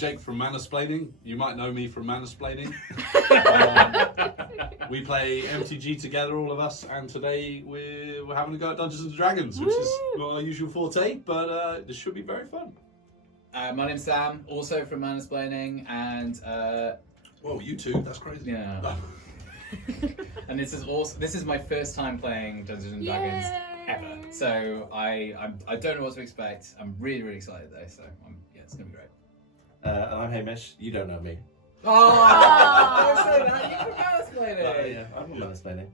Jake from Manasplaining. You might know me from Manasplaining. We play MTG together, all of us, and today we're having a go at Dungeons and Dragons, which is not our usual forte, but this should be very fun. My name's Sam, also from Manasplaining, and Whoa, you two? That's crazy. yeah. And this is my first time playing Dungeons and Dragons ever. So I don't know what to expect. I'm really, really excited though. So it's gonna be great. And I'm Hamish. You don't know me. Oh! Don't say that. You're from Manasplaining. Yeah, I'm from Manasplaining.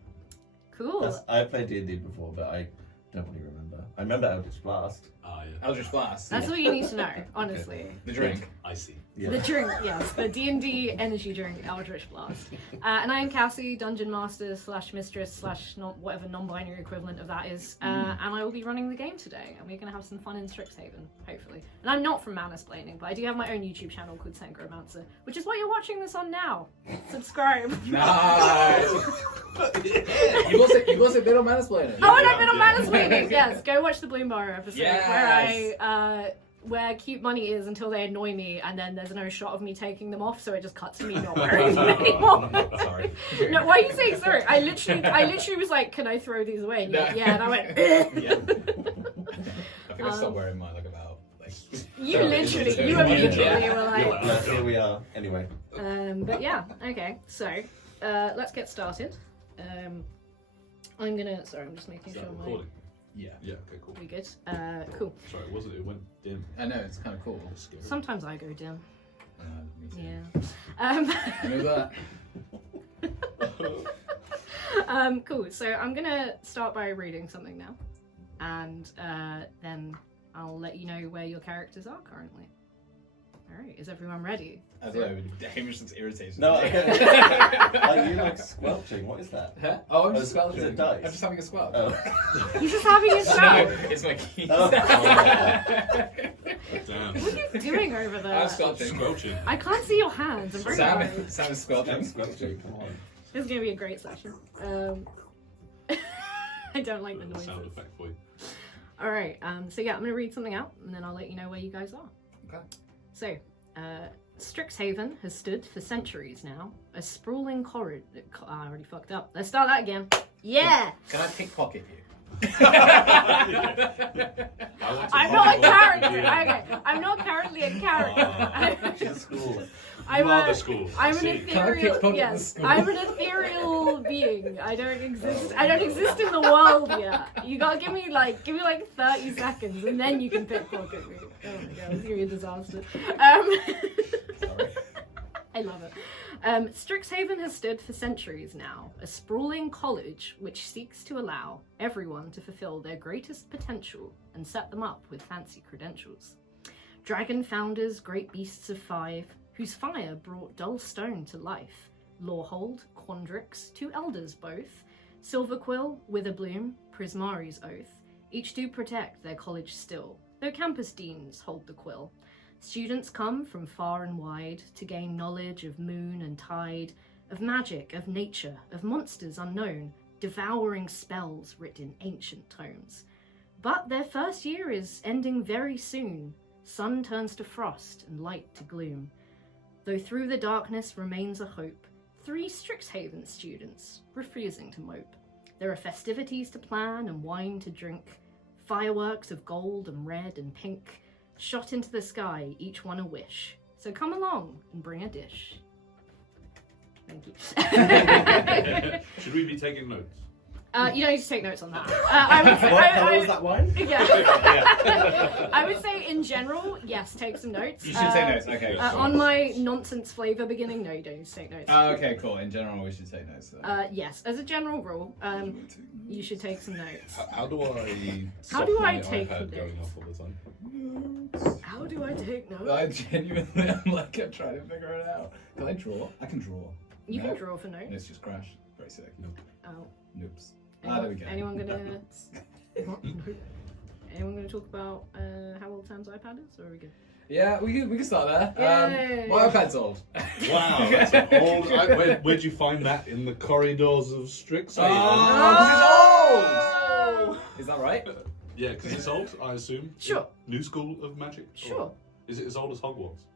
Cool. I played D&D before, but I don't really remember. I remember Eldritch Blast. Ah, yeah. Eldritch Blast. That's all you need to know, honestly. The drink. I see. Yeah. The drink, yes, the D&D energy drink, Eldritch Blast. And I am Cassie, Dungeon Master / Mistress / whatever non-binary equivalent of that is. And I will be running the game today, and we're going to have some fun in Strixhaven, hopefully. And I'm not from Manasplaining, but I do have my own YouTube channel called Sangromancer, which is what you're watching this on now. Subscribe. Nice. You've also been on Manasplaining. Oh, and I've been on Manasplaining. Yes, go watch the Bloom Bar episode Yes. where cute money is until they annoy me, and then there's no shot of me taking them off, so it just cuts to me not wearing them anymore. Sorry. No, why are you saying sorry? I literally was like, "Can I throw these away?" And you're like, yeah, and I went. Yeah. I think I stopped wearing mine about You immediately were like. Yeah, here we are. Anyway. But yeah, okay. So let's get started. I'm just making sure my. Recording. Yeah. Yeah, okay, cool. We good? Cool. Sorry, it went dim. I know, it's kind of cool. Scary. Sometimes I go dim. Me too. Yeah. I know that. Cool. So I'm gonna start by reading something now, and then I'll let you know where your characters are currently. All right. Is everyone ready? I don't know. Hamish looks irritated. No, okay. You like squelching. What is that? Huh? Oh, I'm Oh, just squelching. is it dice? I'm just having a squelch. Oh. You're just having a No, shout. it's my keys. Oh. Damn. What are you doing over there? I'm squelching. Squelching. I can't see your hands. I'm very sorry. Sam is squelching. Squelching. Come on. This is gonna be a great session. I don't like the Sound noises. effect for you. All right. So yeah, I'm gonna read something out, and then I'll let you know where you guys are. Okay. So, Strixhaven has stood for centuries now. A sprawling corridor. I already fucked up. Let's start that again. Yeah. Can I pickpocket you? I'm not a character. Okay. I'm not currently a character. She's school. I'm You are the school. I I'm an see. Can I ethereal. pickpocket the Yes, school? I'm an ethereal being. I don't exist in the world yet. You gotta give me like 30 seconds, and then you can pickpocket me. Oh my god, it's gonna be a disaster. Sorry. I love it. Strixhaven has stood for centuries now, a sprawling college which seeks to allow everyone to fulfill their greatest potential and set them up with fancy credentials. Dragon founders, great beasts of five, whose fire brought dull stone to life. Lawhold, Quandrix, two elders both, Silverquill, Witherbloom, Prismari's oath, each do protect their college still, though campus deans hold the quill. Students come from far and wide to gain knowledge of moon and tide, of magic, of nature, of monsters unknown, devouring spells writ in ancient tomes. But their first year is ending very soon. Sun turns to frost and light to gloom. Though through the darkness remains a hope, 3 Strixhaven students refusing to mope. There are festivities to plan and wine to drink, fireworks of gold and red and pink, shot into the sky, each one a wish. So come along and bring a dish. Thank you. Should we be taking notes? You don't need to take notes on that. I would say, What colour was that wine? Yeah. I would say in general, yes, take some notes. You should take notes. Okay. On my nonsense flavour beginning, no, you don't need to take notes. Oh, okay, cool. In general, we should take notes. Yes, as a general rule, you should take some notes. How do I? How do I stop my take iPad the going notes? off all the time? How do I take notes? I genuinely am I'm trying to figure it out. Can I draw? I can draw. You No. can draw for notes. It's just crash. Very sick. Oh. Noops. Anyone, There we go. anyone gonna talk about how old Sam's iPad is, or are we good? Yeah, we can start there. Yay. My iPad's old. Wow, that's old. Where'd you find that? In the corridors of Strixhaven? Oh, 'cause it's old! Is that right? Yeah, because it's old, I assume. Sure. New school of magic? Sure. Is it as old as Hogwarts?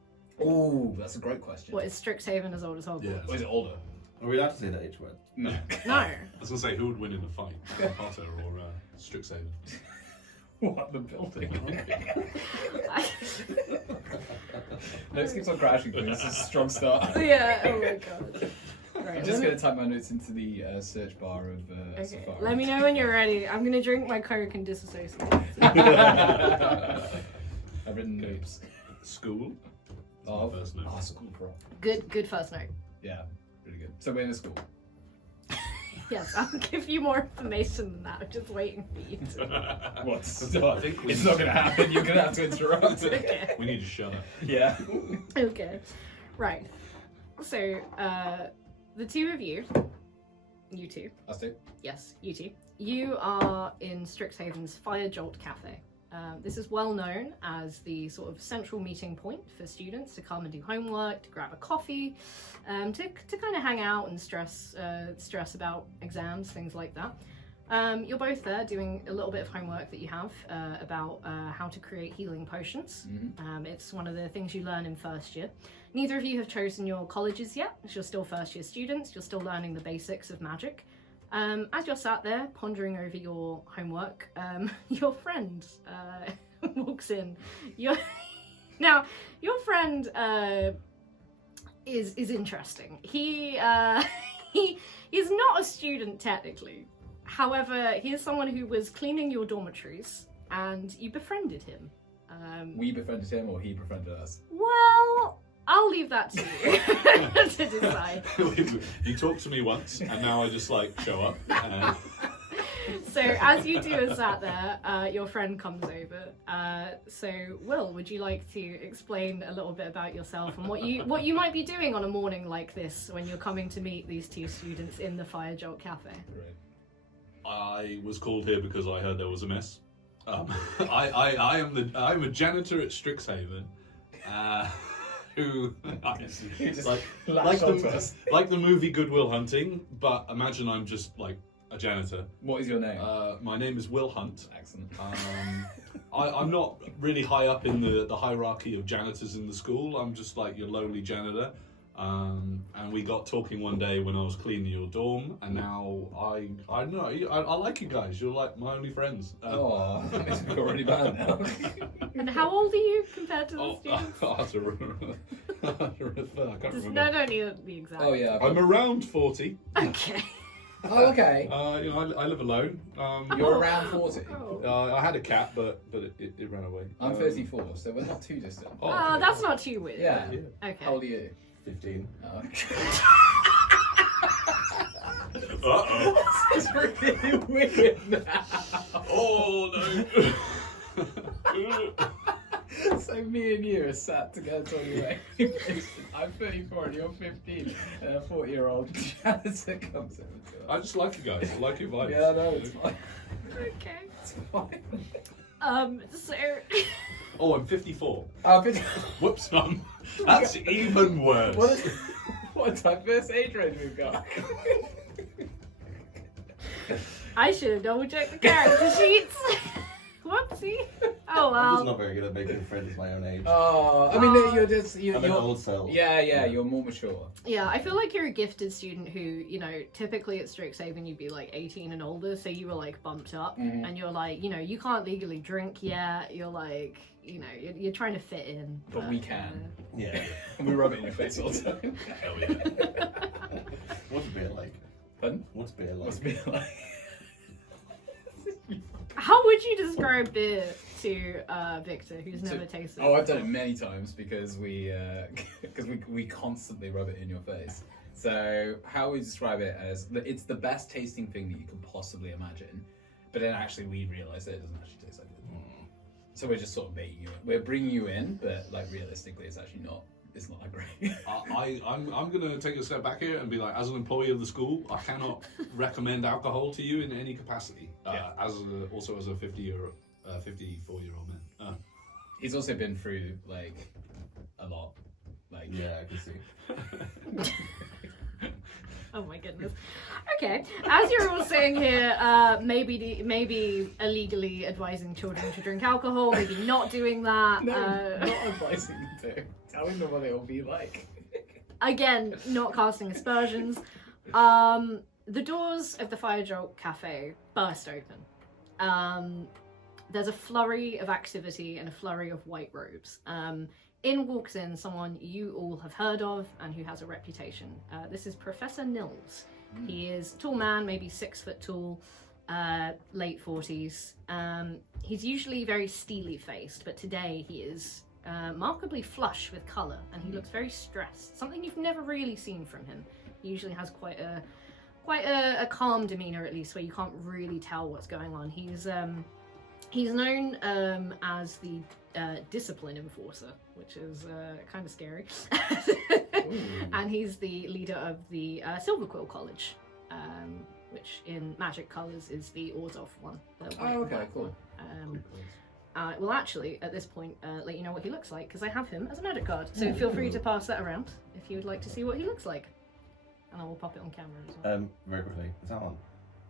Oh, that's a great question. What, is Strixhaven as old as Hogwarts? Yeah. Or is it older? Are we allowed to say the H word? No. No. I was gonna say who would win in a fight, Harry Potter or Strixhaven? What, the building? Notes keeps on crashing, but this is a strong start. Yeah, oh my god. Right, I'm just going to type my notes into the search bar of okay. Safari. Let me know when you're ready. I'm gonna drink my Coke and disassociate. I've written notes. School. Of First note. school prop. Good first note. Yeah, pretty good. So we're in a school. Yes, I'll give you more information than that. I'm just waiting for you to. What? I think It's not going to happen. You're going to have to interrupt. Okay. We need to shut up. Yeah. Okay. Right. So, the two of you two, Us two. yes, you two, you are in Strixhaven's Fire Jolt Cafe. This is well known as the sort of central meeting point for students to come and do homework, to grab a coffee, to kind of hang out and stress about exams, things like that. You're both there doing a little bit of homework that you have about how to create healing potions. Mm-hmm. It's one of the things you learn in first year. Neither of you have chosen your colleges yet, as you're still first year students. You're still learning the basics of magic. As you're sat there pondering over your homework, your friend walks in. Now, your friend is interesting. He is not a student technically. However, he is someone who was cleaning your dormitories, and you befriended him. We befriended him, or he befriended us? Well, I'll leave that to you to decide. You talked to me once, and now I just like show up. So as you two are sat there, your friend comes over. So Will, would you like to explain a little bit about yourself and what you might be doing on a morning like this when you're coming to meet these two students in the Fire Jolt Cafe? Right. I was called here because I heard there was a mess. I'm a janitor at Strixhaven. Who just like latched onto us. like the movie Good Will Hunting, but imagine I'm just like a janitor. What is your name? My name is Will Hunt. Excellent. I'm not really high up in the hierarchy of janitors in the school. I'm just like your lowly janitor. And we got talking one day when I was cleaning your dorm, and now I don't know. I like you guys. You're like my only friends. Oh, that makes me feel really bad now. And how old are you compared to the students? I can't remember. No, don't need the exact. Oh yeah. I'm around 40. Okay. Oh okay. I live alone. You're around 40. Oh. I had a cat, but it ran away. I'm 34, so we're not too distant. Oh, that's not too weird. Yeah. Okay. How old are you? 15. Oh. Uh-oh. This is really weird now. Oh no. So me and you are sat together talking about I'm 34 and you're 15, and a 40-year-old janitor comes over to us. I just like you guys. I like your vibes. Yeah, no, it's fine. Okay. It's fine. So. Oh, I'm 54. Oh, 50. Whoops, that's even worse. What a diverse age range we've got. I should have double checked the character sheets. Whoopsie. Oh I'm just well. not very good at making friends my own age. Oh, I mean, you're just I'm an old soul. Yeah, you're more mature. Yeah, I feel like you're a gifted student who, typically at Strixhaven you'd be like 18 and older, so you were like bumped up, and you're like, you can't legally drink yet. You're like, you're trying to fit in. But we can. Yeah. We rub it in your face all the time. Hell yeah. What's beer like? Pardon? What's beer like? What's beer like? How would you describe beer to Victor, who's never tasted it? Oh, I've done it many times because we constantly rub it in your face. So how we describe it as it's the best tasting thing that you could possibly imagine, but then actually we realise that it doesn't actually taste like it. So we're just sort of baiting you in. We're bringing you in, but like realistically, it's actually not. It's not that great. I'm gonna take a step back here and be like, as an employee of the school, I cannot recommend alcohol to you in any capacity. Also as a 54-year-old man. He's also been through like a lot. Like Yeah, I can see. Oh my goodness. Okay, as you're all saying here, maybe illegally advising children to drink alcohol, maybe not doing that. no, not advising you to. Tell me what it'll be like. Again, not casting aspersions. The doors of the Fire Jolt Cafe burst open. There's a flurry of activity and a flurry of white robes. In walks in someone you all have heard of and who has a reputation. This is Professor Nils. He is a tall man, maybe 6 foot tall, late 40s. He's usually very steely faced, but today he is markedly flush with colour and he looks very stressed. Something you've never really seen from him. He usually has quite a calm demeanour, at least, where you can't really tell what's going on. He's known as the discipline enforcer, which is kind of scary. And he's the leader of the Silver Quill College, which in magic colours is the Orzhov one. Okay, cool. Well, actually, at this point, let you know what he looks like, because I have him as a magic card. So feel free to pass that around if you would like to see what he looks like. And I will pop it on camera as well. Very quickly, is that on?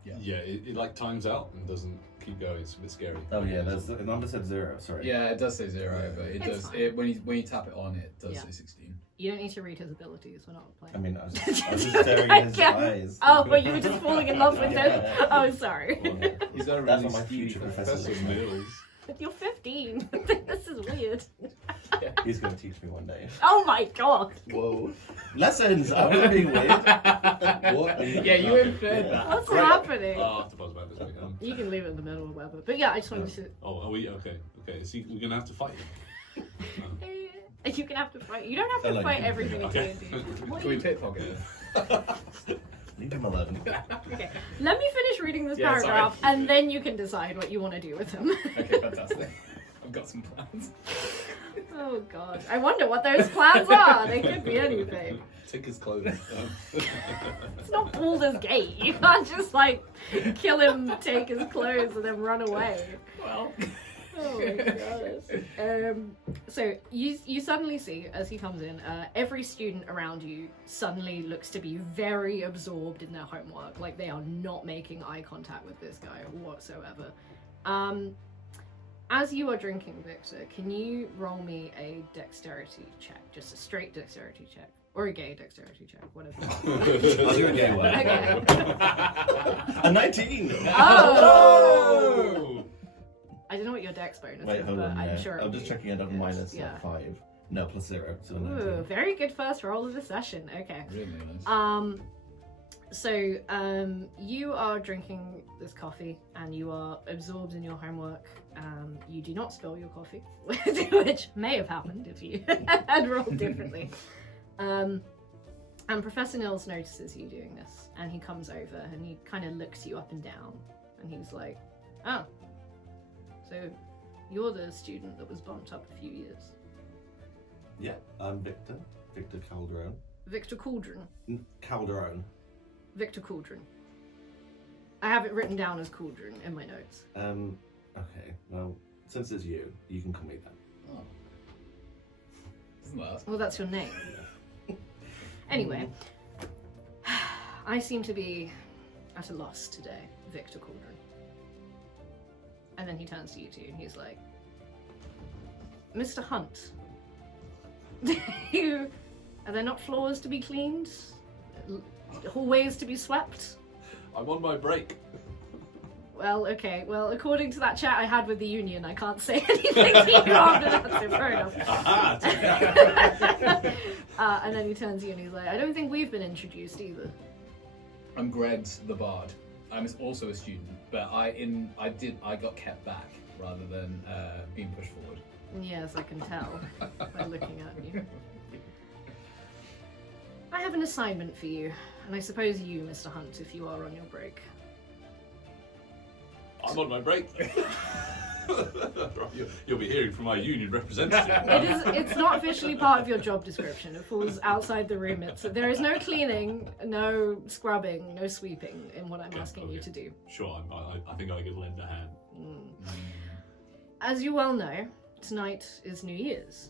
Yeah, it like times out and doesn't keep going. It's a bit scary. Oh yeah, the number said 0. Sorry. Yeah, it does say 0, but it It's does. fine. It when you tap it on, it does Yeah. say 16. You don't need to read his abilities, we're not playing. I mean, I was just staring at his eyes. Oh, but you were just falling in love with him? Yeah. Oh, sorry. Well, He's got a That's really what my skinny future face. professor Professor Nils. You're 15. This is weird. he's going to teach me one day. Oh my god. Whoa. Lessons! I'm going to be weird. What? Yeah, you inferred that. What's Great. happening? Oh, I have to pause about this. Wait, You can leave it in the middle or whatever. But yeah, I just wanted to... Oh, are we? Okay. Is we're going to have to fight him? You can have to fight. You don't have to I like fight you. everything in Okay. D&D. What Can we you- pickpocket it? Leave him alone. Okay, let me finish reading this Yeah, sorry. paragraph and then you can decide what you want to do with him. Okay, fantastic. I've got some plans. Oh god. I wonder what those plans are. They could be anything. Take his clothes. It's not Baldur's Gate. You can't just like kill him, take his clothes, and then run away. Well. Oh my gosh. So you suddenly see as he comes in, every student around you suddenly looks to be very absorbed in their homework. Like they are not making eye contact with this guy whatsoever. As you are drinking, Victor, can you roll me a dexterity check? Just a straight dexterity check. Or a gay dexterity check, whatever. I'll do a gay one. Okay. A 19! Oh! I don't know what your dex bonus Wait, is, hold but on. I'm Yeah. sure I'm just checking it on minus yeah. like 5. No, plus 0. So a Ooh, 19. very good first roll of the session. Okay. Really nice. So you are drinking this coffee and you are absorbed in your homework. You do not spill your coffee, which may have happened if you had rolled differently. And Professor Nils notices you doing this, and he comes over and he kind of looks you up and down, and he's like, "Oh, so you're the student that was bumped up a few years." Yeah, I'm Victor. Victor Calderone. Victor Cauldron. Calderone. Victor Cauldron. I have it written down as Cauldron in my notes. Okay, well, since it's you, you can call me that. Oh. Isn't that? Well, that's your name. Anyway, I seem to be at a loss today, Victor Cauldron. And then he turns to you two and he's like, Mr. Hunt, are there not floors to be cleaned? Hallways to be swept? I'm on my break. Well, okay. Well, according to that chat I had with the union, I can't say anything to you after that, so fair enough. Aha! And then he turns to you and he's like, I don't think we've been introduced either. I'm Greg the Bard. I'm also a student, but I got kept back rather than being pushed forward. Yes, I can tell by looking at you. I have an assignment for you, and I suppose you, Mr. Hunt, if you are on your break. I'm on my break. You'll be hearing from my union representative. It's not officially part of your job description. It falls outside the remit. So there is no cleaning, no scrubbing, no sweeping in what I'm asking you to do. Sure, I think I could lend a hand. As you well know, tonight is New Year's.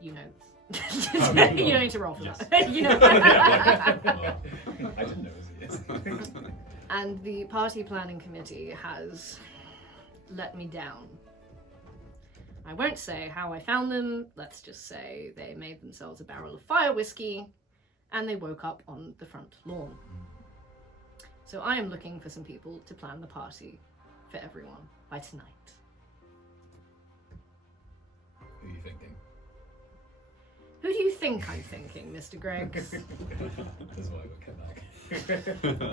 You know this. Okay. You don't need to roll for Yes. that. You know. I didn't know it was yes. And the party planning committee has let me down. I won't say how I found them. Let's just say they made themselves a barrel of fire whiskey and they woke up on the front lawn. So I am looking for some people to plan the party for everyone by tonight. Who are you thinking? Who do you think I'm thinking, Mr. Greggs? That's why I got kept back.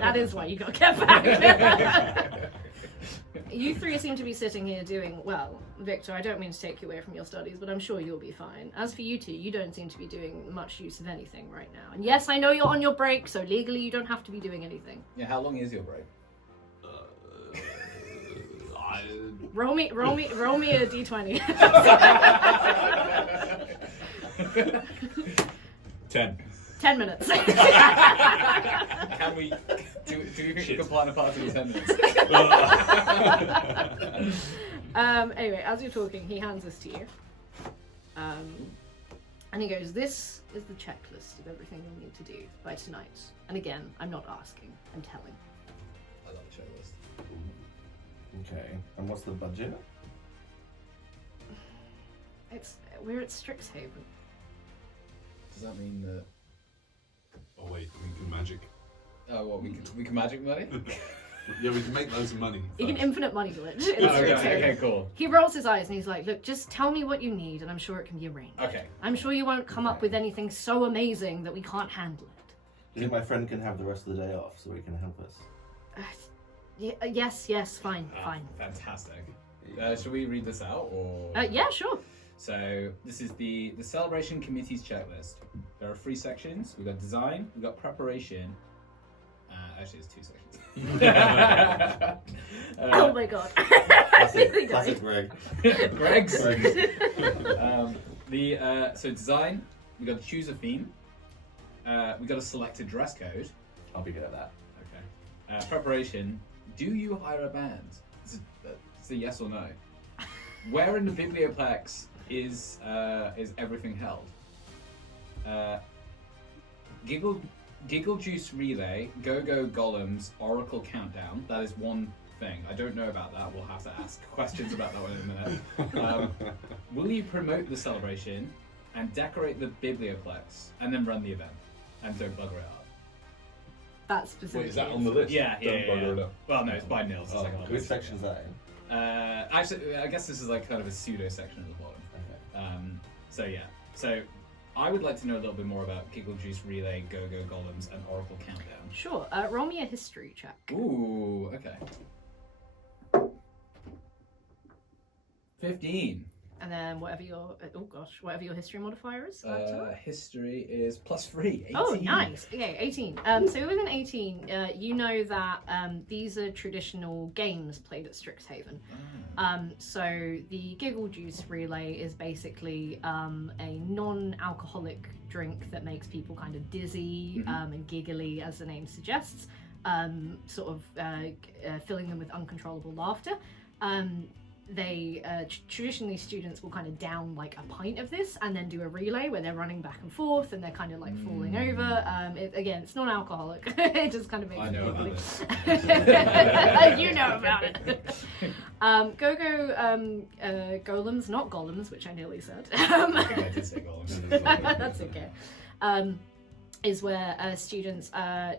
That is why you got kept back. You three seem to be sitting here doing well. Victor, I don't mean to take you away from your studies, but I'm sure you'll be fine. As for you two, you don't seem to be doing much use of anything right now. And yes, I know you're on your break, so legally you don't have to be doing anything. Yeah, how long is your break? Roll me a d20. 10. 10 minutes. Can we do we think we can plan a party in 10 minutes? Anyway, as you're talking, he hands this to you. And he goes, this is the checklist of everything you'll need to do by tonight. And again, I'm not asking, I'm telling. I love the checklist. Okay. And what's the budget? We're at Strixhaven. Does that mean that? Oh wait, we can magic. Oh, what we can magic money? Yeah, we can make loads of money. You can first. infinite money glitch in Oh, Strixhaven. okay, cool. He rolls his eyes and he's like, look, just tell me what you need and I'm sure it can be arranged. Okay. I'm sure you won't come up with anything so amazing that we can't handle it. Do you think my friend can have the rest of the day off so he can help us? Yes, fine. Fantastic. Should we read this out or? Yeah, sure. So this is the celebration committee's checklist. There are 3 sections. We've got design, we've got preparation. Actually, it's 2 sections. Oh my god. Classic Greg. Greg's. Greg. So design, we got to choose a theme. We got to select a dress code. I'll be good at that. Okay. Preparation. Do you hire a band? It's a yes or no. Where in the Biblioplex is everything held? Giggle Juice Relay, Go-Go Golems, Oracle Countdown. That is one thing. I don't know about that. We'll have to ask questions about that one in a minute. Will you promote the celebration and decorate the Biblioplex and then run the event? And don't bugger it up. That's specific. Wait, is that on the list? Yeah. Don't bugger it up. Well, no, it's by Nils. It's like on the Which list. section is that in? Actually, I guess this is like kind of a pseudo section at the bottom. Okay. So I would like to know a little bit more about Giggle Juice Relay, Go-Go Golems, and Oracle Countdown. Sure. Roll me a history check. Ooh, okay. 15. And then whatever your history modifier is. History is +3. 18. Oh, nice. Okay, 18. So with an 18, you know that these are traditional games played at Strixhaven. So the Giggle Juice Relay is basically a non-alcoholic drink that makes people kind of dizzy and giggly, as the name suggests, sort of filling them with uncontrollable laughter. Traditionally students will kind of down like a pint of this and then do a relay where they're running back and forth and they're kind of like falling over. Again, it's non-alcoholic. It just kind of makes I know about it. You know about it. Go-Go Golems, not golems, which I nearly said. I think I did say golems. That's okay. Is where students,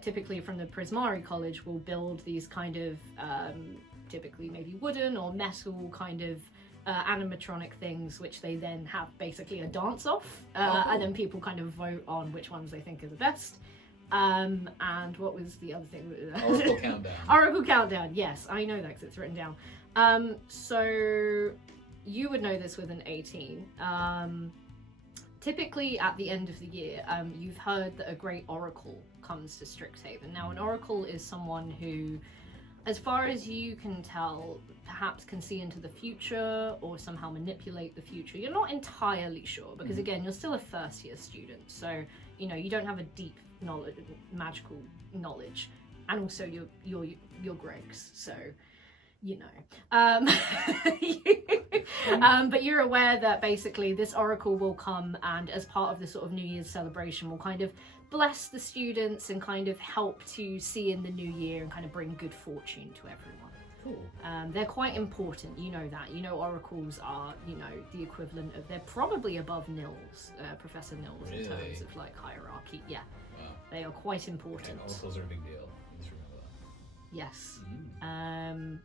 typically from the Prismari College, will build these kind of typically maybe wooden or metal kind of animatronic things, which they then have basically a dance off, and then people kind of vote on which ones they think are the best. And what was the other thing? Oracle Countdown. Oracle Countdown, yes, I know that because it's written down. So you would know this with an 18. Typically at the end of the year, you've heard that a great oracle comes to Strixhaven. Now, an oracle is someone who, as far as you can tell, perhaps can see into the future or somehow manipulate the future. You're not entirely sure because, again, you're still a first year student, so you don't have a deep knowledge, magical knowledge, and also you're Greg's, so but you're aware that basically this oracle will come and, as part of the sort of New Year's celebration, will kind of bless the students and kind of help to see in the new year and kind of bring good fortune to everyone. Cool. They're quite important, you know that. You know oracles are, you know, the equivalent of, they're probably above Nils, Professor Nils, in terms Really? of like hierarchy. Yeah, Wow. they are quite Okay, important. oracles are a big deal. You just remember that. Yes. Mm.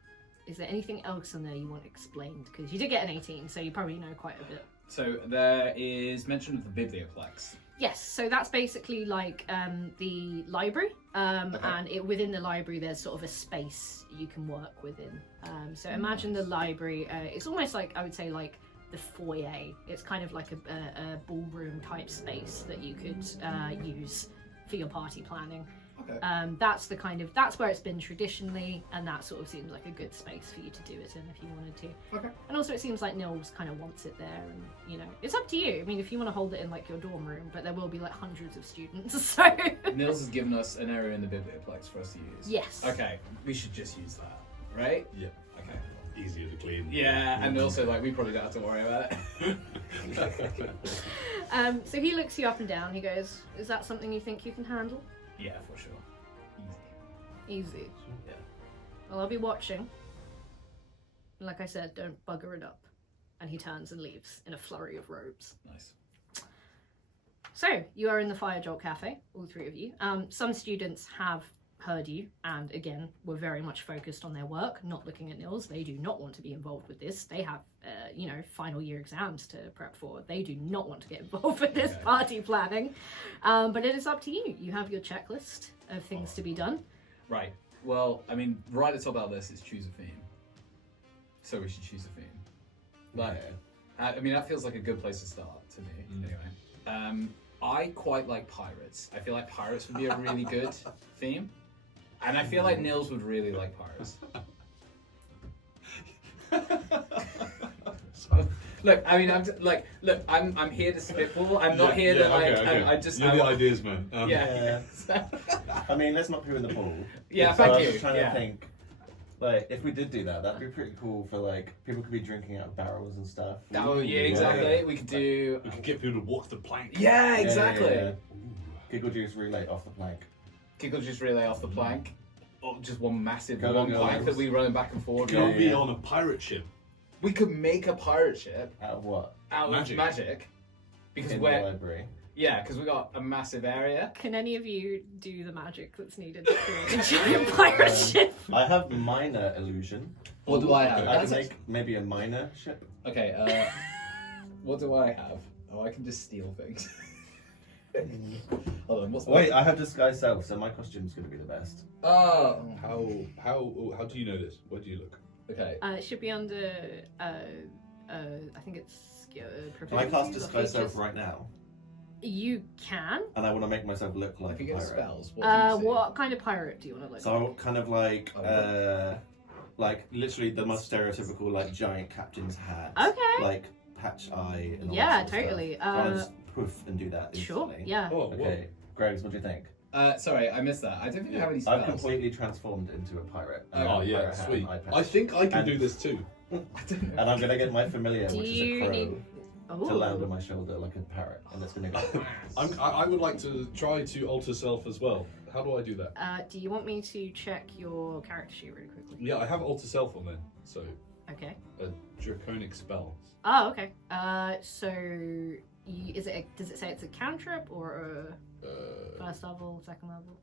Is there anything else on there you want explained? Because you did get an 18, so you probably know quite a bit. So there is mention of the biblioplex. Yes, so that's basically like the library, and within the library there's sort of a space you can work within. So imagine the library, it's almost like, I would say, like the foyer. It's kind of like a ballroom type space that you could use for your party planning. Okay. That's that's where it's been traditionally, and that sort of seems like a good space for you to do it in if you wanted to. Okay. And also it seems like Nils kind of wants it there, and you know, it's up to you. I mean, if you want to hold it in like your dorm room, but there will be like hundreds of students, so. Nils has given us an area in the biblioplex for us to use. Yes. Okay, we should just use that, right? Yeah. Okay. Easier to clean. Yeah, and also like we probably don't have to worry about it. So he looks you up and down. He goes, "Is that something you think you can handle?" Yeah, for sure. Easy. Yeah. Well, I'll be watching. And like I said, don't bugger it up. And he turns and leaves in a flurry of robes. Nice. So, you are in the Fire Jolt Cafe, all three of you. Some students have heard you, and again, were very much focused on their work, not looking at Nils. They do not want to be involved with this. They have, you know, final year exams to prep for. They do not want to get involved with this party planning. But it is up to you. You have your checklist of things to be done. Right. Well, I mean, right at the top of our list is choose a theme. So we should choose a theme. Like, I mean, that feels like a good place to start to me. Anyway, I quite like pirates. I feel like pirates would be a really good theme, and I feel like Nils would really like pirates. Look, I mean, I'm here to spitball. I'm not here to like. Okay. I just. You're the ideas man. Yeah. I mean, let's not poo in the pool. Yeah, So thank I was you. just trying Yeah. to think, like, if we did do that, that'd be pretty cool for, like, people could be drinking out of barrels and stuff. Oh yeah, exactly. We could do. We could get people to walk the plank. Yeah, exactly. Yeah. Giggle juice relay off the plank. Giggle just relay off the plank. Or just one massive Go long on, plank girls. that we run back and forth. Go Yeah, be yeah. on a pirate ship. We could make a pirate ship Out of what? out Magic. of magic. Because In the we're library. because we got a massive area. Can any of you do the magic that's needed to create a giant pirate ship? I have minor illusion. What do I have? I can make maybe a minor ship. Okay, what do I have? Oh, I can just steal things. Hold on, what's Wait, I have disguise self, so my costume's gonna be the best. Oh, How do you know this? Where do you look? okay. It should be under, I think it's Can I proficiencies cast or disguise self features. right now? You can. And I want to make myself look like If you a get pirate. spells, what do you see? What kind of pirate do you want to look like? So kind of like literally the most stereotypical like giant captain's hat. Okay. Like patch eye and all Yeah, that sort of totally. stuff. So I'll just poof and do that Sure, instantly. yeah. Oh, what? Okay, Gregs, what do you think? Sorry, I missed that. I don't think I have any spells. I've completely transformed into a pirate. I Oh, have Oh a yeah, pirate hat sweet. and eye patch. I think I can And- do this too. I don't know. And I'm gonna get my familiar, Do which is you a crow, need- to land on Oh. my shoulder like a parrot, and it's gonna go. I would like to try to alter self as well. How do I do that? Do you want me to check your character sheet really quickly? Yeah, I have alter self on there. So Okay. a draconic spell. Oh, okay. So does it say it's a cantrip or a first level, second level?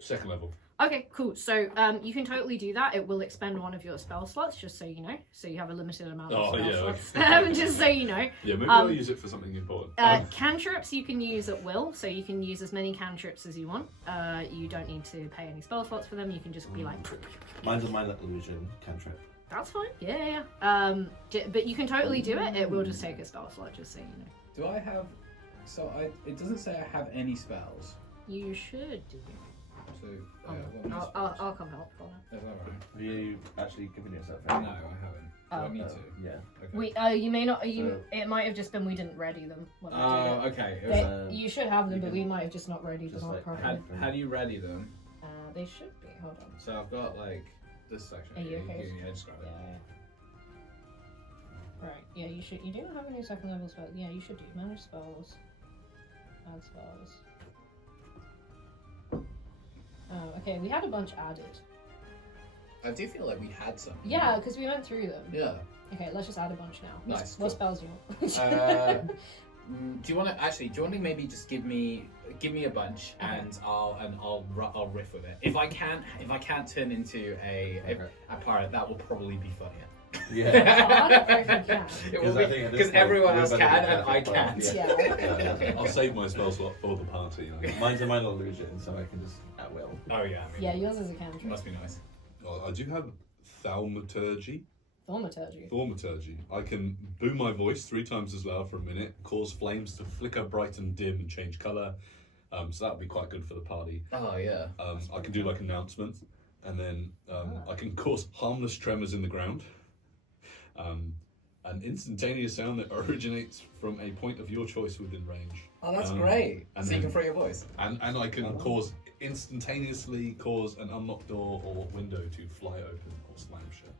Second level. Okay, cool. So you can totally do that. It will expend one of your spell slots, just so you know. So you have a limited amount of Oh, spell yeah, slots. Just so you know. Yeah, maybe I'll use it for something important. Cantrips you can use at will, so you can use as many cantrips as you want. You don't need to pay any spell slots for them. You can just be like, Mine's a minor illusion cantrip. that's fine. Yeah. But you can totally do it. It will just take a spell slot, just so you know. Do I have? So it doesn't say I have any spells. You should do. So I'll come help. Hold on. Is that right? Have you actually given yourself No, I any? haven't. Do Oh. I need to? Yeah. Okay. You may not. So- It might have just been we didn't ready them. When we did Oh, it. okay. You should have them, you but can we might have just not ready just them up like properly. How do you ready them? They should be. Hold on. So I've got like this section. Are you okay? Yeah, describe it. Right. Yeah. You should. You don't have any second level spells. Yeah. You should do manage spells. Add spells. Oh, okay. We had a bunch added. I do feel like we had some. Yeah, because we went through them. Yeah. Okay, let's just add a bunch now. Nice, What cool. spells do you want? Do you want to maybe just give me a bunch and I'll riff with it. If I can't turn into a pirate, that will probably be funnier. Yeah. It will be because everyone else can and I can't. Yeah. I'll save my spell slot for the party. You know. Mine's a minor illusion, so I can just at will. Oh yeah. I mean, Yeah, yours is a cantrip. must be nice. I do have thaumaturgy. Thaumaturgy. I can boom my voice 3 times as loud for a minute, cause flames to flicker bright and dim and change colour. So that would be quite good for the party. Oh yeah. I can do like announcements, and then I can cause harmless tremors in the ground. An instantaneous sound that originates from a point of your choice within range. Oh, that's great. and So you then- can throw your voice. And I can instantaneously cause an unlocked door or window to fly open or slam shut.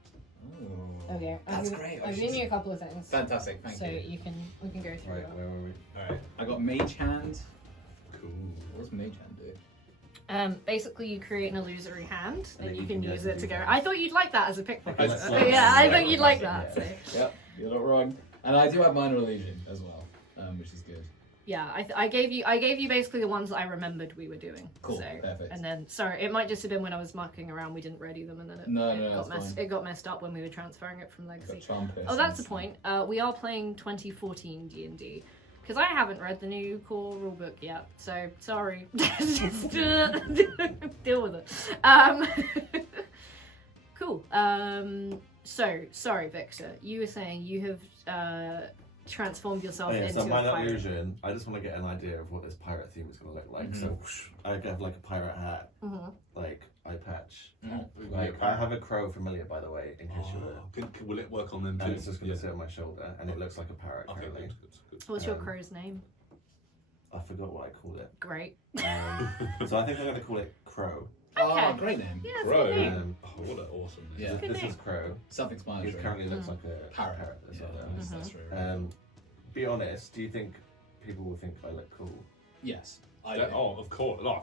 Oh. Okay, That's great. I've given you a couple of things. Fantastic. Thank so you. we can go through Right, them. where were we? All right. I got Mage Hand. Cool. What does Mage Hand do? Basically, you create an illusory hand, And and then you can use it to go. that. I thought you'd like that as a pickpocket. That's So, nice. yeah, I thought Yeah. you'd like that. So. Yep. You're not wrong. And I do have Minor Illusion as well, which is good. Yeah, I gave you basically the ones that I remembered we were doing. Cool, So, perfect. And then sorry, it might just have been when I was mucking around we didn't ready them, and then it got messed up when we were transferring it from Legacy. Oh, that's the point. We are playing 2014 D&D because I haven't read the new core rulebook yet. So sorry, just deal with it. Cool. So sorry, Victor. You were saying you have transformed yourself into So a minor pirate. illusion. I just want to get an idea of what this pirate theme is going to look like. So I have like a pirate hat, like eye patch. Like I have a crow familiar, by the way, in case you were. Will it work on them too? And it's just going to sit on my shoulder, and it looks like a parrot. Okay, Currently. good. What's your crow's name? I forgot what I called it. Great. So I think I'm going to call it Crow. Okay. Oh, great name. Yeah, it's Crow. a good name. Oh, what an awesome name. Yeah. Good This name. is Crow. He Self-explanatory. currently looks like a Parrot. as Yeah, well. that's true. Be honest. Do you think people will think I look cool? Yes. I do. Oh, of course. Oh,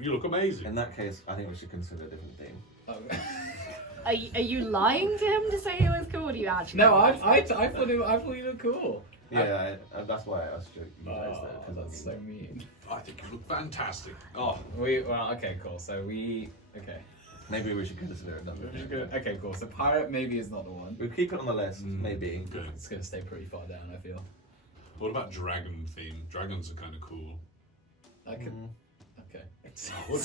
you look amazing. In that case, I think we should consider a different theme. Oh. Are you lying to him to say he was cool? Or do you actually? No, I thought you looked cool. Yeah, that's why I asked you guys Oh, that. that's so mean. I think you look fantastic. Oh, Okay, cool. So maybe we should consider another. Okay, cool. So pirate maybe is not the one. We'll keep it on the list, maybe. good. It's gonna stay pretty far down, I feel. What about dragon theme? Dragons are kind of cool. I could. Okay. What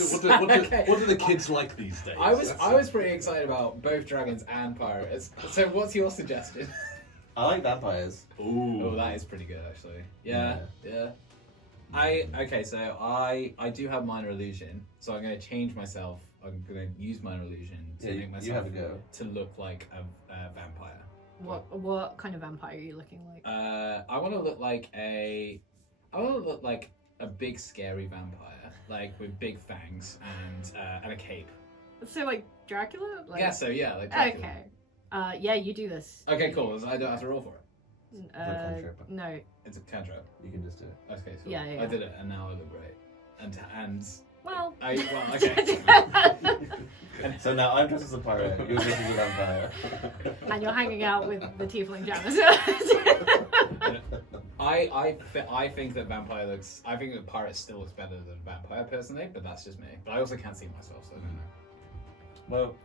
do the kids like these days? I was pretty excited about both dragons and pirates. So what's your suggestion? I like vampires. Ooh. Oh, that is pretty good actually. Yeah. So I do have minor illusion, so I'm gonna change myself. I'm gonna use minor illusion to make myself you have a go. to look like a vampire. What kind of vampire are you looking like? I want to look like a big scary vampire, like with big fangs and a cape. So like Dracula? Like, Yeah, so yeah, like Dracula. Okay. Yeah, you do this. Okay, cool. So I don't have to roll for it. cantrip. No. It's a cantrip. You can just do it. Okay, so Yeah. I did it, and now I look great. And Well. okay. So now I'm dressed as a pirate, you're dressed as a vampire. And you're hanging out with the tiefling janitor. I think that vampire looks. I think that pirate still looks better than vampire personally, but that's just me. But I also can't see myself, so I don't know. Well,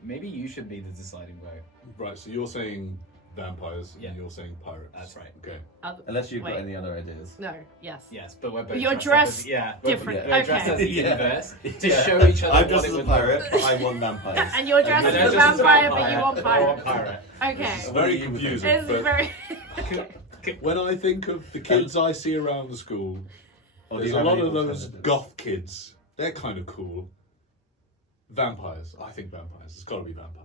Maybe you should be the deciding vote. Right, so you're saying vampires Yeah. and you're saying pirates. That's right. Okay. unless you've Wait. got any other ideas. No. Yes. Yes, but we're both You're dressed dressed up as, different. We're dressed Okay. as the Yeah. universe to Yeah. show each other I'm what dressed it as a would pirate, look but I want vampires. And you're dressed And as a I'm just vampire, but you want I want pirate. pirate. Okay. It's very confusing. It's but very. when I think of the kids I see around the school, Or do there's you a have lot any of those alternatives? goth kids. They're kind of cool. Vampires. I think vampires. It's got to be vampires.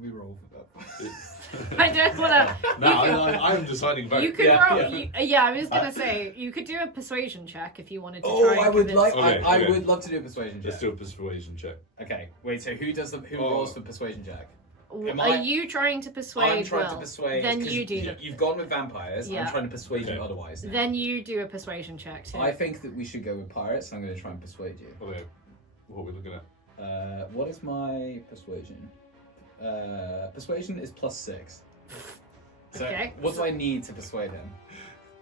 We roll for that. I don't want to. No, I'm deciding vote. You could Yeah, roll. yeah. I was gonna say you could do a persuasion check if you wanted to Oh, try. And I would convince- like. Okay, I okay. would love to do a persuasion Let's check. do a persuasion check. Okay, wait. So who rolls for persuasion check? Am Are I- you trying to persuade? I'm trying to Will? persuade. Then 'cause you do. You've gone with vampires. Yeah. I'm trying to persuade you Okay. otherwise. now. Then you do a persuasion check too. I think that we should go with pirates. I'm going to try and persuade you. Okay, what are we looking at? What is my persuasion? Persuasion is +6. So Okay. what do I need to persuade him?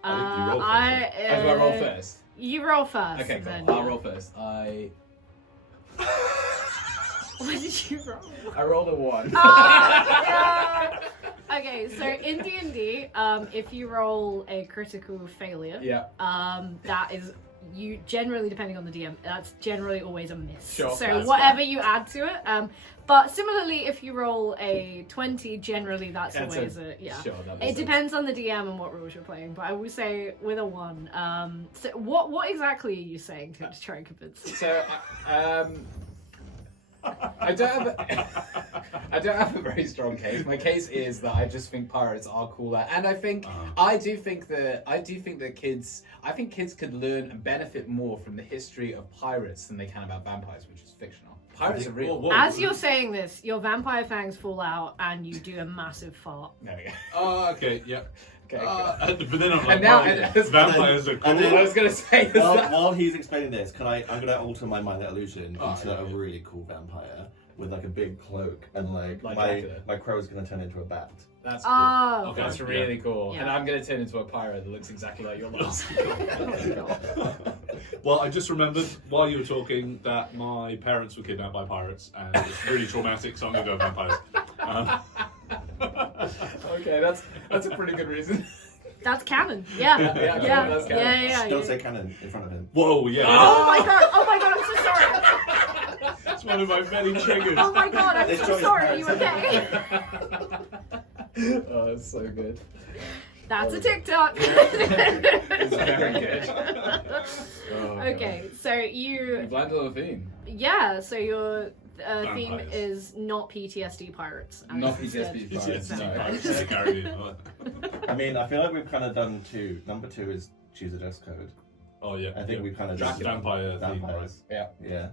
I think you roll first, Do I roll first? You roll first. Okay, and cool. then- I'll roll first. What did you roll? I rolled a 1. Yeah. Okay, so in D&D, if you roll a critical failure, Yeah. that is you generally, depending on the DM, that's generally always a miss. Sure, so that's whatever you add to it. But similarly, if you roll a 20, generally that's always a yeah. Sure, that It makes sense. depends on the DM and what rules you're playing, but I would say with a 1. So what exactly are you saying to try and convince? So, I don't have a very strong case. My case is that I just think pirates are cooler, and I think I do think that kids could learn and benefit more from the history of pirates than they can about vampires, which is fictional. Pirates are real. Whoa. As you're saying this, your vampire fangs fall out and you do a massive fart. There we go. Oh, okay, yeah. Okay. But then I'm like, And now- vampires are cool. and then- What I was gonna say is that While he's explaining this, I'm gonna alter my mind illusion Oh, into yeah. a really cool vampire with like a big cloak, and like Like my Dracula. crow's gonna turn into a bat. that's Oh, Okay. that's really cool, Yeah. and I'm gonna turn into a pirate that looks exactly like your last. Well, I just remembered while you were talking that my parents were kidnapped by pirates, and it's really traumatic, so I'm gonna go vampires. Okay, that's a pretty good reason. that's canon. Yeah. Yeah, that's canon. Yeah. Don't say cannon in front of him. Whoa, yeah. Oh my god, I'm so sorry. That's one of my many triggers. Oh my god, I'm This so joint sorry. Are you hurts. okay? Oh, that's so good. That's a TikTok. It's very good. Oh, Okay, so you, You've landed on a theme. yeah, so your theme Vampires. is not PTSD pirates. and Not instead PTSD It's pirates, no. pirates. Yeah, carried in. I mean, I feel like we've kind of done 2. Number 2 is choose a dress code. Oh yeah. I think yeah. we've kind of Just done vampire theme, right? vampires. Yeah. Yeah.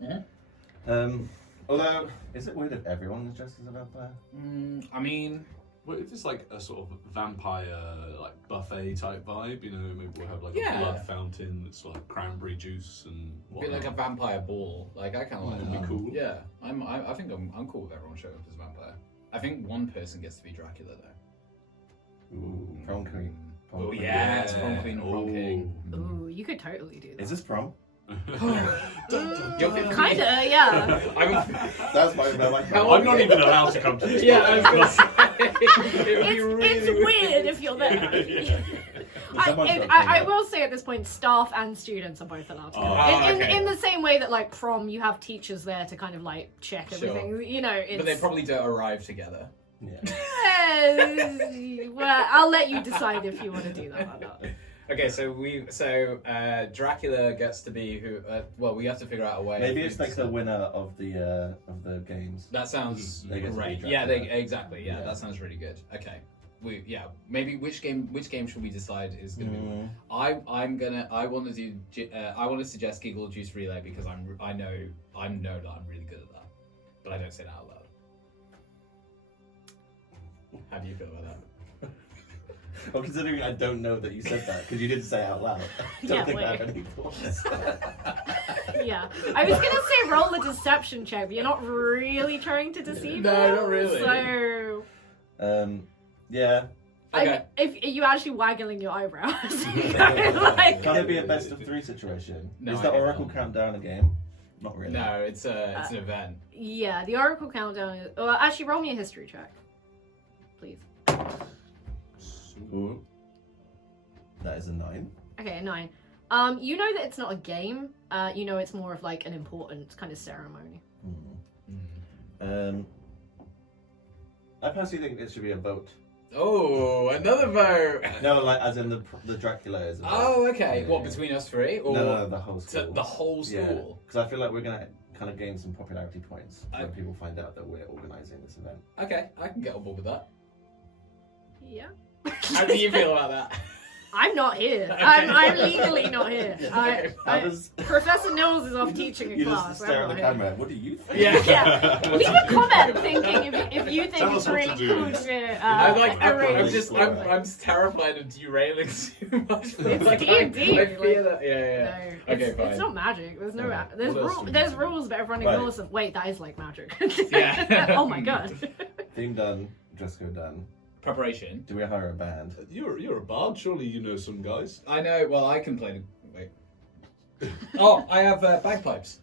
Yeah. Although, is it weird if everyone is dressed as a vampire? I mean, Well, if it's like a sort of vampire, like buffet type vibe, you know, maybe we'll have like Yeah. a blood fountain that's like cranberry juice and a bit whatnot. like a vampire ball. Like I kind of like That'd that. be cool. Yeah, I think I'm cool with everyone showing up as a vampire. I think one person gets to be Dracula though. Ooh, prom queen. Prom Oh queen. yeah, it's prom queen, prom king. Ooh, you could totally do that. Is this prom? You're Kinda, yeah. That's my I'm not even allowed to come to this. Yeah, I was gonna say. It would be It's, really it's weird if you're there. Someone's got to I clean up. will say at this point, staff and students are both allowed to go. Oh, okay. In the same way that like prom, you have teachers there to kind of like check Sure. everything. You know, it's. But they probably don't arrive together. Yeah. Well, I'll let you decide if you want to do that or not. Okay, so Dracula gets to be who? Well, we have to figure out a way. Maybe it's like the winner of the games. That sounds They get to be great. Dracula. Yeah, exactly. Yeah, Yeah. that sounds really good. Okay, maybe which game should we decide is gonna be? One? I want to suggest Giggle Juice Relay because I know that I'm really good at that, but I don't say that out loud. How do you feel about that? Well, considering I don't know that you said that because you didn't say it out loud. I don't Yeah, think I wait. have any thoughts. Yeah, I was gonna say roll a deception check, but you're not really trying to deceive No, them, not really. So, Yeah. Okay. if you actually waggling your eyebrows, Like- Can it be a best of 3 situation? No, Is I the hate Oracle that. countdown a game? Not really. No, it's an event. yeah, the Oracle countdown. Well, actually, roll me a history check, please. Ooh. That is a 9. Okay, 9. You know that it's not a game. You know it's more of like an important kind of ceremony. I personally think it should be a vote. Oh, another vote. No, like as in the Dracula is a vote. Oh, okay. Yeah, What, yeah. between us three? Or No, the whole school. the whole school? Because I feel like we're gonna kind of gain some popularity points I- when people find out that we're organising this event. Okay, I can get on board with that. Yeah. How do you feel about that? I'm not here. I'm legally not here. Professor Nils is off teaching a You class. just stare I'm at the not camera. What do you think? Yeah. Leave a comment thinking if you think Tell it's us what really to do. cool to I'm just terrified of derailing too much. It's D&D. I fear that. Yeah. No, Okay, it's fine. not magic. There's no. Okay. There's What else do we there's do? rules, but everyone Right. ignores them. Wait, that is like magic. Yeah. Oh my god. Theme done. Dress code done. Preparation. Do we hire a band? You're a bard. Surely you know some guys. I know. Well, I can play. Wait. Oh, I have bagpipes.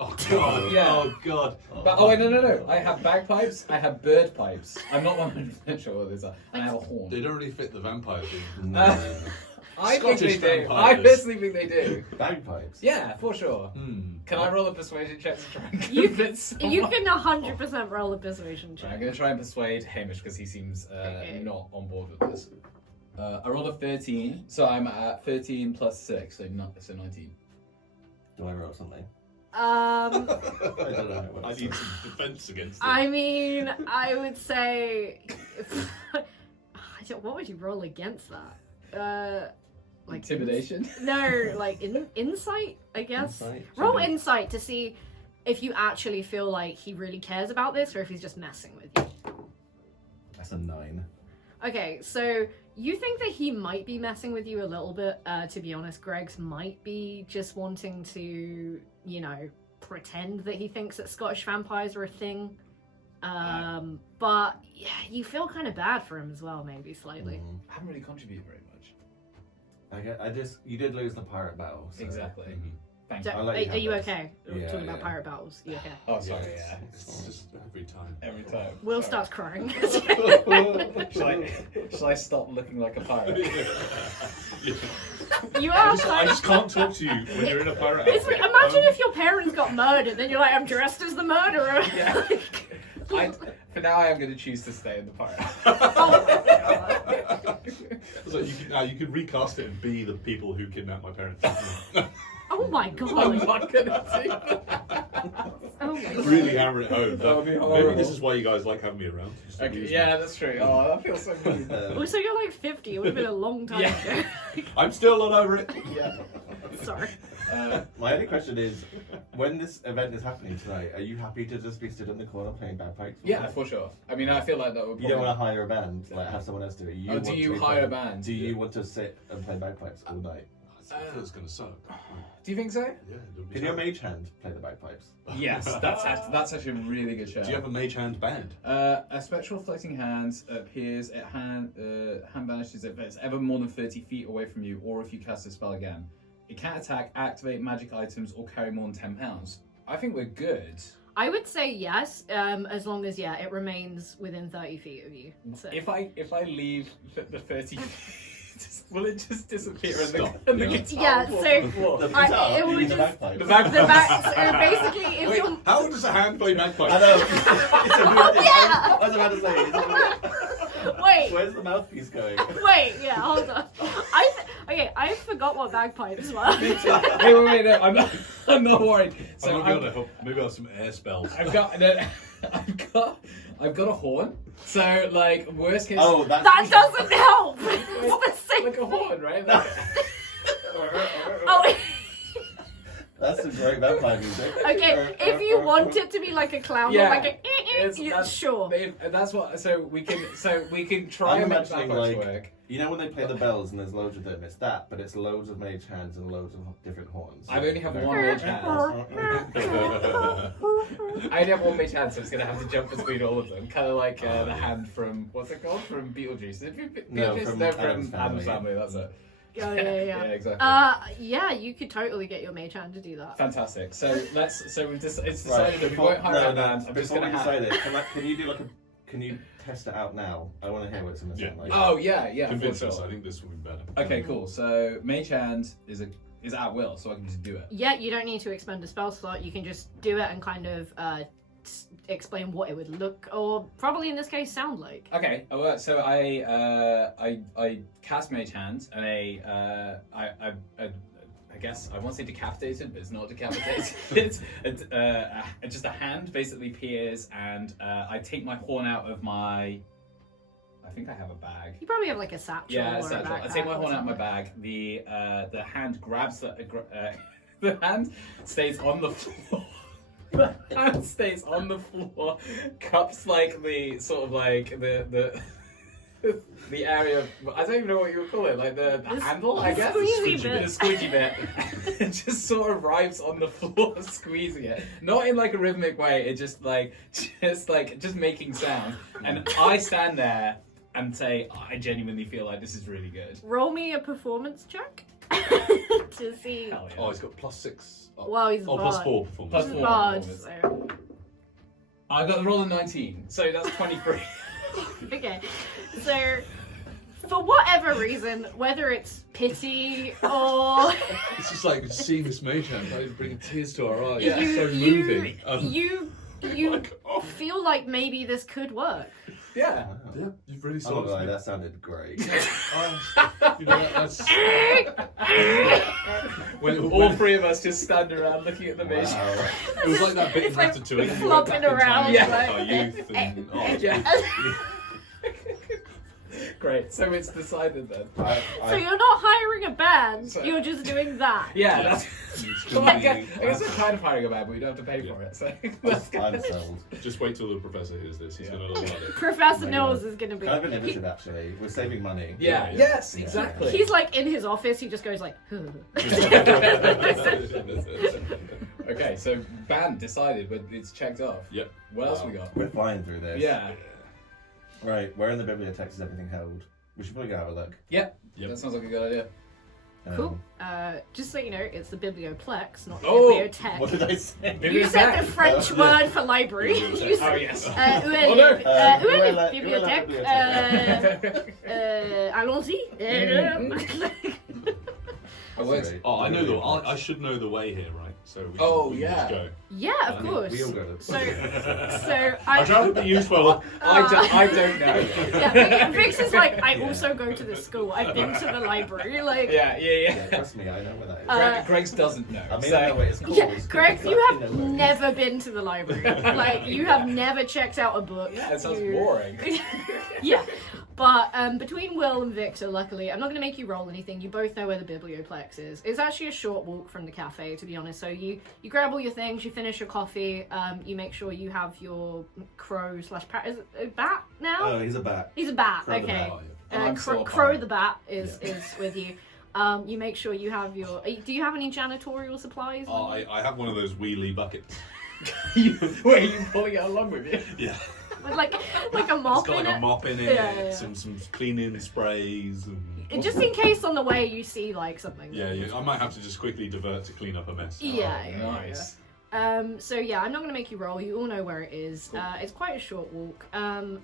Oh god. Yeah. Oh god. But wait, no. I have bagpipes. I have bird pipes. I'm not 100% sure what these are. And I have a horn. They don't really fit the vampire theme. No. I think Scottish they do. vampires. I personally think they do. Bagpipes. Yeah, for sure. Hmm. Can I roll a persuasion check to try and You- convince someone? You can 100% roll a persuasion I'm check. going to try and persuade Hamish because he seems Okay. not on board with this. I rolled a 13, so I'm at 13 plus 6, so 19. Do I roll something? Um, I don't know. How it I works. need some defense against it. I mean, I would say. What would you roll against that? Like Intimidation? No, like insight, I guess. Insight? Roll insight to see if you actually feel like he really cares about this or if he's just messing with you. That's a 9. Okay, so you think that he might be messing with you a little bit. To be honest, Greg's might be just wanting to, pretend that he thinks that Scottish vampires are a thing. But yeah, you feel kind of bad for him as well, maybe slightly. I haven't really contributed very much. You did lose the pirate battle. So. Exactly. Mhm. Thank So, you. I'll let you are have you this. okay? Yeah, Talking about yeah. pirate battles. You okay? Oh, sorry, yeah. It's just every time. Every time. Will Sorry. starts crying. Shall I stop looking like a pirate? You I are I just can't talk to you when you're in a pirate It's outfit. like, imagine if your parents got murdered, then you're like, I'm dressed as the murderer. Yeah. For now, I am going to choose to stay in the pirate. So you can recast it and be the people who kidnapped my parents. Oh my I'm god. not going to do that. Oh my god. Really hammer it home. That would be Maybe horrible. this is why you guys like having me around. Just to Okay, amuse me. yeah, that's true. Oh, that feels so good. Also, you're like 50. It would have been a long time Yeah. ago. I'm still not over it. Yeah. Sorry. My only question is, when this event is happening tonight, are you happy to just be stood in the corner playing bagpipes? Yeah, for sure. I mean, I feel like that would You don't want to hire a band, like have someone else do it. Oh, do want you to hire a play- band? Do you want to sit and play bagpipes all night? I feel it's gonna suck. Do you think so? Yeah, it'll be Can your terrible. mage hand play the bagpipes? Yes, that's actually a really good show. Do you have a mage hand band? A spectral floating hand appears at hand banishes if it's ever more than 30 feet away from you, or if you cast a spell again. It can't attack, activate magic items, or carry more than 10 pounds. I think we're good. I would say yes, as long as, it remains within 30 feet of you. So. If I leave the 30 feet, will it just disappear Stop. in the Yeah. guitar? Yeah, falls so- to the floor? The I- guitar, it you would mean the just- bagpipes? The bagpipes. The back, so basically, if Wait, you're... how does a hand play bagpipes? I know. It's a weird thing. Yeah. I was about to say. It's a weird... Wait, Where's the mouthpiece going? hold on. I forgot what bagpipes were. Wait, no, I'm not worried. So So maybe I'll have some air spells. I've got a horn. So like worst case. Oh, that's. That doesn't help. It's the same like a horn, right? Like, Oh, That's some great vampire music. okay. If you want it to be like a clown, or Yeah. like It's- sure. That's what. So we can try I'm and make imagining, bagpipes like- work. You know when they play the bells and there's loads of them, it's that, but it's loads of mage hands and loads of different horns. I've only have one mage hand. I only have one mage hand, so it's gonna have to jump between all of them. Kind of like the hand from what's it called? From Beetlejuice. No, from Addams Addams Family. Family. That's it. Oh, yeah. Yeah, exactly. Yeah, you could totally get your mage hand to do that. Fantastic. So we've it's Right, decided that we won't hire a band. I'm just before gonna we have. decide it, can you do like a? Can you test it out now? I want to hear what it's gonna sound like. Oh yeah, for Convince us. sure. I think this will be better. Okay, cool. So mage hand is at will, so I can just do it. Yeah, you don't need to expend a spell slot. You can just do it and kind of explain what it would look, or probably in this case, sound like. Okay. So I cast mage hand, and I guess I want to say decapitated, but it's not decapitated. It's just a hand basically appears, and I take my horn out of my I think I have a bag. You probably have like a satchel Yeah, or so a backpack. I take my or horn out of my something. bag. The hand grabs the hand stays on the floor. The hand stays on the floor, cups like the sort of like the area of, I don't even know what you would call it, like the handle, I guess. squeezy bit. The squeegee bit. It just sort of arrives on the floor, squeezing it. Not in like a rhythmic way. It just making sound. And I stand there and say, I genuinely feel like this is really good. Roll me a performance check to see. Hell yeah. Oh, he's got +6. Oh, Well, he's a oh, bard. +4 performance. Plus He's a four bard, performance. so. I got the roll of 19, so that's 23. Okay, so for whatever reason, whether it's pity or It's just like seeing this mage hand, like bringing tears to our eyes. Yeah. It's so moving. you like, oh. feel like maybe this could work. Yeah. Yeah, you've really I'm not sold gonna lie, us. that sounded great. You know, that's All three of us just stand around looking at the mage. Wow. It was like that bit in It's like Ratatouille. You flopping went back in time around, with like- our youth and Yeah. Great, so it's decided then. So you're not hiring a band, So- you're just doing that. Yeah, that's. It's Well, gonna I guess be- we're kind of hiring a band, but we don't have to pay for it. So that's I'm good. sold. Just wait till the professor hears this. He's Yeah. gonna love it. Professor Oh my Nils God. is gonna be. Kind of innovative, actually. We're saving money. Yeah. Yeah. Yes. Yeah. Exactly. He's like in his office, he just goes like, Okay, so band decided, but it's checked off. Yep. What else we got? We're flying through this. Yeah. Right, where in the bibliotheque is everything held? We should probably go have a look. Yep. Yep. That sounds like a good idea. Cool. Just so you know, it's the biblioplex, not the Oh, bibliothèque. What did I say? You said the French word for library. Bibliothèque. You Oh said, yes. où est Oh, no. où est où est la la bibliothèque? Allons-y. Oh, wait. Sorry. Oh, I know the. I should know the way here, right? So we Oh, can yeah. just go. Yeah, of course. We all go. So I try to be useful. I don't know. yeah, Vix is like, I also go to this school. I've been to the library. Like, Yeah. Yeah, trust me, I know where that is. Greg's doesn't know. I mean, so- I know what it's called. yeah, Greg, you I have know where it is. never been to the library. Like, you have never checked out a book. Yeah, it sounds You- boring. Yeah, but between Will and Victor, luckily, I'm not going to make you roll anything. You both know where the biblioplex is. It's actually a short walk from the cafe, to be honest. So you grab all your things, you finish your coffee, you make sure you have your crow slash bat. Is it a bat now? Oh, he's a bat. He's a bat. Crow the okay. bat. I'm still a Crow pirate. the bat is with you. You make sure you have your. Do you have any janitorial supplies? Oh, I have one of those wheelie buckets. Wait, are you pulling it along with you? Yeah. With like a mop It's got in like it. a mop in it, Yeah. some cleaning sprays, and Just in case on the way you see like something. yeah, I might have to just quickly divert to clean up a mess. Yeah, Oh, yeah, nice. So yeah, I'm not going to make you roll. You all know where it is. It's quite a short walk. And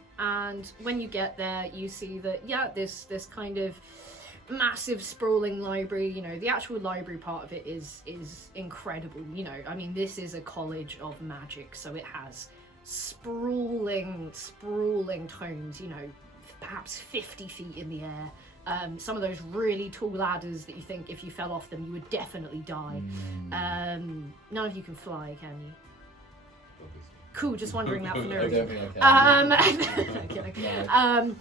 when you get there, you see that this kind of massive sprawling library. You know, the actual library part of it is incredible. You know, I mean, this is a college of magic, so it has sprawling tomes. You know, perhaps 50 feet in the air. Some of those really tall ladders that you think if you fell off them you would definitely die. None of you can fly, can you? Cool, just wondering that for no I reason. don't think I can. Kidding.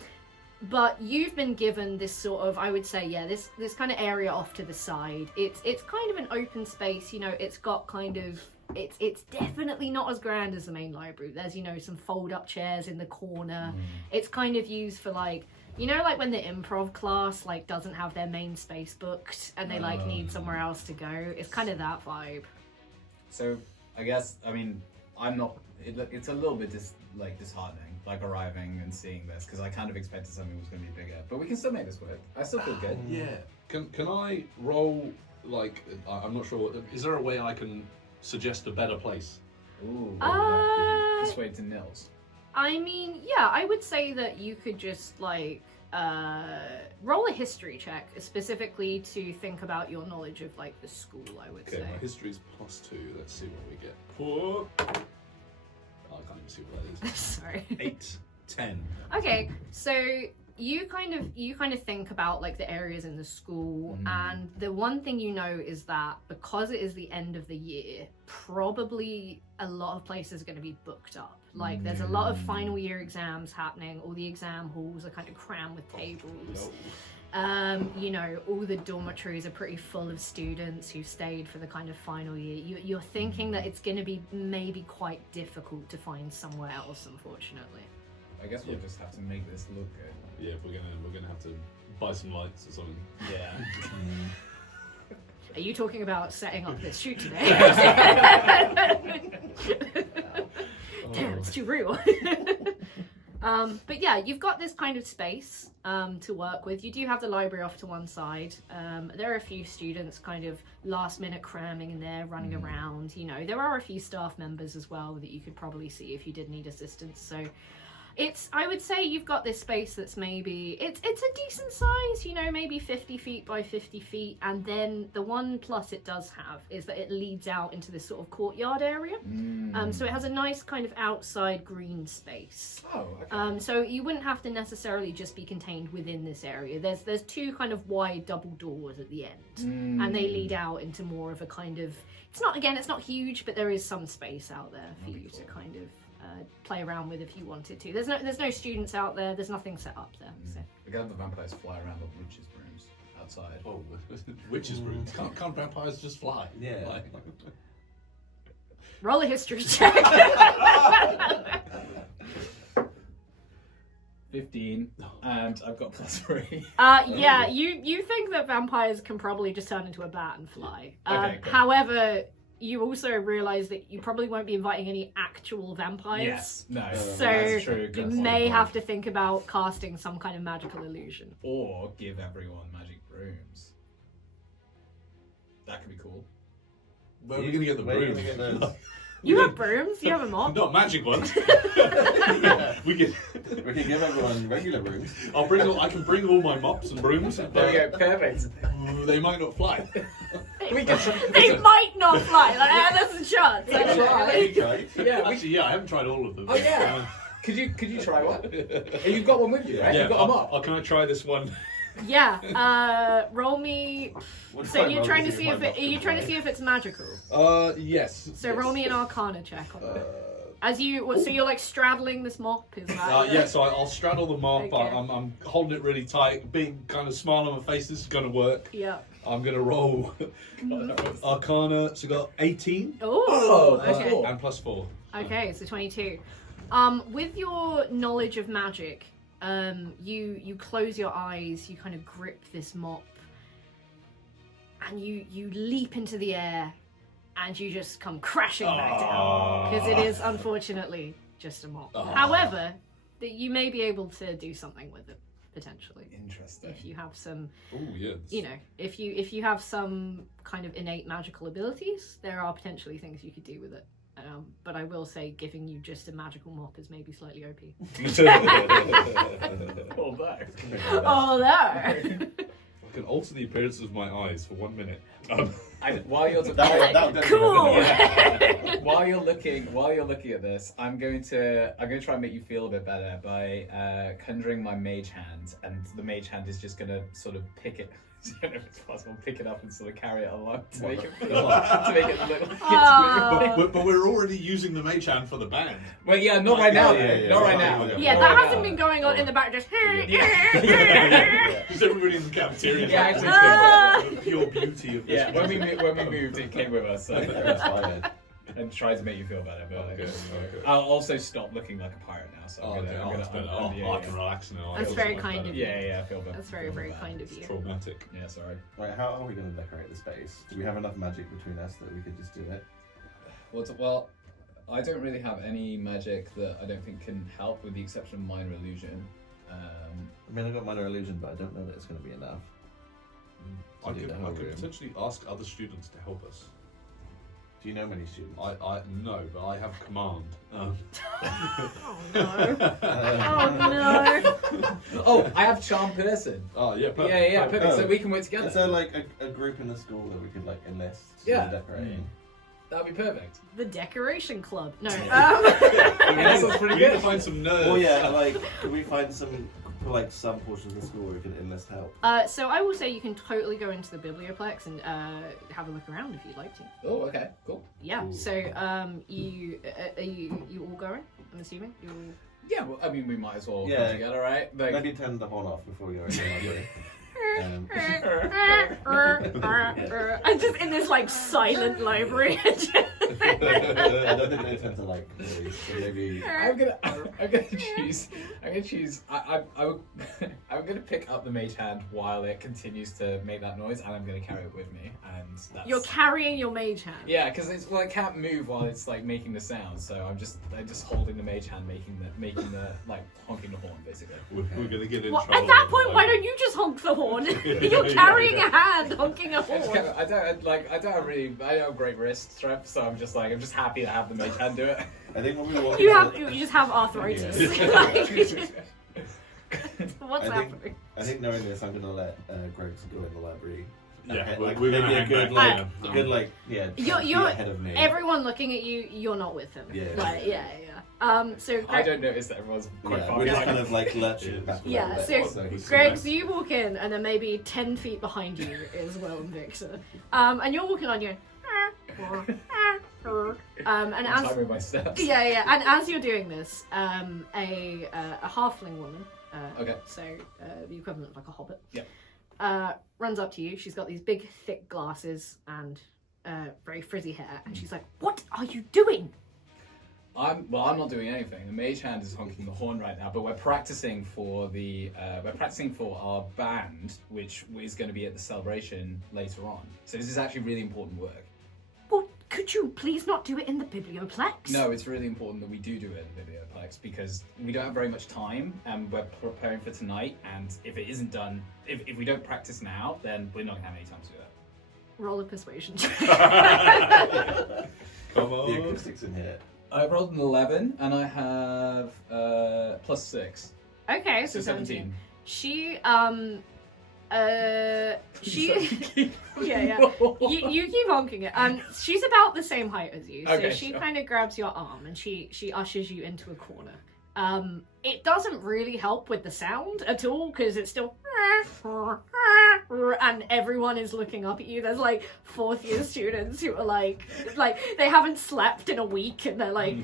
But you've been given this sort of, I would say, this kind of area off to the side. It's kind of an open space, you know. It's got kind of, it's definitely not as grand as the main library. There's, you know, some fold-up chairs in the corner. It's kind of used for like, you know, like when the improv class like doesn't have their main space booked and they like need somewhere else to go. It's kind of that vibe. So I guess I'm not. It's a little bit disheartening, like arriving and seeing this, because I kind of expected something was going to be bigger. But we can still make this work. I still feel good. Yeah. Can I roll like I'm not sure. Is there a way I can suggest a better place? Ooh. Uh, Persuade to Nils. I mean, yeah, I would say that you could just like roll a history check specifically to think about your knowledge of like the school. I would Okay, say. my history's +2. Let's see what we get. Oh, I can't even see what that is. Sorry. 8, 10. Okay, so you kind of think about like the areas in the school, and the one thing you know is that because it is the end of the year, probably a lot of places are going to be booked up. Like there's a lot of final year exams happening. All the exam halls are kind of crammed with tables. You know, all the dormitories are pretty full of students who stayed for the kind of final year. You're thinking that it's going to be maybe quite difficult to find somewhere else, unfortunately. I guess we'll just have to make this look good. Yeah, we're gonna have to buy some lights or something. Yeah. Are you talking about setting up this shoot today? Damn, it's too real. But yeah, you've got this kind of space to work with. You do have the library off to one side. There are a few students kind of last minute cramming in there, running around. You know, there are a few staff members as well that you could probably see if you did need assistance. So I would say you've got this space that's maybe, it's a decent size, you know, maybe 50 feet by 50 feet. And then the one plus it does have is that it leads out into this sort of courtyard area. So it has a nice kind of outside green space. Oh, okay. So you wouldn't have to necessarily just be contained within this area. There's two kind of wide double doors at the end, and they lead out into more of a kind of, it's not huge, but there is some space out there for you to kind of play around with if you wanted to. There's no students out there. There's nothing set up there. So. We can have the vampires fly around on witches' brooms outside. Oh, witches' brooms. Can't vampires just fly? Yeah. Like, Roll a history check. 15, and I've got +3. Yeah, you think that vampires can probably just turn into a bat and fly. Okay, cool. However, you also realise that you probably won't be inviting any actual vampires. Yes, no, So that's true. you may have to think about casting some kind of magical illusion. Or give everyone magic brooms. That could be cool. where are we gonna get the Where are you brooms? gonna get those? You have brooms. You have a mop. Not magic ones. We can. We can give everyone regular rooms. I can bring all my mops and brooms. There we go, perfect. They might not fly. We can They might not fly. Like, there's a chance. Right? Yeah, we, Actually, yeah, I haven't tried all of them. oh yeah. Could you try one? You've got one with you, right? Yeah. You've got them up. Can I try this one? Yeah. Roll me. What So time you're roll trying to is see if it? are you trying to see if it's magical? Yes. So roll me an Arcana check on it. So you're like straddling this mop, is that? Yeah, so I'll straddle the mop. Okay. I'm holding it really tight. Big kind of smile on my face. This is gonna work. Yeah. I'm gonna roll Arcana. So got 18 Oh, plus okay. four. and +4. Okay, so 22. With your knowledge of magic, you close your eyes, you kind of grip this mop, and you leap into the air, and you just come crashing back down because it is unfortunately just a mop. However, that you may be able to do something with it potentially Interesting. if you have some, Oh yeah. you know, if you have some kind of innate magical abilities, there are potentially things you could do with it. But I will say, giving you just a magical mop is maybe slightly OP. Although. Although. I can alter the appearance of my eyes for 1 minute. While you're Cool. while you're looking at this, I'm going to try and make you feel a bit better by conjuring my mage hand, and the mage hand is just gonna sort of pick it. I don't know if it's possible. Pick it up and sort of carry it along to make it look like it's moving. But we're already using the mage hand for the band. Well, yeah, not right now. Yeah, Not right yeah, now. yeah. Yeah, Not that right hasn't now. been going on in the back, just. Because everybody in the cafeteria. Yeah, is actually, the pure beauty of this. Yeah, when we moved, it came with us. So. Inspired. And try to make you feel better. But Okay. I'll also stop looking like a pirate now. So Oh, I'm okay. gonna, That's better. yeah, I can relax now. That's I feel very much kind better. of you. yeah, I feel better. That's very, feel very bad. kind of It's you. traumatic. Yeah, sorry. Right, how are we going to decorate the space? Do we have enough magic between us that we could just do it? Well, I don't really have any magic that I don't think can help, with the exception of minor illusion. I mean, I've got minor illusion, but I don't know that it's going to be enough. I to do could the whole room. potentially ask other students to help us. Do you know many students? I no, but I have command. Oh no. Oh no. Oh, I have charm person. Oh yeah, perfect. Yeah, perfect. Oh. So we can work together. Is there like a group in the school that we could like enlist to Yeah. do decorating? That'd be perfect. The decoration club. No. Yeah, that sounds pretty We need to good. find some nerds. Oh yeah, like, can we find some for like some portions of the school where we can enlist help? So I will say you can totally go into the biblioplex and have a look around if you'd like to. Oh, okay, cool. Yeah. Cool. So you are you all going? I'm assuming you all. Yeah, well, I mean, we might as well Yeah. come together, right? Like, Maybe turn the horn off before we go into the library. I'm just in this like silent library. I don't think they tend to like noise, so maybe. I'm gonna choose. I'm gonna pick up the mage hand while it continues to make that noise, and I'm gonna carry it with me. And that's. You're carrying your mage hand. Yeah, because I can't move while it's like making the sound, so I'm just holding the mage hand, making the like honking the horn, basically. We're gonna get in Well, trouble. at that point, why don't you just honk the horn? You're carrying a hand, honking a horn. I don't have great wrist strength, so I'm just happy to have the mage hand do it. I think when we walk You just have arthritis. What's happening? I think knowing this, I'm gonna let Grogs go in the library. Yeah, Okay, we're gonna maybe a hang good back. like, You're ahead of me. everyone looking at you. You're not with them. Yeah. Like, yeah. So I Greg, don't notice that everyone's quite Yeah, far we're just behind. kind of like lurching back. a Yeah, little so bit, he's Greg, so you walk in, and then maybe 10 feet behind you is Will and Victor. And you're walking on, you're and I'm as timing my steps. yeah, and as you're doing this, a halfling woman, Okay. so the equivalent of like a hobbit, Yeah. runs up to you. She's got these big, thick glasses and very frizzy hair, and she's like, "What are you doing?" I'm not doing anything. The mage hand is honking the horn right now, but we're practicing for our band, which is going to be at the celebration later on. So this is actually really important work. Well, could you please not do it in the biblioplex? No, it's really important that we do it in the biblioplex because we don't have very much time, and we're preparing for tonight. And if it isn't done, if we don't practice now, then we're not going to have any time to do it. Roll a persuasion. Come The on. acoustics in here. I rolled an 11, and I have +6, Okay, so 17. She yeah. You keep honking it. She's about the same height as you, so Okay, she sure. kind of grabs your arm and she ushers you into a corner. It doesn't really help with the sound at all because it's still and everyone is looking up at you. There's like 4th year students who are like they haven't slept in a week and they're like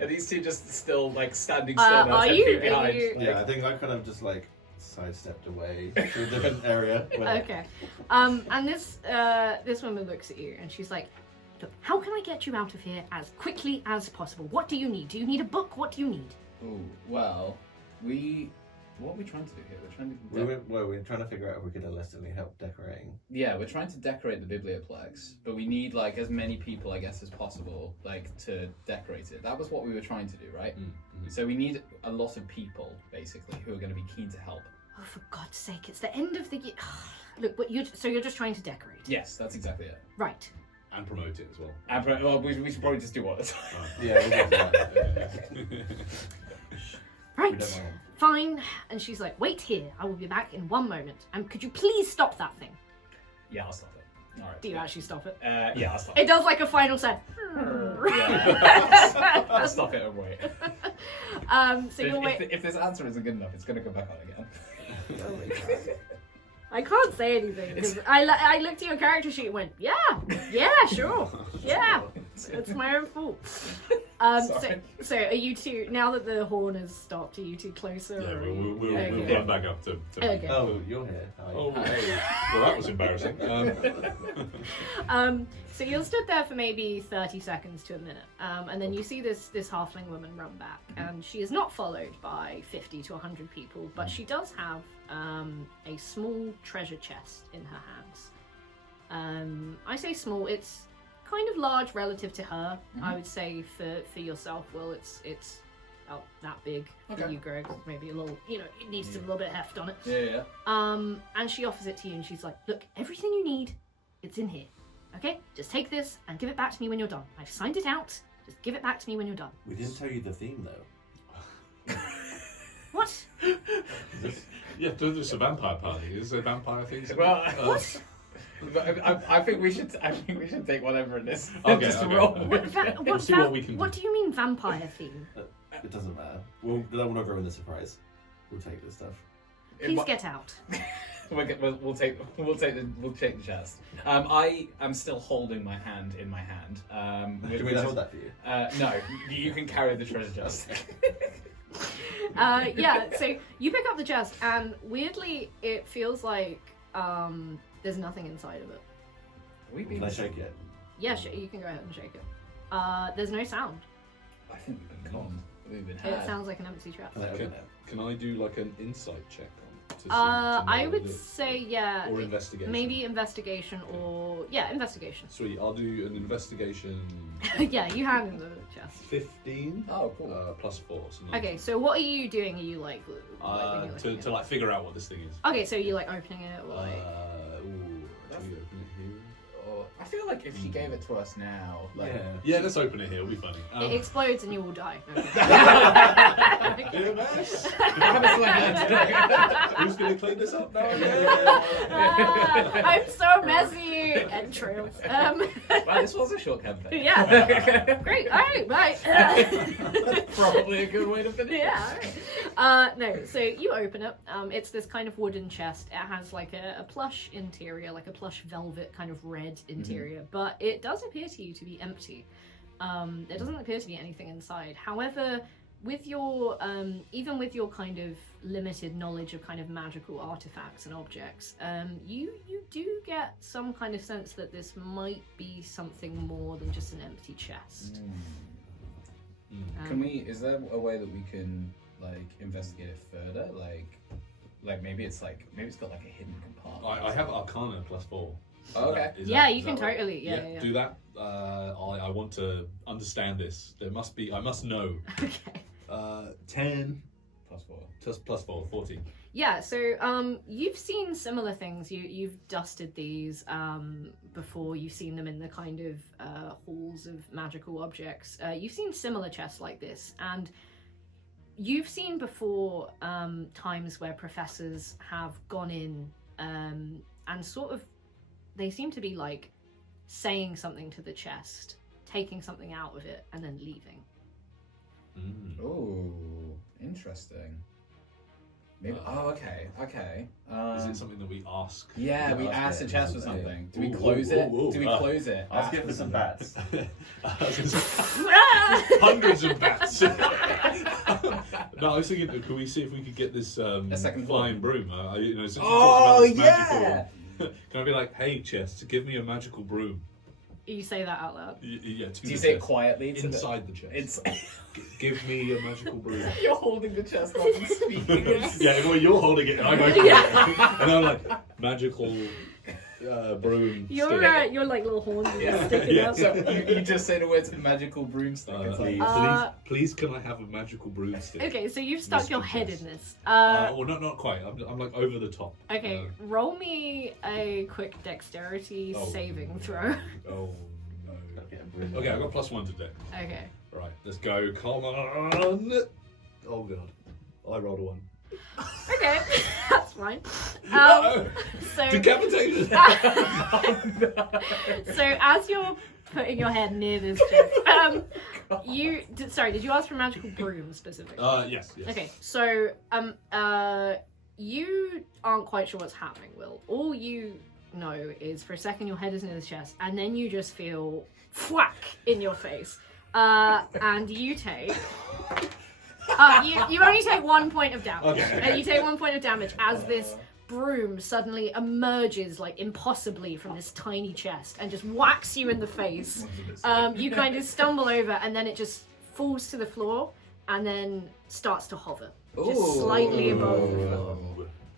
Are these two just still like standing still now, are 10 you? feet Are behind? you- Yeah, I think I kind of just like sidestepped away to a different area. where- Okay. And this woman looks at you and she's like, "Look, how can I get you out of here as quickly as possible? What do you need? Do you need a book? What do you need?" Ooh, well, what are we trying to do here? We're trying to figure out if we could enlist any help decorating. Yeah, we're trying to decorate the biblioplex, but we need like as many people, I guess, as possible, like to decorate it. That was what we were trying to do, right? Mm-hmm. So we need a lot of people, basically, who are going to be keen to help. Oh, for God's sake! It's the end of the year. Look, you're just trying to decorate, Yes, that's exactly it. right? And promote it as well. And well, we should probably just do one at a time. Yeah, we'll get to that. We Right. don't mind. Fine. And she's like, "Wait here. I will be back in 1 moment. And could you please stop that thing?" Yeah, I'll stop it. All right. Do you actually stop it? Yeah, I'll stop It does like a final sound. Yeah. I'll stop it and wait. So you'll wait. If this answer isn't good enough, it's going to go back on again. Oh my God. I can't say anything because I looked at your character sheet and went, yeah, sure, yeah, it's my own fault. Sorry. So are you two, now that the horn has stopped, are you two closer? Yeah, or are we'll you- run back up to Okay. Oh, you're here. Hi. Oh, hey. Well, that was embarrassing. So you'll stood there for maybe 30 seconds to a minute, and then you see this halfling woman run back, and she is not followed by 50 to 100 people, but she does have a small treasure chest in her hands. I say small; it's kind of large relative to her. I would say for yourself, Will, it's about that big. For Okay. you, Greg, maybe a little. It needs a little bit of heft on it. Yeah. And she offers it to you, and she's like, "Look, everything you need, it's in here. Okay, just take this and give it back to me when you're done. I've signed it out. Just give it back to me when you're done." We didn't tell you the theme though. What? Yeah, there's a vampire party. Is there a vampire thing? Well, What? I think we should take whatever it is. Okay, Just okay, roll okay. with it. We'll see what we can do. What do you mean vampire theme? It doesn't matter. We'll not ruin the surprise. We'll take this stuff. Please get out. We'll take the chest. I am still holding my hand in my hand. Can we hold that for you? No, you can carry the treasure chest. Yeah, so you pick up the chest, and weirdly, it feels like there's nothing inside of it. Can I shake it? Yeah, you can go ahead and shake it. There's no sound. I think we've been conned. We've been It had. sounds like an empty chest. Can I open it? Can I do like an insight check on? To see, I would say or investigation. maybe investigation or investigation. Sweet. I'll do an investigation. Yeah, you hand him the chest. 15. Oh, cool. Plus 4. So Okay, so what are you doing? Are you like when you're looking to like figure out what this thing is. Okay, so you like opening it or like Can we open it here? Oh, I feel like if she gave it to us now, like Yeah, let's open it here. It'll be funny. it explodes and you will die. Yeah, man. Who's gonna clean this up now? I'm so messy. Entrails. Wow, this was a short campaign. Yeah. Great. All right. Bye. Probably a good way to finish. Yeah. All right. No. So you open it. It's this kind of wooden chest. It has like a plush interior, like a plush velvet kind of red interior, but it does appear to you to be empty. There doesn't appear to be anything inside. However, with your even with your kind of limited knowledge of kind of magical artifacts and objects, you do get some kind of sense that this might be something more than just an empty chest. Can we? Is there a way that we can like investigate it further? Like maybe it's got like a hidden compartment. I have Arcana plus 4. Oh, okay. Yeah, you can totally. Yeah. Do that. I want to understand this. I must know. Okay. 10 Plus 4. just plus 4, 14. Yeah, so you've seen similar things. You've dusted these before. You've seen them in the kind of halls of magical objects. You've seen similar chests like this, and you've seen before times where professors have gone in and sort of, they seem to be like saying something to the chest, taking something out of it, and then leaving. Oh, interesting. Maybe. Oh, okay. Is it something that we ask? Yeah, we ask asked the it. chest for something. Do we Ooh, close ooh, it? ooh, Do we close it? Ask it for some bats. Hundreds of bats. No, I was thinking, could we see if we could get this second flying broom? Since you Oh, talked about this magical yeah! can I be like, hey, chest, give me a magical broom? You say that out loud. Yeah. Do you say it quietly? To inside the chest? It's. Give me a magical broom. You're holding the chest up and speaking. Yeah, well, you're holding it, and I'm opening it. And I'm like, magical broom. Your like little horns are sticking Yeah. up. So you just say the words magical broomstick. It's like, please, can I have a magical broomstick? Okay, so you've stuck Mr. your head Chest. in this. Well, not quite. I'm like over the top. Okay, roll me a quick dexterity saving throw. Oh no. Okay, I've got +1 to dex. Okay. Right, let's go. Come on. Oh god, I rolled a 1. Okay, that's fine. No! So, Decapitated. so as you're putting your head near this chest, did you ask for a magical broom specifically? Yes. Okay, so you aren't quite sure what's happening, Will. All you know is for a second your head is near the chest, and then you just feel whack in your face, and you take. You only take 1 point of damage. Okay. You take 1 point of damage as this broom suddenly emerges like impossibly from this tiny chest and just whacks you in the face. You kind of stumble over, and then it just falls to the floor and then starts to hover just slightly above the floor.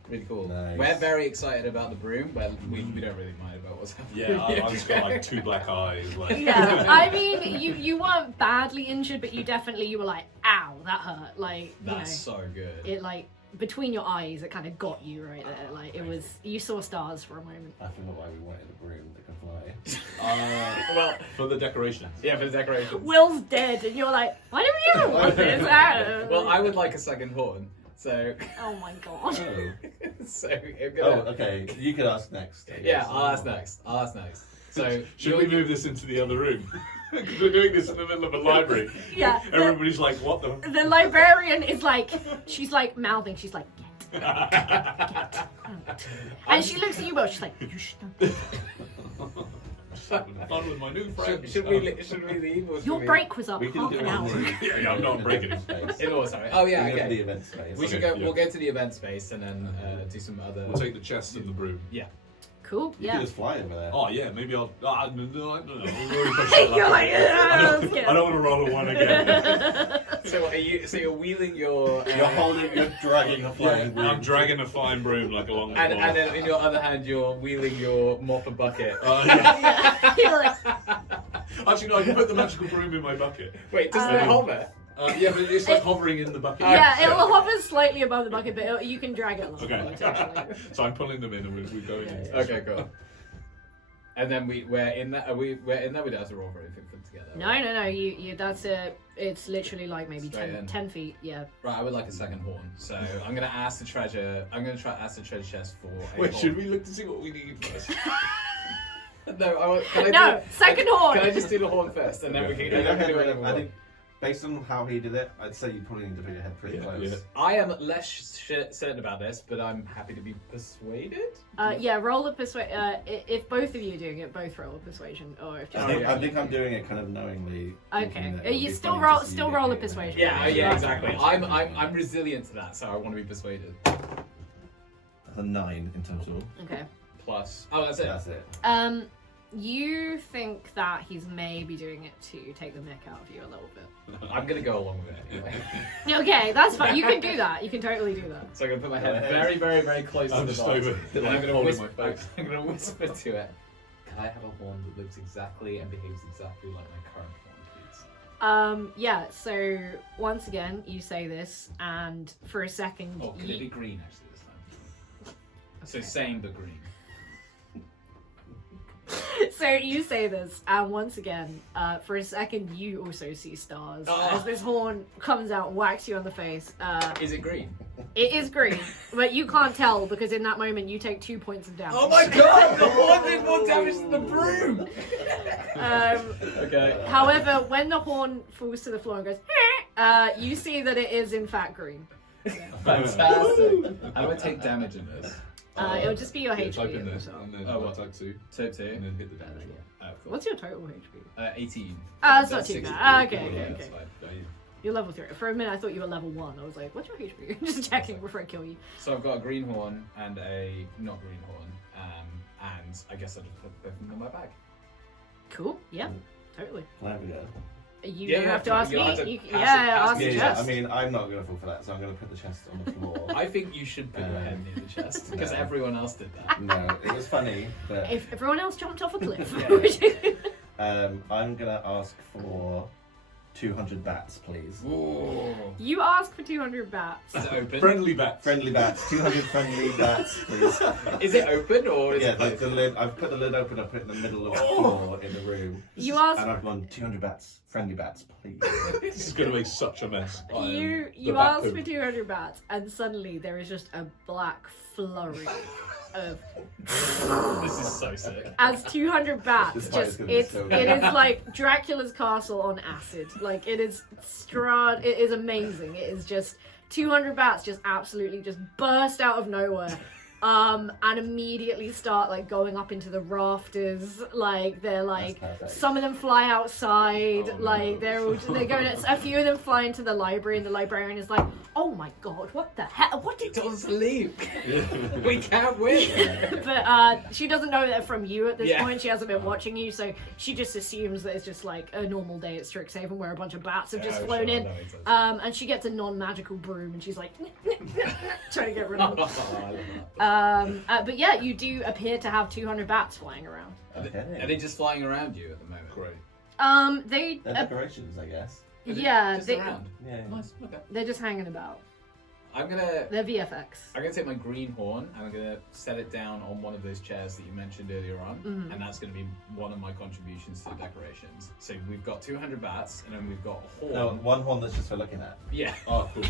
Really cool. Nice. We're very excited about the broom, but we don't really mind about what's happening. Yeah, I've just got like 2 black eyes. Like. Yeah, I mean, you weren't badly injured, but you were like, ow, that hurt. Like, That's so good. it like between your eyes, it kind of got you right there. Like it was, you saw stars for a moment. I forgot why we wanted a broom that can fly. Well, For the decorations. yeah, for the decorations. Will's dead, and you're like, why do we even want this? Well, I would like a second horn. So. Oh my god. Oh. So. Oh, okay. You can ask next. Yeah, I'll ask next. So Should we move this into the other room? Because we're doing this in the middle of a library. Yeah. Everybody's like, what the? The librarian is like, she's like mouthing, she's like, get. And she looks at you both, she's like, you should not. Having fun with my new friends. should we leave? Or should Your we... break was up We can half do an it hour. in the Yeah, I'm not breaking it. space. In all, sorry. Oh yeah, We can go to the okay. event space. We should Okay, go. yeah. We'll go to the event space and then do some other. We'll take the chest and the broom. Yeah. Cool, You yeah. can just fly over there. Oh yeah, maybe I'll. No, we've already pushed that You're like, I let's get don't want to roll a 1 again. So what are you? So you're wheeling your. You're dragging a flying broom. I'm dragging a flying broom like along the And floor. then in your other hand, you're wheeling your mop and bucket. Yeah. You're like, Actually, no, I can put the magical broom in my bucket. Wait, does it hover? Yeah, but it's like hovering in the bucket. yeah, it will hover slightly above the bucket, but you can drag it along. Okay. Potentially. So I'm pulling them in and we're going into Yeah. Okay, cool. And then we're in that. We're in that. We don't have to roll for anything put together. No. You. That's it. It's literally like maybe Straight 10, in. 10 feet. Yeah. Right, I would like a second horn. So I'm gonna ask the treasure. I'm gonna try to ask the treasure chest for. A Wait, horn. should we look to see what we need first? No, I want. Can I No, do, second horn. Can I just do the horn first, and then we can. Yeah, and then we go can do ahead, whatever we I want. think, based on how he did it, I'd say you probably need to put your head pretty Yeah, close. yeah. I am less certain about this, but I'm happy to be persuaded. Yeah, roll a persuasion. If both of you are doing it, both roll a persuasion, or if just I think, yeah. I think I'm doing it kind of knowingly. Okay. thinking that it would You be still funny to roll- see still you roll a get hit in the head. persuasion. Yeah, Yeah. exactly. I'm resilient to that, so I want to be persuaded. That's a 9 in total. Okay. Plus, oh, that's it. That's it. You think that he's maybe doing it to take the mick out of you a little bit. I'm gonna go along with it anyway. Okay, that's fine. You can do that. You can totally do that. So I'm gonna put my head Go ahead. very, very, very close I'm to the just box, over and I'm gonna holding whisper. my face. I'm gonna whisper to it. Can I have a horn that looks exactly and behaves exactly like my current horn, please? Yeah, so once again, you say this, and for a second, Oh, can it be green actually this time? So same but green. So you say this, and once again, for a second, you also see stars Oh. as this horn comes out and whacks you on the face. Is it green? It is green, but you can't tell because in that moment you take 2 points of damage. Oh my god! The horn did more damage than the broom. Okay. However, when the horn falls to the floor and goes, you see that it is in fact green. Fantastic. How do I take damage in this? It'll just be your Yeah, HP. type in this so. and then Oh, what? type 2 Tip 2. and then hit the damage roll. Oh, cool. What's your total HP? 18. That's not too 60. bad. Okay, Yeah, okay. that's fine. You're level 3. For a minute I thought you were level 1. I was like, what's your HP? Just checking before I kill you. So I've got a green horn and a not green horn, and I guess I'll just put both of them in my bag. Cool, yeah, totally. Can I have a go? You Yeah, do have to ask you'll have me. to You, ask yeah, it- ask ask the it. Yeah, chest. I mean, I'm not going to fall for that, so I'm going to put the chest on the floor. I think you should put your head near the chest because No. everyone else did that. No, it was funny, but If everyone else jumped off a cliff. I'm going to ask for 200 bats, please. Ooh. You ask for 200 bats. Is it open? Friendly bats. Friendly bats, 200 friendly bats, please. Is it open or is Yeah, it like the lid. I've put the lid open. I put it in the middle of the floor in the room. You ask And I've gone 200 bats, friendly bats, please. This is going to make such a mess. I am you the you bat ask poo. for 200 bats, and suddenly there is just a black flurry of This is so sick. as 200 bats This fight is just gonna be so it good. is like Dracula's castle on acid. Like it is it is amazing. It is just 200 bats just absolutely just burst out of nowhere. And immediately start like going up into the rafters. Like they're like That's perfect. some of them fly outside. Oh, like no. they're going. A few of them fly into the library, and the librarian is like, "Oh my god, what the hell? What did?" Don't sleep. We can't win. But she doesn't know that from you at this Yeah. point. She hasn't been watching you, so she just assumes that it's just like a normal day at Strixhaven where a bunch of bats have just Oh, flown sure, in. that makes sense. And she gets a non-magical broom, and she's like trying to get rid of them. I love that. But yeah, you do appear to have 200 bats flying around. Okay. Are they just flying around you at the moment? Great. They They're decorations, I guess. Are they yeah, just they, around. Yeah. Nice. Okay. they're just hanging about. They're VFX. I'm gonna take my green horn and I'm gonna set it down on one of those chairs that you mentioned earlier on, and that's gonna be one of my contributions to the decorations. So we've got 200 bats, and then we've got a horn. No, one horn that's just for looking at. Yeah. Oh, cool.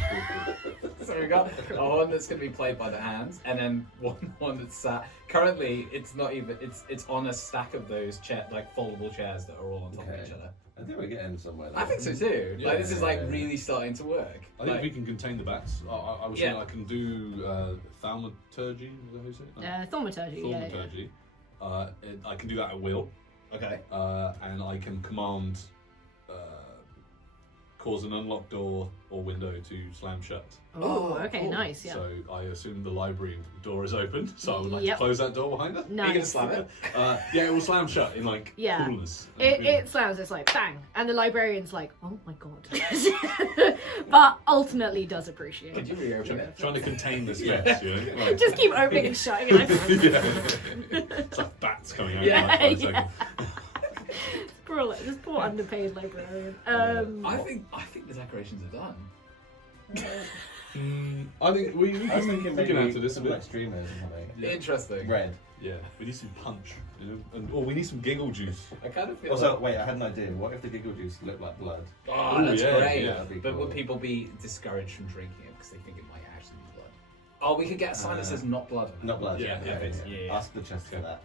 So we've got a horn that's gonna be played by the hands, and then one horn that's sat. Currently, it's not even. It's on a stack of those foldable chairs that are all on top of each other. I think we're getting somewhere. I think so too. Yeah, Like this is really starting to work. I think we can contain the bats. I was saying I can do thaumaturgy. Is that how you say it? Thaumaturgy. Yeah. Thaumaturgy. I can do that at will. Okay. And I can command cause an unlocked door or window to slam shut. Oh, okay, cool. nice. Yeah. So I assume the library door is open, so I would like Yep. to close that door behind her. Are you gonna Nice. slam it? Yeah, it will slam shut in Yeah. coolness. It slams. It's like bang, and the librarian's like, "Oh my god," but ultimately does appreciate Could it. you reopen it? Trying to contain this Yeah. mess, you know? Like, Just keep opening and shutting. And yeah. It's like bats coming out. Yeah, in like 5 yeah. seconds. this poor underpaid librarian. I think the decorations are done. I think we I was thinking can maybe add to this a some, bit. like streamers or something. Yeah. Interesting. Red. Yeah, we need some punch, you know, or we need some giggle juice. I kind of feel. Also, wait, I had an idea. What if the giggle juice looked like blood? Oh, Ooh, that's yeah, great. yeah, that'd be But cool. would people be discouraged from drinking it because they think it might actually be blood? Oh, we could get a sign that says not blood. on it. Not blood. Yeah, okay, yeah. Ask the chest for that.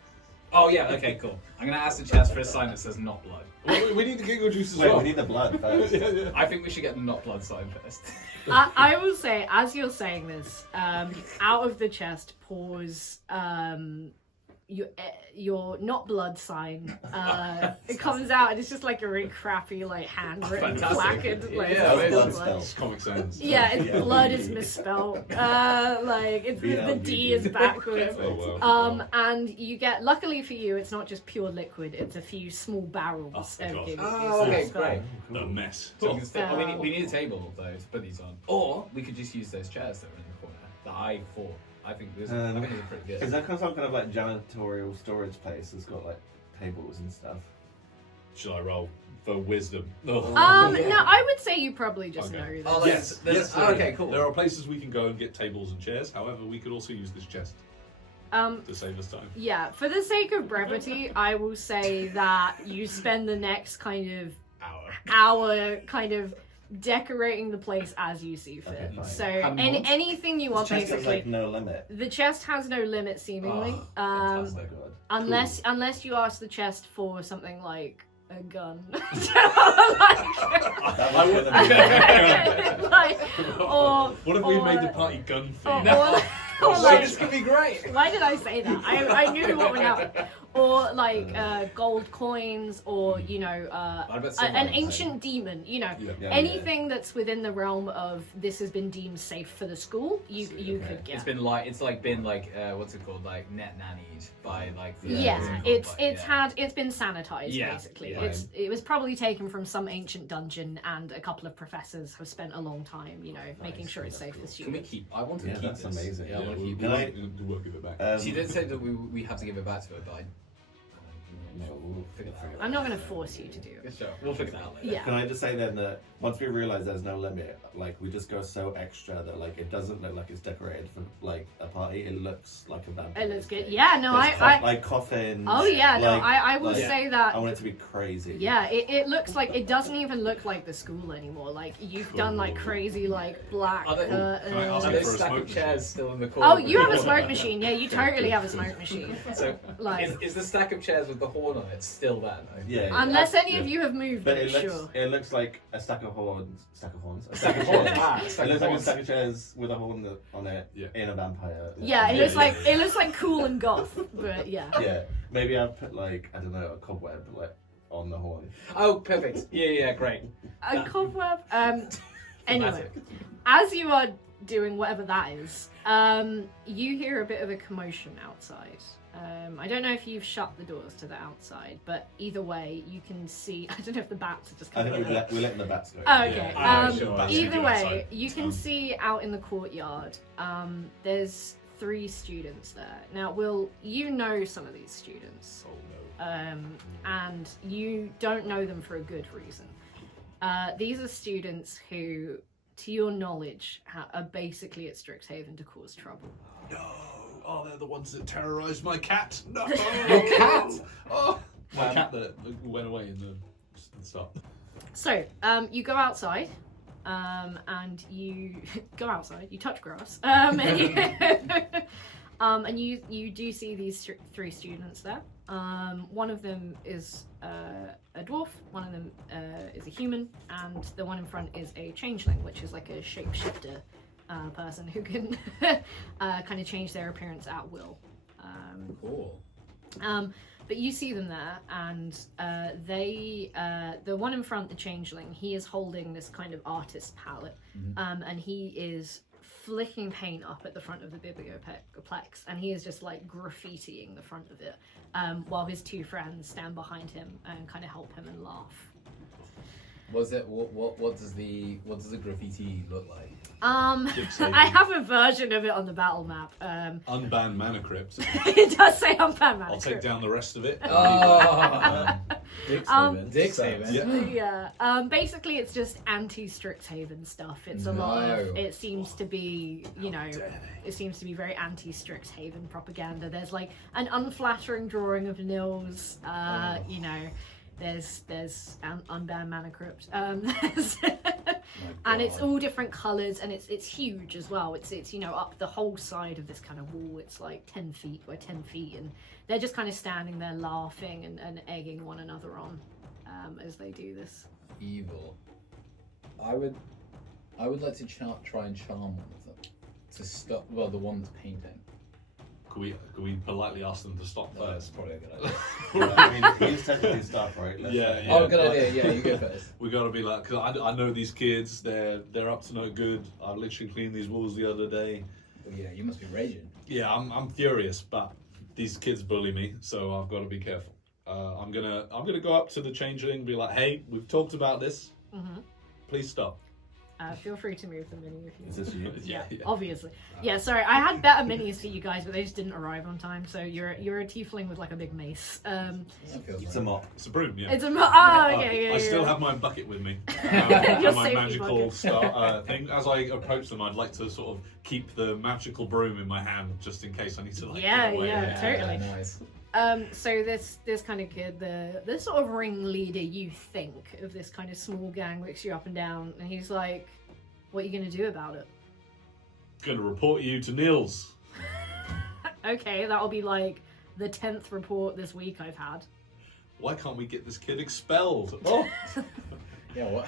Oh yeah. Okay. Cool. I'm gonna ask the chest for a sign that says not blood. Well, we need the giggle juice as Wait, well. we need the blood first. yeah. I think we should get the not blood sign first. I will say, as you're saying this, out of the chest pours your not blood sign. It comes out and it's just like a really crappy handwritten Fantastic. placard. Yeah, it's blood blood. spell. It's Comic Sans. Yeah, it's Yeah. blood is misspelled. The D is backwards. Oh, wow. And you get, luckily for you, it's not just pure liquid. It's a few small barrels Oh, of thank God. giggle Oh, juice okay, as well. great. A mess. So we, can stay, we need a table though to put these on, or we could just use those chairs that are in the corner that I thought. I think those are pretty good. Is that some kind of janitorial storage place that's got tables and stuff? Should I roll for wisdom? Oh. No, I would say you probably just Okay. know this. Oh, Yes, there's, yes. okay, cool. There are places we can go and get tables and chairs. However, we could also use this chest to save us time. Yeah, for the sake of brevity, I will say that you spend the next hour decorating the place as you see fit. Okay, fine. So How many months? anything you want, The chest has basically. no limit. The chest has no limit, seemingly. Oh, fantastic. Oh my god. Unless you ask the chest for something like a gun. That was gonna be What if we made the party gun themed? This could be great. Why did I say that? I knew what would happen. Or gold coins, or an ancient demon. Yeah. Anything that's within the realm of this has been deemed safe for the school, you could get. It's been what's it called, net nannied by It's been sanitized, Yeah, basically. yeah. It was probably taken from some ancient dungeon, and a couple of professors have spent a long time, making sure it's safe for Can we students. keep? I want to Yeah, keep that's this. amazing. Yeah, I want to keep Can it. I- We'll give it back. She did say that we have to give it back to her, but No, we'll figure that out. I'm not going to force you to do it. Sure, we'll figure that out later. Yeah. Can I just say then that once we realize there's no limit, we just go so extra that it doesn't look like it's decorated for a party. It looks like a vampire. It looks good. Yeah, no, There's coffins. Oh yeah, no, I will like- say that. I want it to be crazy. Yeah, it looks like, it doesn't even look like the school anymore. You've done crazy black Are they- Can I ask Are you those for a stack smoke of machine? chairs still in the corner? Oh, you have a smoke machine. Yeah, you totally have a smoke machine. So, Like- is the stack of chairs with the horn on it still there? Though? Yeah. Unless any of Yeah. you have moved But it, sure. it looks like a stack of horns. A stack of horns. A Stack stack of of horns. chairs. Ah, It stack looks of like a horns. stack of chairs with a horn on it Yeah. in a vampire. Yeah, it Yeah, looks yeah. it looks like cool and goth, but yeah. Yeah. Maybe I'll put I don't know, a cobweb on the horn. Oh, perfect. Yeah, great. A cobweb. Anyway, Thematic. as you are doing whatever that is, you hear a bit of a commotion outside. I don't know if you've shut the doors to the outside, but either way, you can see. I don't know if the bats are just I coming. think we're letting the bats go. Oh, okay. Yeah. Sure. Bats Either can go way, outside. you can see out in the courtyard. There's 3 students there. Now, Will, you know some of these students, Oh no. and you don't know them for a good reason. These are students who, to your knowledge, are basically at Strixhaven to cause trouble. No. Oh, they're the ones that terrorised my cat. No. Your cat? Oh, my cat that went away in the start. So, you go outside, and you go outside. You touch grass, and you do see these three students there. One of them is a dwarf, one of them is a human, and the one in front is a changeling, which is like a shapeshifter person who can kind of change their appearance at will. Cool. But you see them there, and the one in front, the changeling, he is holding this kind of artist palette, and he is flicking paint up at the front of the biblioplex, and he is just like graffitiing the front of it, while his two friends stand behind him and kind of help him and laugh. Was it what does the graffiti look like? I have a version of it on the battle map. Unbanned mana crypt. It does say unbanned mana I'll take down the rest of it. Strixhaven. Yeah. Basically, it's just anti-Strixhaven stuff. It's a lot of. It seems to be, it seems to be very anti-Strixhaven propaganda. There's like an unflattering drawing of Nils. There's unbanned mana crypt. And it's all different colours, and it's huge as well. It's up the whole side of this kind of wall. It's like 10 feet by 10 feet, and they're just kind of standing there laughing and egging one another on as they do this. Evil. I would like to try and charm one of them to stop. Well, the one that's painting. Could we politely ask them to stop No, that's first? probably a good idea. I mean, he's technically stuff, right? Yeah. Oh, good idea. Yeah, you go first. We gotta be like, cause I know these kids. They're up to no good. I literally cleaned these walls the other day. Well, yeah, you must be raging. Yeah, I'm furious, but these kids bully me, so I've got to be careful. I'm gonna go up to the changeling and be like, hey, we've talked about this. Please stop. Feel free to move the mini if you Is want. this you? Yeah, obviously. Yeah, sorry, I had better minis for you guys, but they just didn't arrive on time. So you're a tiefling with like a big mace. That feels It's right. a mop. It's a broom, yeah. It's a okay. I still have my bucket with me. Your And my safety magical bucket. thing. As I approach them, I'd like to sort of keep the magical broom in my hand just in case I need to like get away. Yeah, totally. Nice. So this kind of kid, the sort of ringleader, you think, of this kind of small gang, looks you up and down, and he's like, "What are you gonna do about it?" Gonna report you to Nils. Okay, that'll be like the 10th report this week I've had. Why can't we get this kid expelled? Oh. Yeah, what?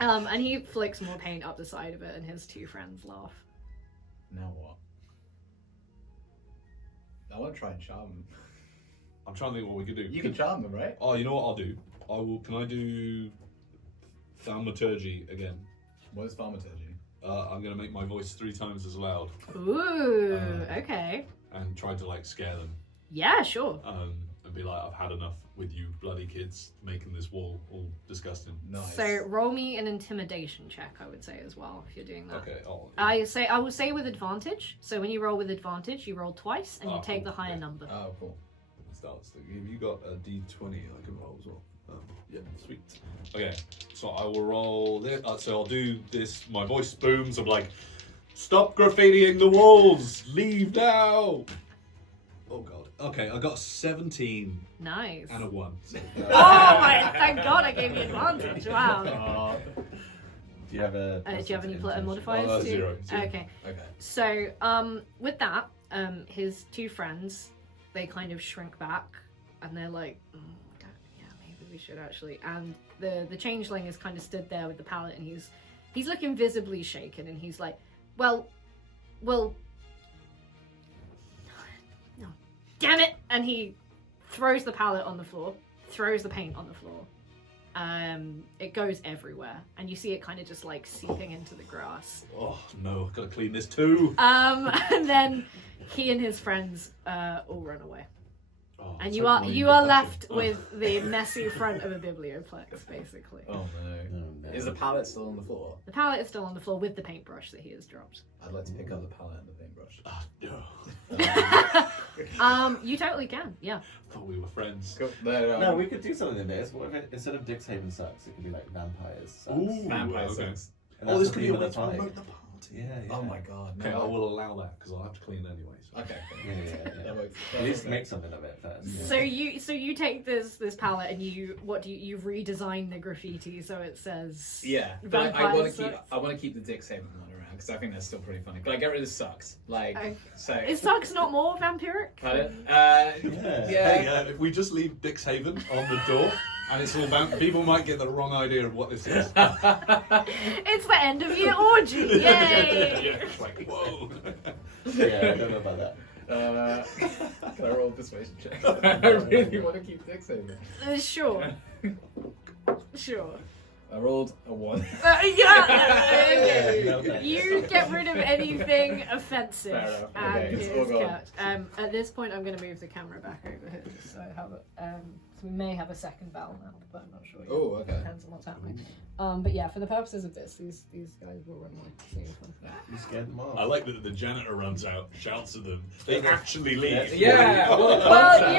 And he flicks more paint up the side of it, and his two friends laugh. Now what? I want to try and charm him. I'm trying to think what we could do. You can charm them, right? Oh, you know what I'll do? Can I do thaumaturgy again? What is thaumaturgy? I'm gonna make my voice 3 times as loud Ooh, okay. and try to like scare them. Yeah, sure. And be like, I've had enough with you bloody kids making this wall all disgusting. Nice. So roll me an intimidation check, I would say, as well, if you're doing that. Okay. I will say with advantage. So when you roll with advantage, you roll twice, and you take cool. the higher Yeah. number. Oh, cool. Starts. Have you got a D20 I can roll as well? Yeah, sweet. Okay, so I will roll this. So I'll do this. My voice booms. I'm like, stop graffitiing the walls. Leave now. Oh god. Okay, I got 17 Nice. and a 1. So, Oh my! Thank God I gave you advantage. Wow. Do you have a? Do you have any modifiers? too? 0. Okay. Okay. So with that, his two friends, they kind of shrink back, and they're like, maybe we should actually. And the changeling is kind of stood there with the palette, and he's looking visibly shaken, and he's like, well, no, damn it! And he throws the palette on the floor, throws the paint on the floor. It goes everywhere, and you see it kind of just like seeping into the grass. Oh no, I've got to clean this too. And then he and his friends all run away. Oh, And it's you like are not you even are touching. left Oh. with the messy front of a biblioplex, basically. Oh no. Oh, no. Is the palette still on the floor? The palette is still on the floor with the paintbrush that he has dropped. I'd like to pick up the palette and the paintbrush. Ah, no. You totally can, yeah. Thought we were friends. Cool. No, we could do something in this. What if instead of Strixhaven sucks, it could be like vampires sucks. Ooh, Vampire okay. sucks. And Oh, that's this the could be a theme way of to the party. promote the party. Yeah, yeah. Oh my god. Okay, No. I will allow that because I'll have to clean it anyway. So. Okay. Yeah, yeah, yeah. That works. At least make something of it first. Yeah. So you take this palette and you redesign the graffiti so it says Yeah, but I want vampires to keep. sucks. I want to keep the Strixhaven one around because I think that's still pretty funny. But I get rid of sucks. Like Okay. so. Is sucks not more vampiric? Pardon? Yeah. Yeah. Hey, if we just leave Strixhaven on the door and it's all people might get the wrong idea of what this is. It's the end of year orgy! Yay! Yeah, it's like, whoa. Yeah, I don't know about that. Can I roll a persuasion check? I really want to keep Strixhaven. Sure. Sure. I rolled a 1. Yeah. Yeah, okay. You get rid of anything offensive, Fair enough. and Okay, it's it all is gone. kept. At this point, I'm going to move the camera back over here, just so I have it. So we may have a second bell now, but I'm not sure yet. Oh, okay. Depends on what's happening. But yeah, for the purposes of this, these guys will run like scene. You scared them off. I like that the janitor runs out, shouts at them. They actually leave. Yeah. Well,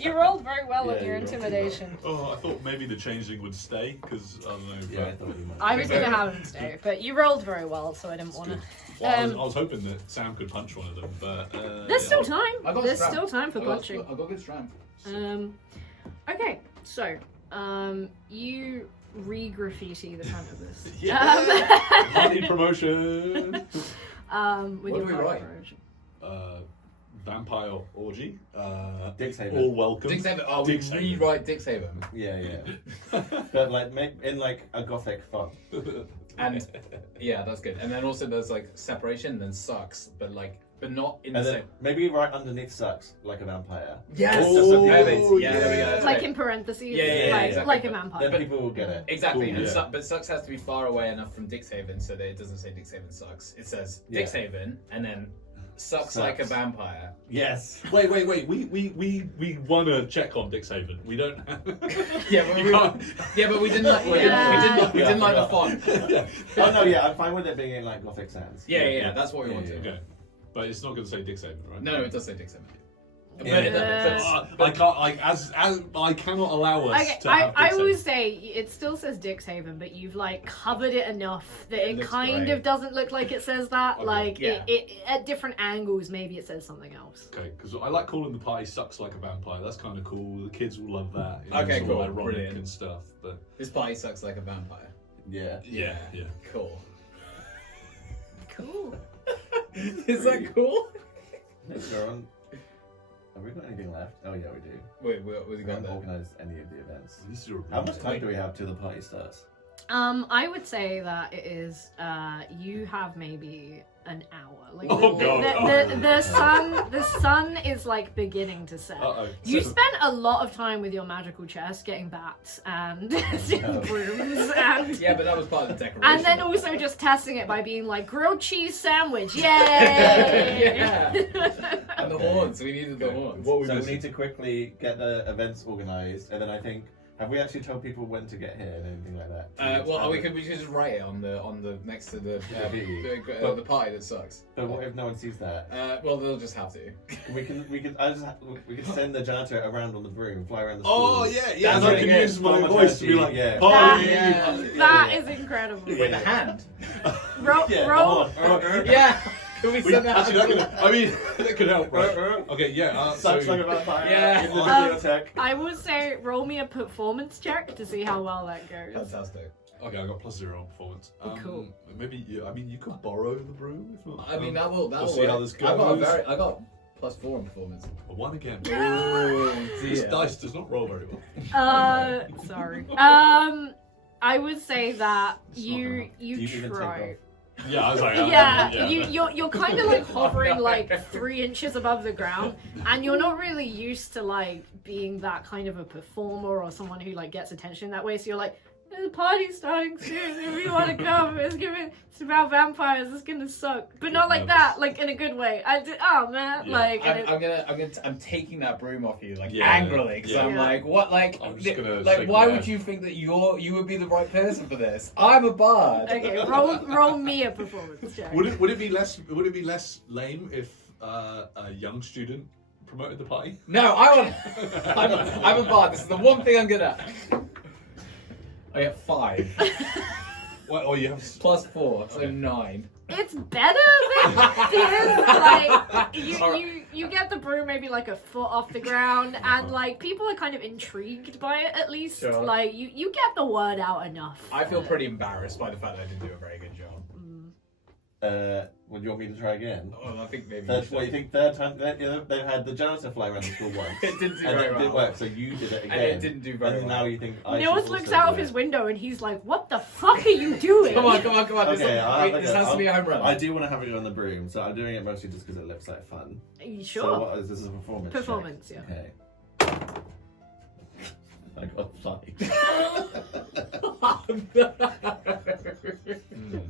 you rolled very well Yeah, with your you rolled intimidation. Oh, I thought maybe the changeling would stay because I don't know. Yeah, I thought you might. I was going to have him stay, but you rolled very well, so I didn't want to. Well, I was hoping that Sam could punch one of them, but There's yeah. still time. I got There's strength. still time for punching. I got good strength. Okay, so you re-graffiti the front of this. Yeah. Party promotion. With What your do we party write? promotion. Vampire orgy. Strixhaven. All welcome. Strixhaven. Oh, we Strixhaven. rewrite Strixhaven. Yeah, yeah. But like make in like a gothic font. And yeah, that's good. And then also there's like separation, then sucks, but not in the And then same. maybe right underneath sucks like a vampire. Yes. Oh, Perfect. Yeah, there we go. yeah. That's Like great. in parentheses, Yeah, yeah, yeah, like, exactly. like a vampire. Then people will get it. Exactly, Cool, and yeah. but sucks has to be far away enough from Strixhaven so that it doesn't say Strixhaven sucks. It says Yeah. Strixhaven and then sucks Sucks. like a vampire. Yes. Wait. We want to check on Strixhaven. We don't. Yeah, but You can't- but we didn't like we didn't like the font. yeah. Oh no, yeah, I'm fine with it being in like gothic sans. Yeah, that's what we Yeah, want yeah, to. Okay. But it's not going to say Strixhaven, right? No, it does say Strixhaven. Yeah. I can't. Like as I cannot allow us Okay, to have I Strixhaven. will say it still says Strixhaven, but you've like covered it enough that It it looks kind great. of doesn't look like it says that. Okay, Like yeah. it at different angles, maybe it says something else. Okay, because I like calling the party sucks like a vampire. That's kind of cool. The kids will love that. You know, Okay, sort of cool, ironic brilliant. and stuff. But This party sucks like a vampire. Yeah. yeah. Cool. Cool. Is that cool? Let's go on. Have we got anything left? Oh yeah, we do. Wait, what have We you got haven't there? organised any of the events. This is a How much time do we have till the party starts? I would say that it is. You have maybe an hour. Like Oh, God. the sun is like beginning to set. Uh-oh. You spent a lot of time with your magical chest getting bats and brooms and. Yeah, but that was part of the decoration. And then also just testing it by being like grilled cheese sandwich, yay! Yeah. And the horns, we needed the Okay. horns. What we So we missing? need to quickly get the events organised, and then I think have we actually told people when to get here and anything like that? Well, we could just write it on the next to the the party that sucks. But what if no one sees that? Well, they'll just have to. We can send the janitor around on the broom, fly around the Oh school. yeah, and I really can good. use my Formal voice to be turkey, like, yeah. party. That is incredible. With a hand. Roll, Yeah, roll. come on. Yeah. Can we We, send that? actually, I mean, that could help, right? Okay, yeah. Sucks like a vampire. Yeah. In the bibliothèque. I will say, roll me a performance check to see how well that goes. Fantastic. Okay, I got +0 on performance. Cool. Maybe I mean you could borrow the broom if not. I mean, that will. We'll see how this goes. I got +4 in performance. A 1 again. Oh This dear. dice does not roll very well. Sorry. I would say that Do you you even try. Yeah, I was like, Yeah, you're kind of like hovering like 3 inches above the ground, and you're not really used to like being that kind of a performer or someone who like gets attention that way. So you're like, the party's starting soon. If you want to come, it's about vampires. It's gonna suck, but not like that. Like in a good way. Oh man, Yeah. like I'm taking that broom off you like Yeah. angrily because I'm Yeah. like, what? Like, I'm just gonna like, shake why my would head. you think that you would be the right person for this? I'm a bard. okay. Roll me a performance check. Would it be less lame if a young student promoted the party? No, I'm a bard. This is the one thing I'm good at. I get 5 Well, or you have plus 4, so 9. It's better than this. Like you get the broom maybe like a foot off the ground, and like people are kind of intrigued by it at least. Sure. Like you get the word out enough. I feel pretty embarrassed by the fact that I didn't do a very good job. Would you want me to try again? Oh, I think maybe. What do you think? Third time? They've had the janitor fly around the school once. It didn't do and very it didn't well. work, so you did it again. And it didn't do very And well. now you think I Nils should looks also out do of his it. window and he's like, "What the fuck are you doing?" Come on. This, Okay, this has to be a home run. I do want to have it on the broom, so I'm doing it mostly just because it looks like fun. You So sure? what is this? Is a performance? check? Performance, yeah. Okay. I got 5.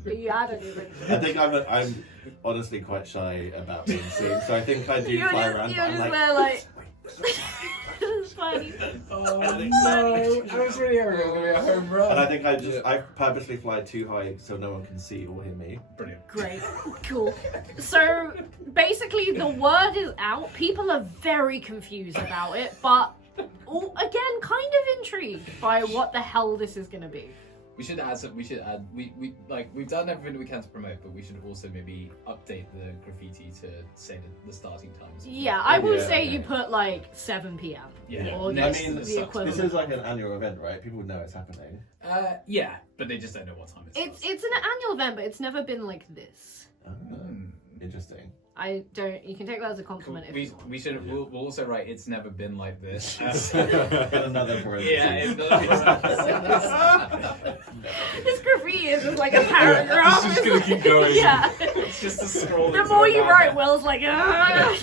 You hadn't even. I think I'm honestly quite shy about being seen, so I think I do You're fly just, around. you're But I'm just like, there like. It's funny. Oh no! I was really hoping it was gonna be a home run. and I think I purposely fly too high so no one can see or hear me. Brilliant. Great. Cool. So basically the word is out. People are very confused about it, but again kind of intrigued by what the hell this is gonna be. We should add some. We've done everything we can to promote, but we should also maybe update the graffiti to say the starting times. Yeah, I will Yeah, say okay. you put like 7 p.m. Yeah. Or I Next mean, to the this the sun. equivalent. is like an annual event, right? People know it's happening. Yeah, but they just don't know what time it starts. It's an annual event, but it's never been like this. Oh, interesting. I don't. You can take that as a compliment if you want. We should. Yeah. We'll also write. It's never been like this. Get another parenthesis. This graffiti is just like a paragraph. It's just gonna keep going. Yeah. It's just a scroll. The more you write, Will's like, ah.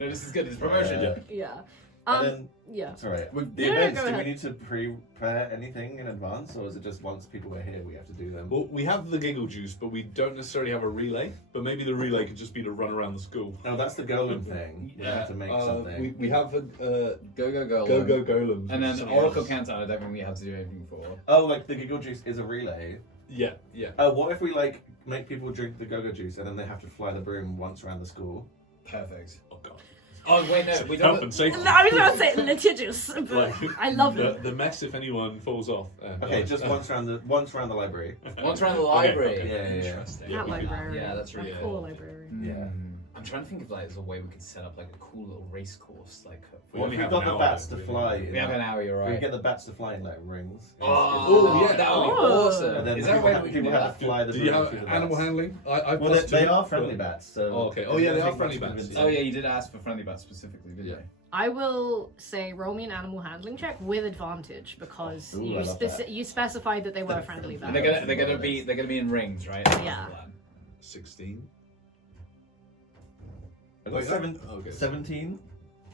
No, this is good. It's promotion. Yeah. Yeah. And then, Yeah. sorry. With the No, no, events, go do ahead. we need to prepare anything in advance, or is it just once people are here we have to do them? Well, we have the giggle juice, but we don't necessarily have a relay. But maybe the relay could just be to run around the school. No, that's the golem thing. We have to make something. We have a Go. go golems. And then Something Oracle else. Countdown. I don't think we have to do anything for. Oh, like the giggle juice is a relay. Yeah. What if we like make people drink the go-go juice and then they have to fly the broom once around the school? Perfect. Oh god. Oh wait, no, we Health don't. and safety. I was about to say litigious, but Like, I love it. The mess if anyone falls off. Okay, just once around the library. Once around the library. Okay. Yeah. Interesting. Yeah, That we could- library. Yeah, that's really That cool. cool library. Yeah. I'm trying to think of like there's a way we could set up like a cool little race course. Like We What only if we have got an the hour, bats to really. fly? in we have like- an hour. You're We right. get the bats to fly in like rings. Oh, yeah. that would be Oh. awesome. And then Is there a way that we can people do have that? to fly the Do you broom have through the animal bats. handling? Well, they are friendly bats. So Oh, okay. Oh, yeah, they are I think friendly much bats, convincing. Oh yeah, you did ask for friendly bats specifically, didn't Yeah. you? I will say roll me an animal handling check with advantage because Ooh, I you love that. you specified that they were friendly And bats. they're gonna be in rings, right? Yeah. 16. I got Okay. 17.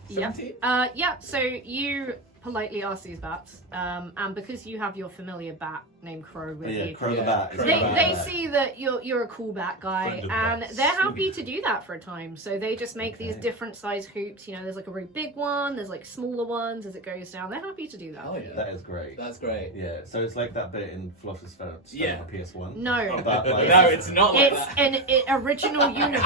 Yeah. 17? Yeah, so you politely ask these bats, and because you have your familiar bat named Crow with Yeah, you, Crow the Yeah. bat. is they, the bat. they see that you're a cool bat guy, Friend of and bats. they're happy to do that for a time. So they just make these Okay. different size hoops. You know, there's like a really big one, there's like smaller ones as it goes down. They're happy to do that. Oh for you. yeah. That is great. That's great. Yeah, so it's like that bit in Philosopher's Stone Yeah. on PS1. No, But, like, No, it's not like it's that. an original universe.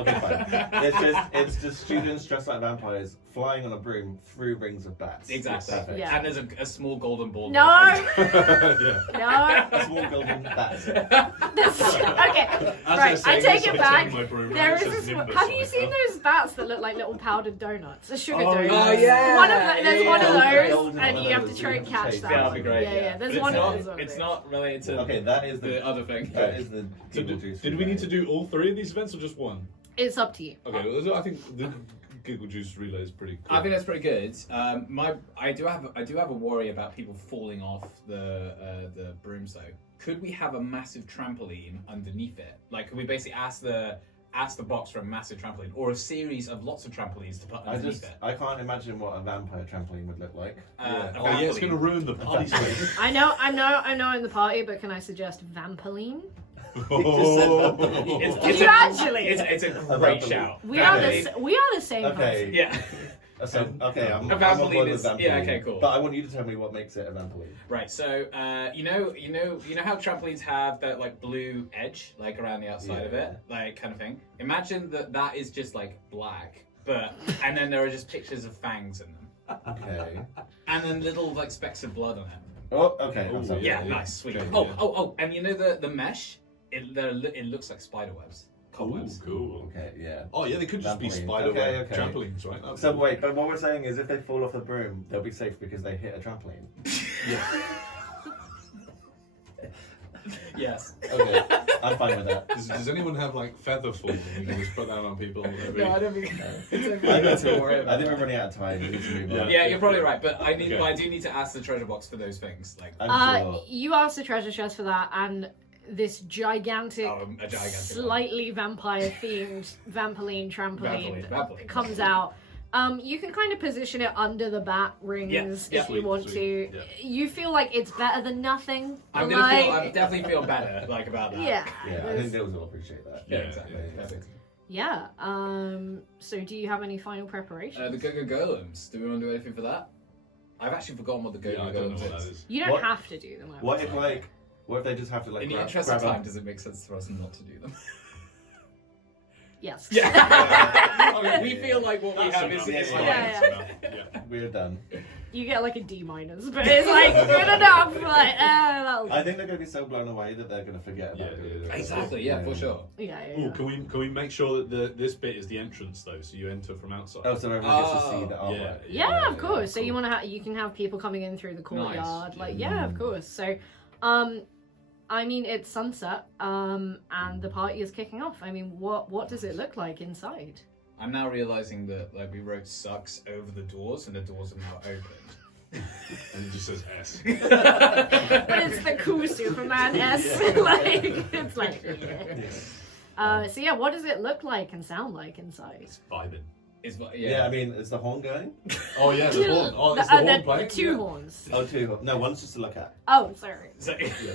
Okay, fine. It's just students dressed like vampires flying on a broom through rings of bats. Exactly. Perfect. Yeah. And there's a small golden ball. No, Yeah. no. Small golden bats. This, okay, As right. I saying take this, it I'm back. taking my broom There and is it this. says Nimbus Have on you it. seen those bats that look like little powdered donuts? A sugar donut. Oh, yeah. One of there's one of yeah. those, Golden and one you of have to those, try you and have to catch chase that. them. That'd be great. Yeah. There's But one of it's those. not, it's not related to Okay, that is the other thing. That is the giggle juice. Did we need to do all three of these events or just one? It's up to you. Okay, well, I think the Giggle Juice relay is pretty cool. I think that's pretty good. I do have a worry about people falling off the brooms though. Could we have a massive trampoline underneath it? Like, could we basically ask the ask the box for a massive trampoline or a series of lots of trampolines to put underneath it. I can't imagine what a vampire trampoline would look like. It's going to ruin the party space. I know in the party, but can I suggest vampoline? It's You actually? It's a great shout. We are the same Okay. person. Yeah. So, okay, I'm A on trampoline board with is- trampoline. yeah, okay, cool. But I want you to tell me what makes it a trampoline. Right. So you know how trampolines have that like blue edge like around the outside of it, like kind of thing. Imagine that is just like black, and then there are just pictures of fangs in them, Okay. and then little like specks of blood on it. Oh, okay. Oh, I'm sorry. Yeah, nice, sweet. Okay, Oh, and you know the mesh? It looks like spider webs, cobwebs. Cool. Okay, yeah. Oh yeah, they could just be Trampoline. spider Okay, web okay. trampolines, right? That's So wait, but what we're saying is if they fall off the broom, they'll be safe because they hit a trampoline. Yes. Okay, I'm fine with that. Does anyone have like feather fall? You can just put that on people. No, I don't think. I think we're running out of time. We need to move on. Yeah, you're probably right, but I Okay. do need to ask the treasure box for those things. Like, I'm sure. You asked the treasure chest for that, and this gigantic, a gigantic slightly vampire-themed vampoline trampoline Vampoline. comes out. You can kind of position it under the bat rings Yeah, if yeah. you want Sweet, to. yeah. You feel like it's better than nothing. I'm definitely feel better like about that. Yeah. Yeah, I think Nils will appreciate that. Yeah, Yeah, exactly. yeah. Perfect. Yeah. So do you have any final preparations? The Go-Go Golems. Do we want to do anything for that? I've actually forgotten what the Go-Go Yeah, I don't know Golems what that is. is. You don't What- have to do them. I What would if say. what if they just have to like In the grab, interest of grab time, a- does it make sense for us not to do them? Yes. I mean, we feel like what we That's have enough. is Yeah, fine. yeah. That's enough. Yeah. We're done. You get like a D-, but it's like good enough. Like, that'll I think they're going to be so blown away that they're going to forget about Yeah, it. yeah, yeah. Exactly, yeah, for sure. yeah. Ooh, can we make sure that this bit is the entrance though, so you enter from outside? Oh, so everyone gets to see Oh, the artwork. Yeah, of course. So cool. you want to you can have people coming in through the courtyard. Nice. Like, yeah, of course. So, I mean, it's sunset, and the party is kicking off. I mean, what does it look like inside? I'm now realizing that like we wrote "sucks" over the doors, and the doors are now opened. And it just says S. But it's the cool Superman S. Like, it's like, yeah. So yeah, what does it look like and sound like inside? It's vibing. Is what? Yeah, I mean, is the horn going? Oh yeah, the horn. Oh, it's the horn the playing. two Yeah. horns. Oh, two. No, one's just to look at. Oh, sorry. So,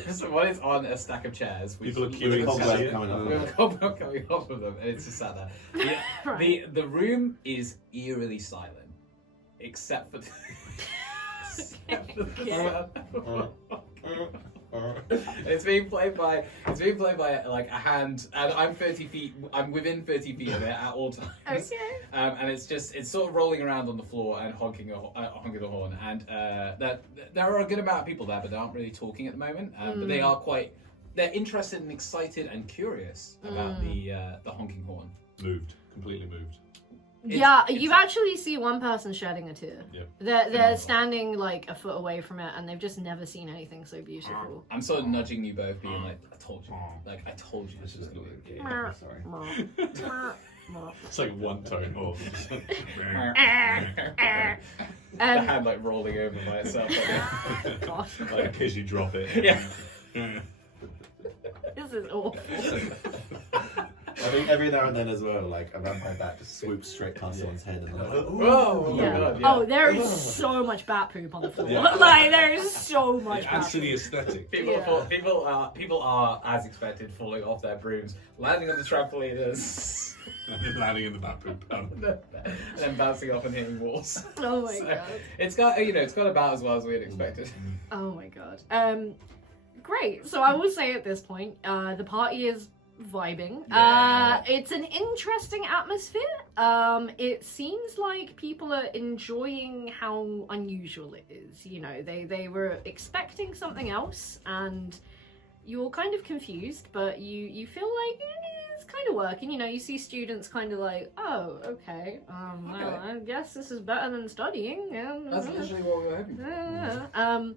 so one is on a stack of chairs. People are With queuing the to cobweb see it. coming off. We have a cobweb coming off of them, and it's just sat there. Yeah, Right. the room is eerily silent, except for. It's being played by like a hand, and I'm 30 feet. I'm within 30 feet of it at all times. Okay. And it's sort of rolling around on the floor and honking the horn. And there are a good amount of people there, but they aren't really talking at the moment. But they are they're interested and excited and curious about the honking horn. Moved, completely moved. Yeah, you actually see one person shedding a tear. Yeah. They're standing like a foot away from it, and they've just never seen anything so beautiful. I'm sort of nudging you both, being like, "I told you, I told you this was gonna be good." Sorry. It's like one tone more. The hand like rolling over by itself. Gosh, Like in case you drop it. Yeah. this is awful. I think every now and then as well, like a vampire bat just swoops straight past someone's head and they're like, Oh my Yeah. god! Yeah. Oh, there is so much bat poop on the floor. Yeah. Like there is so much It bat adds to poop. the aesthetic. People are as expected falling off their brooms, landing on the trampoliners, Landing in the bat poop. and then bouncing off and hitting walls. Oh my So, god. it's got about as well as we had expected. Oh my god. Great. So I will say at this point, the party is vibing. Yeah. It's an interesting atmosphere. It seems like people are enjoying how unusual it is. You know, they were expecting something else, and you're kind of confused, but you feel like it's kind of working. You know, you see students kind of like, oh, okay. Well, I guess this is better than studying. That's literally what we were hoping for.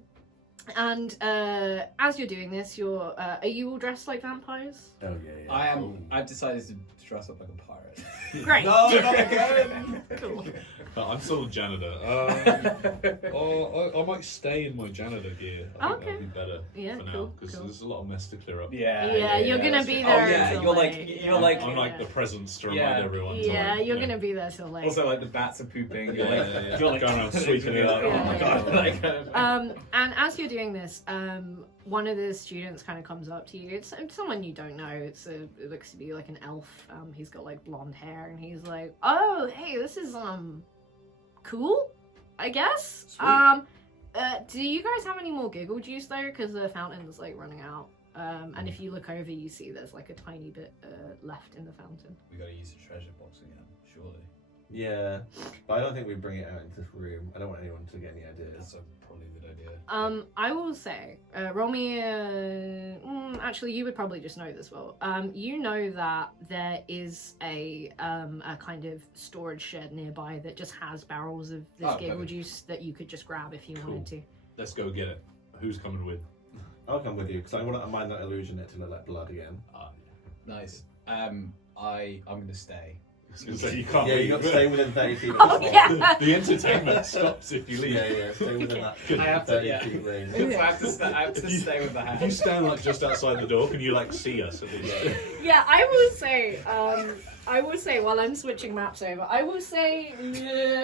And as you're doing this, are you all dressed like vampires? oh yeah, yeah. I've decided to dress up like a pirate. Great. No, not again! Cool. But I'm still a janitor. I might stay in my janitor gear. I think that'd be better Yeah, for now cool, because cool. there's a lot of mess to clear up. Yeah, you're gonna that's be true. there Oh yeah, until you're late. I'm like the presence to remind Yeah. everyone. to, Yeah, like, you're you know, gonna be there till late. Also, like the bats are pooping. Yeah, You're like, yeah. You're like Going around sweeping it up. Oh my Yeah, god! yeah. Like, And as you're doing this, one of the students kind of comes up to you. It's someone you don't know. It looks to be like an elf. He's got like blonde hair, and he's like, "Oh, hey, this is cool, I guess." Sweet. Do you guys have any more giggle juice though? Because the fountain is like running out. And if you look over, you see there's like a tiny bit left in the fountain. we gotta use the treasure box again, surely. Yeah, but I don't think we bring it out into this room. I don't want anyone to get any ideas. That's probably a good idea. I will say, roll me. Actually, you would probably just know this well. You know that there is a kind of storage shed nearby that just has barrels of this giggle perfect. juice that you could just grab if you wanted to. Let's go get it. Who's coming with? I'll come with you because I want to mind that illusion it to look like blood again. Nice. I'm gonna stay. So you can't Yeah, leave. you got to stay within 30 feet of Oh, the yeah. The entertainment stops if you leave. Yeah, stay within that I have to, 30 yeah. feet range. I have to stay with the If you hand. stand like just outside the door, can you like see us at least? Yeah, I will say while I'm switching maps over, I will say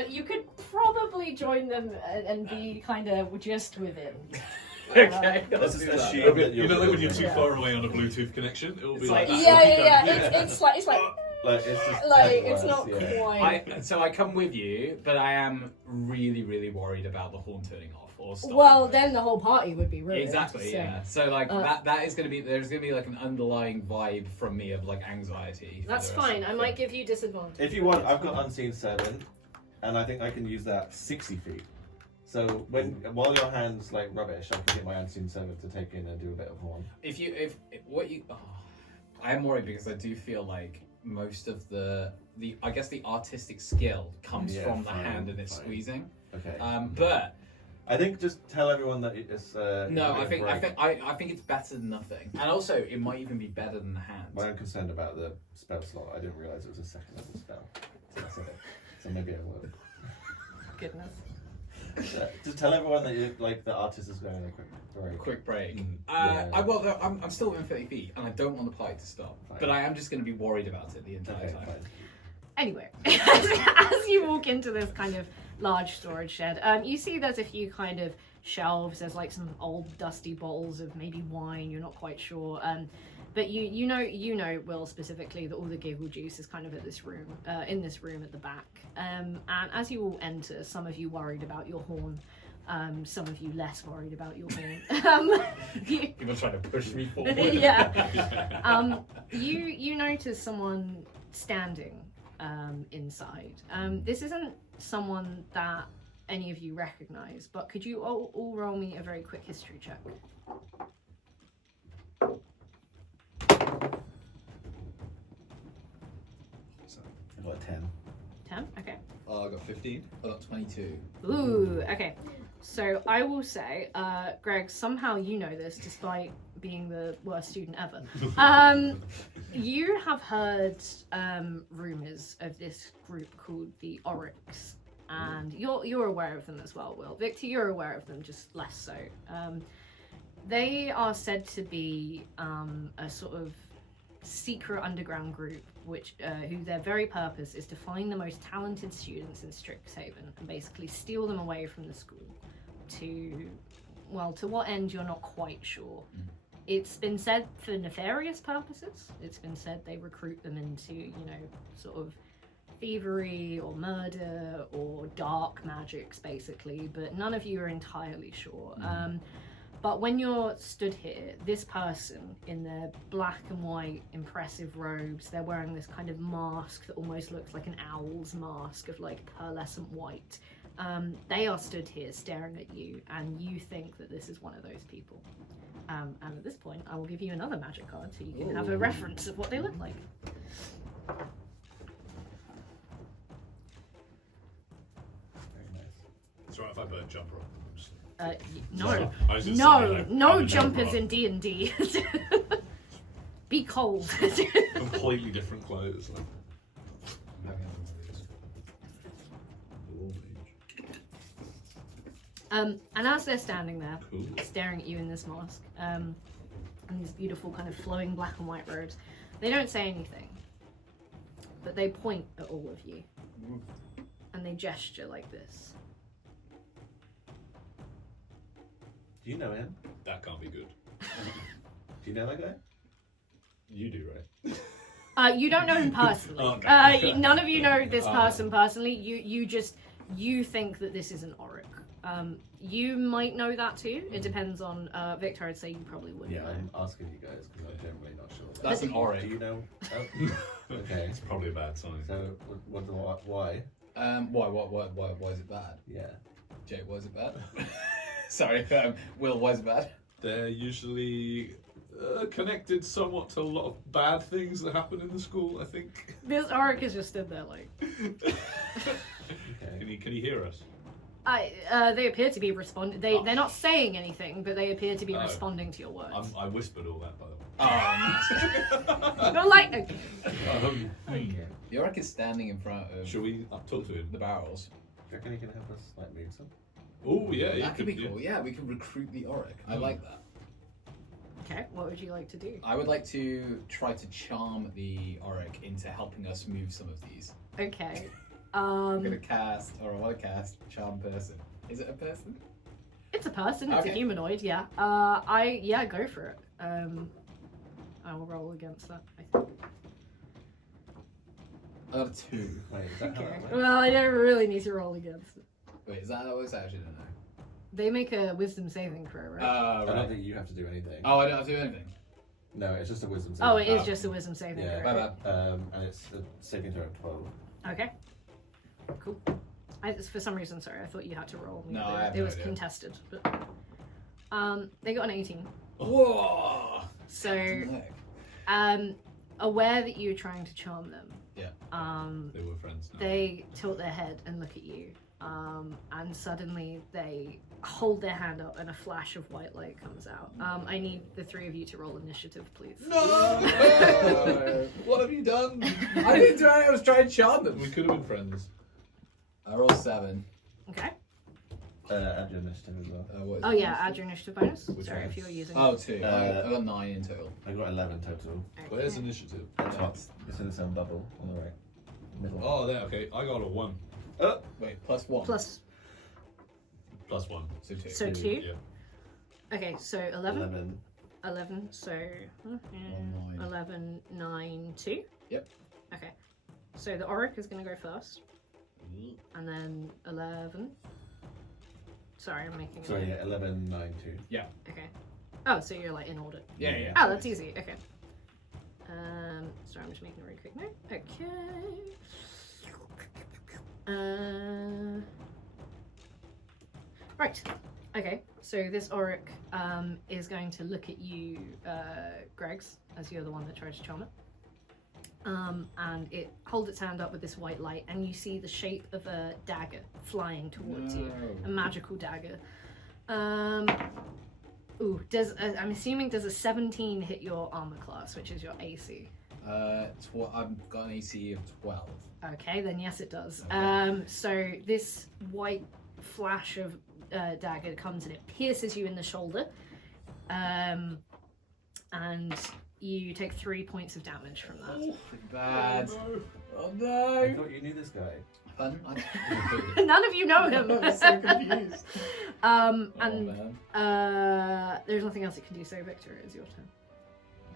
you could probably join them and be kind of just within. Okay, let's Let's do assume that. It'll be- that you know, like when you're too Yeah. far away on a Bluetooth connection, it'll be It's like like- that. Yeah. It's like Like, it's just like 10 it's words, not yeah. quite. So I come with you, but I am really, really worried about the horn turning off or stopping. Well, then the whole party would be ruined. Exactly, so- yeah. So like that is gonna be there's gonna be like an underlying vibe from me of like anxiety. for That's the rest fine. of I the might thing. give you disadvantage. If you want, I've got Unseen 7, and I think I can use that 60 feet. So while your hand's like rubbish, I can get my Unseen 7 to take in and do a bit of horn. I am worried because I do feel like most of the I guess the artistic skill comes Yeah, from the fine, hand and its fine. squeezing. Okay. But I think just tell everyone that it's. no, I a think break. I think it's better than nothing, and also it might even be better than the hand. Well, I'm concerned about the spell slot. I didn't realize it was a second level spell. So I said it. So maybe I will. Goodness. Just tell everyone that you like the artist is going on a quick break. Quick break. Yeah. I'm still within 30 feet, and I don't want the party to stop. Fine. But I am just going to be worried about it the entire Okay, time. fine. Anyway, as you walk into this kind of large storage shed, you see there's a few kind of shelves. There's like some old dusty bottles of maybe wine. You're not quite sure. But you know, Will, specifically that all the giggle juice is kind of at this room, in this room at the back. And as you all enter, some of you worried about your horn, some of you less worried about your horn. People trying to push me forward. Yeah. You notice someone standing inside. This isn't someone that any of you recognize, but could you all roll me a very quick history check? I got a 10. 10? Okay. I got 15. I got 22. Ooh, okay. So I will say, Greg, somehow you know this despite being the worst student ever. You have heard rumors of this group called the Oryx, and you're aware of them as well, Will. Victor, you're aware of them, just less so. They are said to be a sort of secret underground group which who their very purpose is to find the most talented students in Strixhaven and basically steal them away from the school to what end you're not quite sure. It's been said for nefarious purposes. It's been said they recruit them into, sort of thievery or murder or dark magics basically, but none of you are entirely sure. But when you're stood here, this person in their black and white impressive robes, they're wearing this kind of mask that almost looks like an owl's mask of like pearlescent white. They are stood here staring at you, and you think that this is one of those people. And at this point, I will give you another magic card so you can have a reference of what they look like. Very nice. It's alright if I put a jumper on. No, I was just saying, like, no I'm a jumpers jumper. in D&D. Be cold. Completely different clothes. Like. I'm having one of these. And as they're standing there, Cool. staring at you in this mask, and these beautiful kind of flowing black and white robes, they don't say anything, but they point at all of you, and they gesture like this. Do you know him? That can't be good. Do you know that guy? You do, right? You don't know him personally. Okay. None of you know this person personally. You think that this is an Auric. You might know that too. It depends on Victor. I'd say you probably wouldn't Yeah, know. I'm asking you guys because I'm generally not sure. That's an Auric. Do you know? Oh, okay. It's probably a bad sign. So, why? Why is it bad? Yeah. Jake, why is it bad? Sorry, Will, why is it bad? They're usually connected somewhat to a lot of bad things that happen in the school, I think. This Auric is just stood there like. Okay. Can he hear us? They appear to be responding. They're not saying anything, but they appear to be Oh. responding to your words. I whispered all that, by the way. You're like, okay. Okay. The Auric is standing in front of Shall we talk to him? the barrels. Do you reckon he can help us like move some? Oh, yeah. That could be cool. Yeah, we can recruit the Auric. I like that. Okay, what would you like to do? I would like to try to charm the Auric into helping us move some of these. Okay. I'm gonna cast, or I want to cast Charm Person. Is it a person? It's a person. It's Okay. a humanoid. Yeah. Go for it. I will roll against that. I think. I got a 2. Wait, is that how Okay. that works? Well, I don't really need to roll against it. Wait, is that how it works? I actually don't know. They make a wisdom saving throw, right? I don't Right. think you have to do anything. Oh, I don't have to do anything. No, it's just a wisdom Oh, saving. it is just a wisdom saving Yeah. throw. Bye bye. And it's a saving throw of 12. Okay. Cool. For some reason, sorry, I thought you had to roll. No, I have it no was idea. contested, but they got an 18. Whoa! So, Heck. aware that you're trying to charm them. Yeah. They were friends now. They tilt their head and look at you, and suddenly they hold their hand up, and a flash of white light comes out. I need the 3 of you to roll initiative, please. No! What have you done? I didn't do it. I was trying to charm them. We could have been friends. I rolled 7. Okay. Add your initiative as well. What is Oh it? yeah, add your initiative bonus. Which Sorry one? if you're using. Oh, 2. Uh, I got 9 in total. I got 11 total. Okay. Where's initiative? Top. It's in its own bubble on the right. Middle. Oh, there. Okay, I got a 1. Wait, plus 1. Plus, Plus 1. So 2. so 2. Yeah. Okay, so 11. 11. 11, so 9. 11, 9, 2. Yep. Okay, so the Auric is going to go first, and then 11. Sorry, I'm making it. Sorry, yeah, 11, 9, 2. Okay. Oh, so you're like in order. Yeah, yeah. Oh, that's easy. Okay. Sorry, I'm just making a really quick note. Okay. Right. Okay. So this Auric is going to look at you, Greg's, as you're the one that tried to charm it. And it holds its hand up with this white light, and you see the shape of a dagger flying towards you, a magical dagger. I'm assuming does a 17 hit your armor class, which is your AC? I've got an AC of 12. Okay, then yes, it does. Okay. So this white flash of dagger comes and it pierces you in the shoulder, and you take 3 points of damage from that. Pretty bad. Oh I no! thought you knew this guy. Fun. None of you know him. I'm so confused. And man. there's nothing else it can do. So Victor, it is your turn.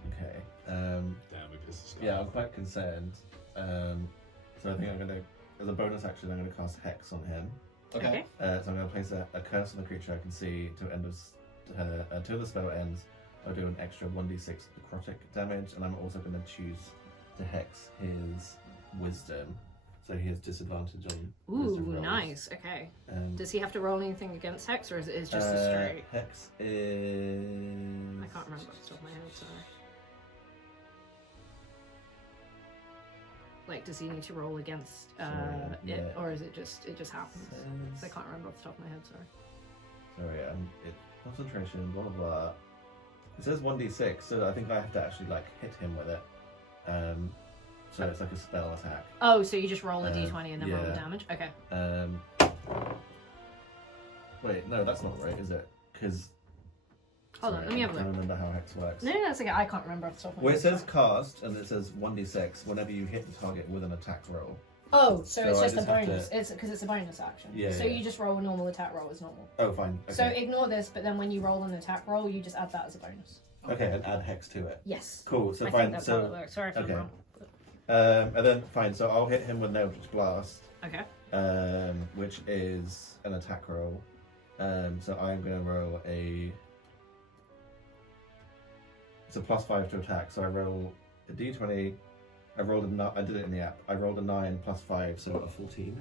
Okay. Damn, we kissed the sky. Yeah, I'm quite concerned. So I think I'm gonna, as a bonus action, I'm gonna cast Hex on him. Okay. So I'm gonna place a curse on the creature I can see until the spell ends. I'll do an extra 1d6 necrotic damage, and I'm also gonna choose to hex his wisdom, so he has disadvantage on wisdom Ooh, rolls. nice. Okay. And, Does he have to roll anything against Hex, or is it just a straight? Hex is. I can't remember off the top of my head. Sorry. Like, does he need to roll against Sorry, it, yeah. or is it just happens? Says- I can't remember off the top of my head. Sorry. Sorry, it concentration, blah blah blah. It says 1d6, so I think I have to actually like hit him with it. So it's like a spell attack. Oh, so you just roll a d20 and then roll the yeah. damage. Okay. Wait, no, that's not right, is it? Because. Hold on, let me have a I can't look. remember how hex works. No, that's okay. I can't remember off the top of my Well, it head. says cast and it says 1d6 whenever you hit the target with an attack roll. Oh, so So it's I just a just have bonus. to- It's because it's a bonus action. Yeah, So yeah. you just roll a normal attack roll as normal. Oh, fine. Okay. So ignore this, but then when you roll an attack roll, you just add that as a bonus. Okay, and add hex to it. Yes. Cool. So I fine. think that's how it So works. Sorry if I'm okay. wrong. and then fine. So I'll hit him with an Eldritch Blast, Okay. which is an attack roll. So I'm gonna roll a. It's a +5 to attack. So I roll a d20. I did it in the app. I rolled a 9 +5, so a 14.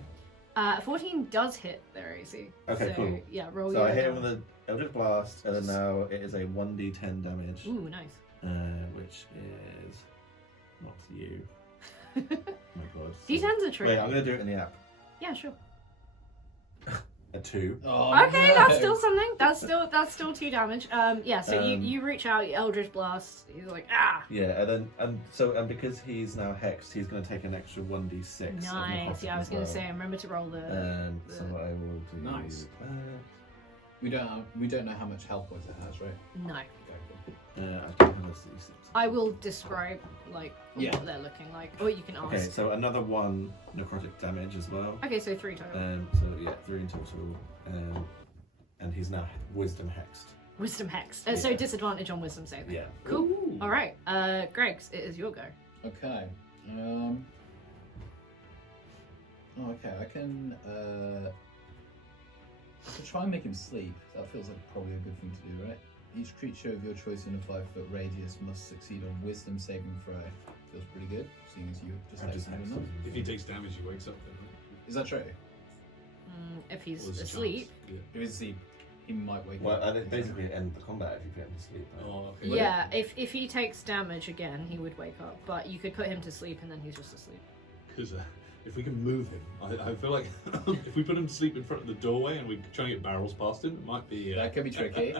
14 does hit their AC. Okay, so, cool. Yeah, roll So your I hit him with an Eldritch Blast, and then now it is a 1d10 damage, Ooh, nice. which is not you. Oh my god. D10's a trick. Wait, I'm gonna do it in the app. Yeah, sure. A 2. Oh, Okay, no. that's still something. That's still 2 damage. Yeah, so Um, you reach out, you Eldritch Blast. He's like, ah. Yeah, and because he's now hexed, he's gonna take an extra 1d6. of Nice. necrotic Yeah, I was as gonna well. say, remember to roll the. So I will do Nice. that. We don't know how much health points it has, right? No. Okay, cool. I don't have a C6. I will describe like Yeah. what they're looking like, or you can ask. Okay, so another 1 necrotic damage as well. Okay, so 3 total. So yeah, 3 in total. And he's now wisdom hexed. Wisdom hex. Yeah. So disadvantage on wisdom saving. Yeah. Cool. Ooh. All right, Greg's. It is your go. Okay. Okay, I can try and make him sleep. That feels like probably a good thing to do, right? Each creature of your choice in a 5-foot radius must succeed on wisdom saving throw. Feels pretty good, seeing as you just I like just doing hexed them. him. If he takes damage, he wakes up then, right? Is that true? If he's Or there's a asleep. chance. If he's asleep, he might wake Well, up. and it basically end the combat if you put him to sleep. Yeah. Right? Oh, okay. Yeah, if he takes damage again, he would wake up. But you could put him to sleep and then he's just asleep. Because if we can move him, I feel like if we put him to sleep in front of the doorway and we try and get barrels past him, it might be. That could be tricky.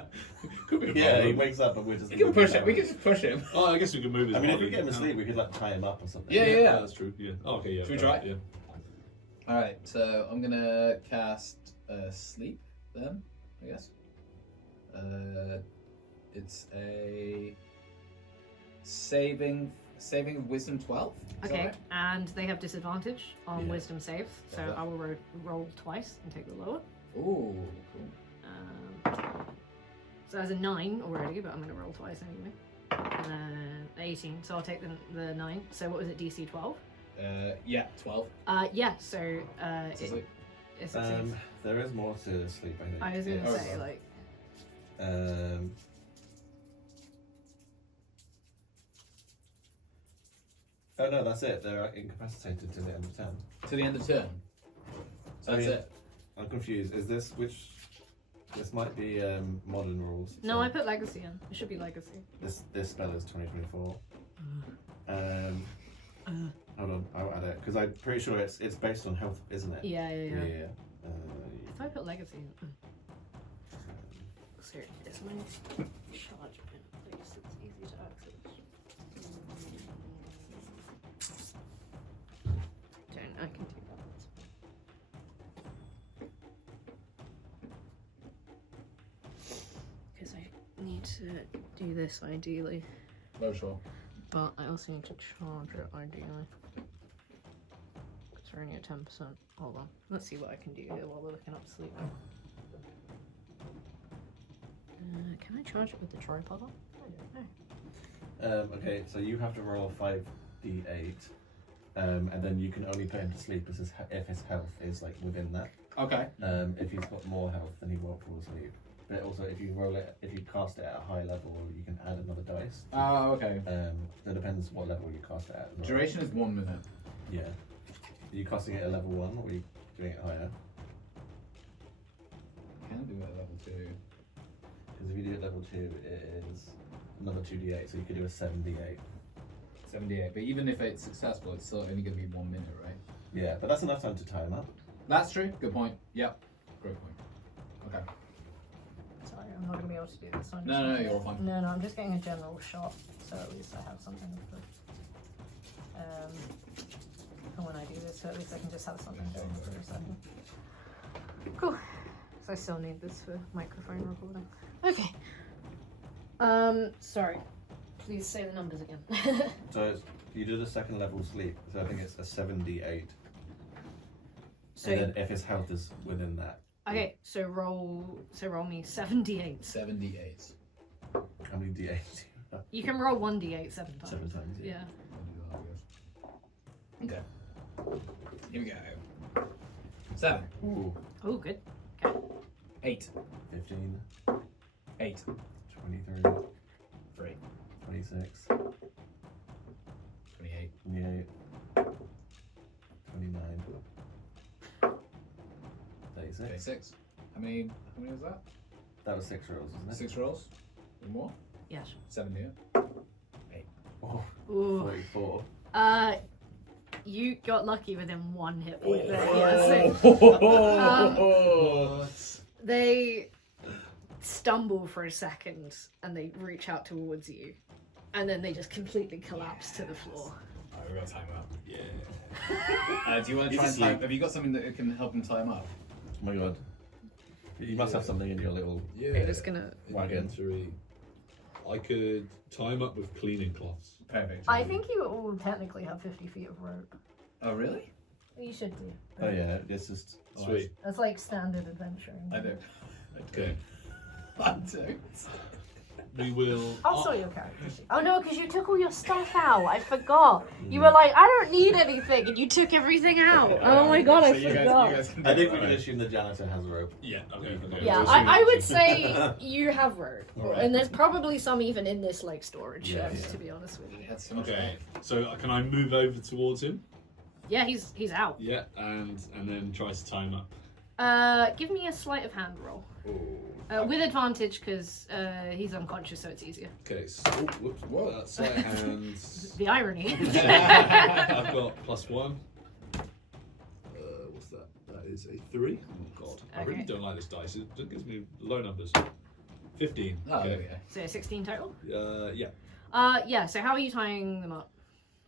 Could be a Yeah, he problem. wakes up and we're just. We can push it. We can just push him. Oh, I guess we could move his I mean, if body. we get him asleep, we could like tie him up or something. Yeah. That's true. Yeah. Oh, okay. Yeah. Should we try? Yeah. All right, so I'm gonna cast sleep then, I guess. It's a saving of wisdom 12. Is that Okay, right? and they have disadvantage on Yeah. wisdom saves, so Yeah. I will roll twice and take the lower. Ooh, cool. So that's a 9 already, but I'm going to roll twice anyway. And then 18, so I'll take the 9. So what was it, DC 12? Yeah, 12. Yeah, so So it's like, it succeeds. There is more to sleep, I think. I was going to yeah. say, like, Oh no, that's it. They're incapacitated to the end of turn. to the end of turn. So that's mean, it. I'm confused. Is this which? This might be modern rules. no, so I put legacy in. It should be legacy. this spell is 2024. Hold on, I'll add it because I'm pretty sure it's based on health, isn't it? Yeah. Yeah. If I put legacy in. So is my charge pin a place that's easy to access? I can do that. Because I need to do this ideally, Oh, sure. but I also need to charge it ideally. Because we're only at 10%. Hold on. Let's see what I can do here while we're looking up sleep. Can I charge it with the tripod on? I don't know. Okay, so you have to roll 5d8, and then you can only put him to sleep if his health is like within that. Okay. If he's got more health, then he won't fall asleep. But also, if you cast it at a high level, you can add another dice. Oh, okay. It depends what level you cast it at. as well. Duration is 1 minute. Yeah. Are you casting it at level 1 or are you doing it higher? Can do it at level 2. Because if you do it level 2, it is another 2d8, so you could do a 7d8. 78. But even if it's successful, it's still only going to be 1 minute, right? Yeah, but that's enough time to tie him up. That's true. Good point. Yep. Great point. Okay. Sorry, I'm not going to be able to do this. I'm No, just you're all fine. No, I'm just getting a general shot, so at least I have something for. And when I do this, so at least I can just have something going for a second. Cool. So I still need this for microphone recording. Okay. Sorry. Please say the numbers again. So you do the second level sleep, so I think it's a 7d8. So And then if his health is within that. okay, so roll me 7d8. 78. How many d8 do you have? You can roll 1d8 7 times. 7 times. Yeah. Okay. Here we go. 7. Ooh. Oh, good. 8. 15, 8. 23, 3. 26, 28. 28, 29, 36. 36. How many was that? That was 6 rolls, wasn't it? 6 rolls? One more? Yes. 7 here. Oh, Ooh. 44. You got lucky within 1 hit point there. Yeah, so, they stumble for a second and they reach out towards you, and then they just completely collapse to the floor. Alright, we've got to time him up. Yeah. Do you want to try and time? Have you got something that can help him time up? Oh my god. You must have something in your little Yeah. They're just gonna. wagon. I could time up with cleaning cloths. Perfect. I think you all technically have 50 feet of rope. Oh, really? You should do. Oh yeah, it's just. Sweet. That's like standard adventuring. I don't. Okay. I don't. We will. I'll show your character sheet. Oh no, because you took all your stuff out. I forgot. You were like, I don't need anything, and you took everything out. Oh my god, I So you forgot. guys can do I think it. we can assume the janitor has a rope. Yeah. Okay. Yeah, I would say you have rope, Alright. and there's probably some even in this like storage Yeah, chest. yeah. To be honest with We you. had so much Okay. So can I move over towards him? Yeah, he's out. Yeah, and then try to time up. Give me a sleight of hand roll Oh. with advantage because he's unconscious, so it's easier. Okay. So, whoops. Whoa. That's sleight of hands. The irony. I've got +1. What's that? That is a 3. Oh god. I really Okay. don't like this dice. It just gives me low numbers. 15. Oh, there we Okay. go. So 16 total. Yeah. Yeah. So how are you tying them up?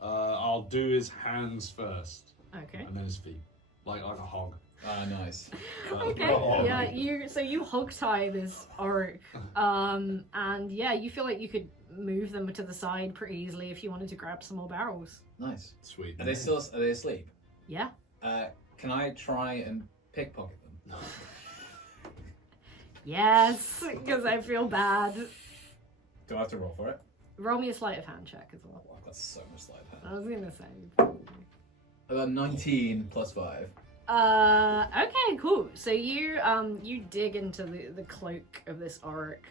I'll do his hands first, Okay. and then his feet, like a hog. Ah, nice. Okay. Yeah. You hog tie this orc, and yeah, you feel like you could move them to the side pretty easily if you wanted to grab some more barrels. Nice. Sweet. Are they asleep? Yeah. Can I try and pickpocket them? Yes, because I feel bad. Do I have to roll for it? Roll me a sleight of hand check as well. Oh, I've got so much sleight of I hand. was gonna say. I got 19 plus 5. Okay, cool. So you dig into the cloak of this orc,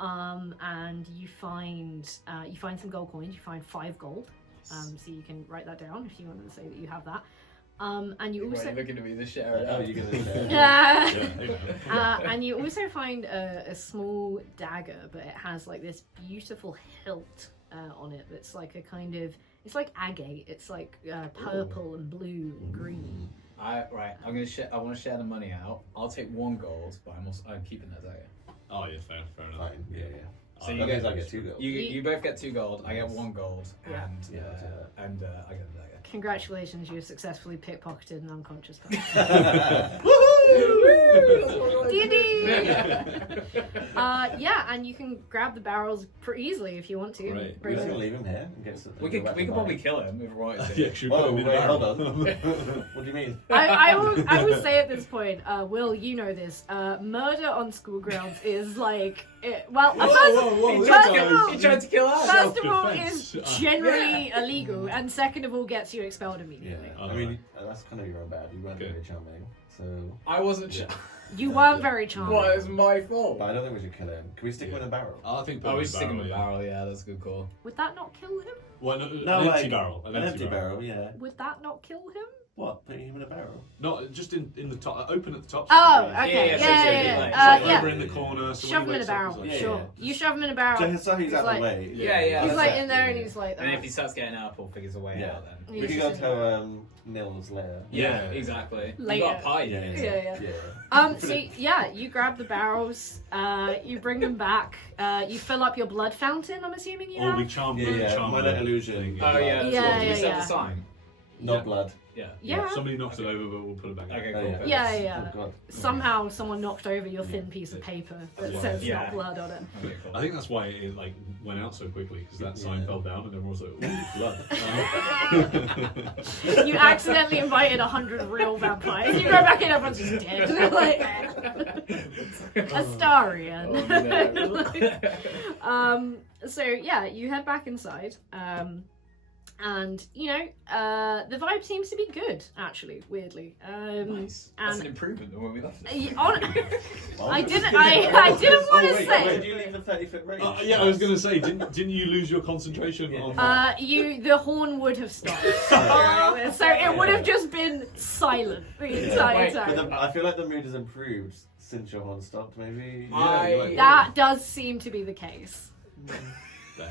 and you find some gold coins. You find 5 gold. So you can write that down if you wanted to say that you have that. And you also Right, looking to me the share it Oh, out. you're gonna say. and you also find a small dagger, but it has like this beautiful hilt on it. That's like a kind of, it's like agate. It's like purple and blue and green. I want to share the money out. I'll take 1 gold, but I'm keeping that dagger. Oh yeah, fair enough. Fine. Yeah. So That you means get I get 2 gold. You both get 2 gold. I get Nice. 1 gold, Yeah. and Yeah, I'll take that. I get the dagger. Congratulations, you have successfully pickpocketed an unconscious person. D&D! Yeah, and you can grab the barrels pretty easily if you want to. Right. We're just gonna leave him here and get some. We could probably kill him if we wanted to. Yeah, should we Whoa, put him in wait, a hold barrel? on. What do you mean? I will say at this point, Will, you know this. Murder on school grounds is like, Whoa, He First tried, of all- he tried to kill us. first of all, Self-defense. is generally illegal, and second of all, gets you expelled immediately. Yeah. Oh, I mean, right. that's kind of your own bad. You weren't Okay. very charming, so. I wasn't Yeah. sure. You weren't very charming. What is my fault? But I don't think we should kill him. Can we stick him in a barrel? I think. Oh, put we him stick him in the yeah. barrel. Yeah, that's a good call. Would that not kill him? Well, no, No, an like, empty barrel. An empty barrel, yeah. Would that not kill him? What? Putting him in a barrel? Not just in the top. Open at the top. Oh, Yeah. okay. Yeah, Yeah, so yeah, it's yeah. like- So Yeah. over in the corner. So Shove him when in he a barrel. wakes up, he's Yeah, like, Sure. yeah. You shove him in a barrel. So he's out of like- the way. Yeah, yeah. He's that's like it. in there and he's like, And if he starts getting up or figures a way Yeah. out, then. We can go to Nils' lair. Yeah, exactly. You Later. got pie. Yeah. Yeah. So yeah, you grab the barrels, you bring them back, you fill up your blood fountain. I'm assuming you Or have. we charm. Yeah, yeah. charm Minor the illusion. thing, Oh yeah, that's Yeah, cool. Do we yeah, set yeah. the sign? Not Yeah. blood. Yeah. Yeah. Somebody knocks Okay. it over, but we'll put it back. Okay, Oh, cool. yeah. perfect. Yeah, yeah. Oh god. Somehow someone knocked over your thin piece of paper that Yeah. says Yeah. not blood on it. Okay, cool. I think that's why it like went out so quickly because that sign Yeah. fell down and everyone was like, "Ooh, blood." You accidentally invited 100 real vampires. You go back in, everyone's just dead. Like, Astarion. Oh, no. So yeah, you head back inside. And you know, the vibe seems to be good, actually, weirdly. Nice. That's and- an improvement than when we left it. I didn't want to say. Did you leave the 30-foot range? Yeah, I was gonna say, didn't you lose your concentration on? The horn would have stopped. So it would have just been silent the entire Wait, But time. I feel like the mood has improved since your horn stopped, maybe. Yeah, you're like- That does seem to be the case. Damn.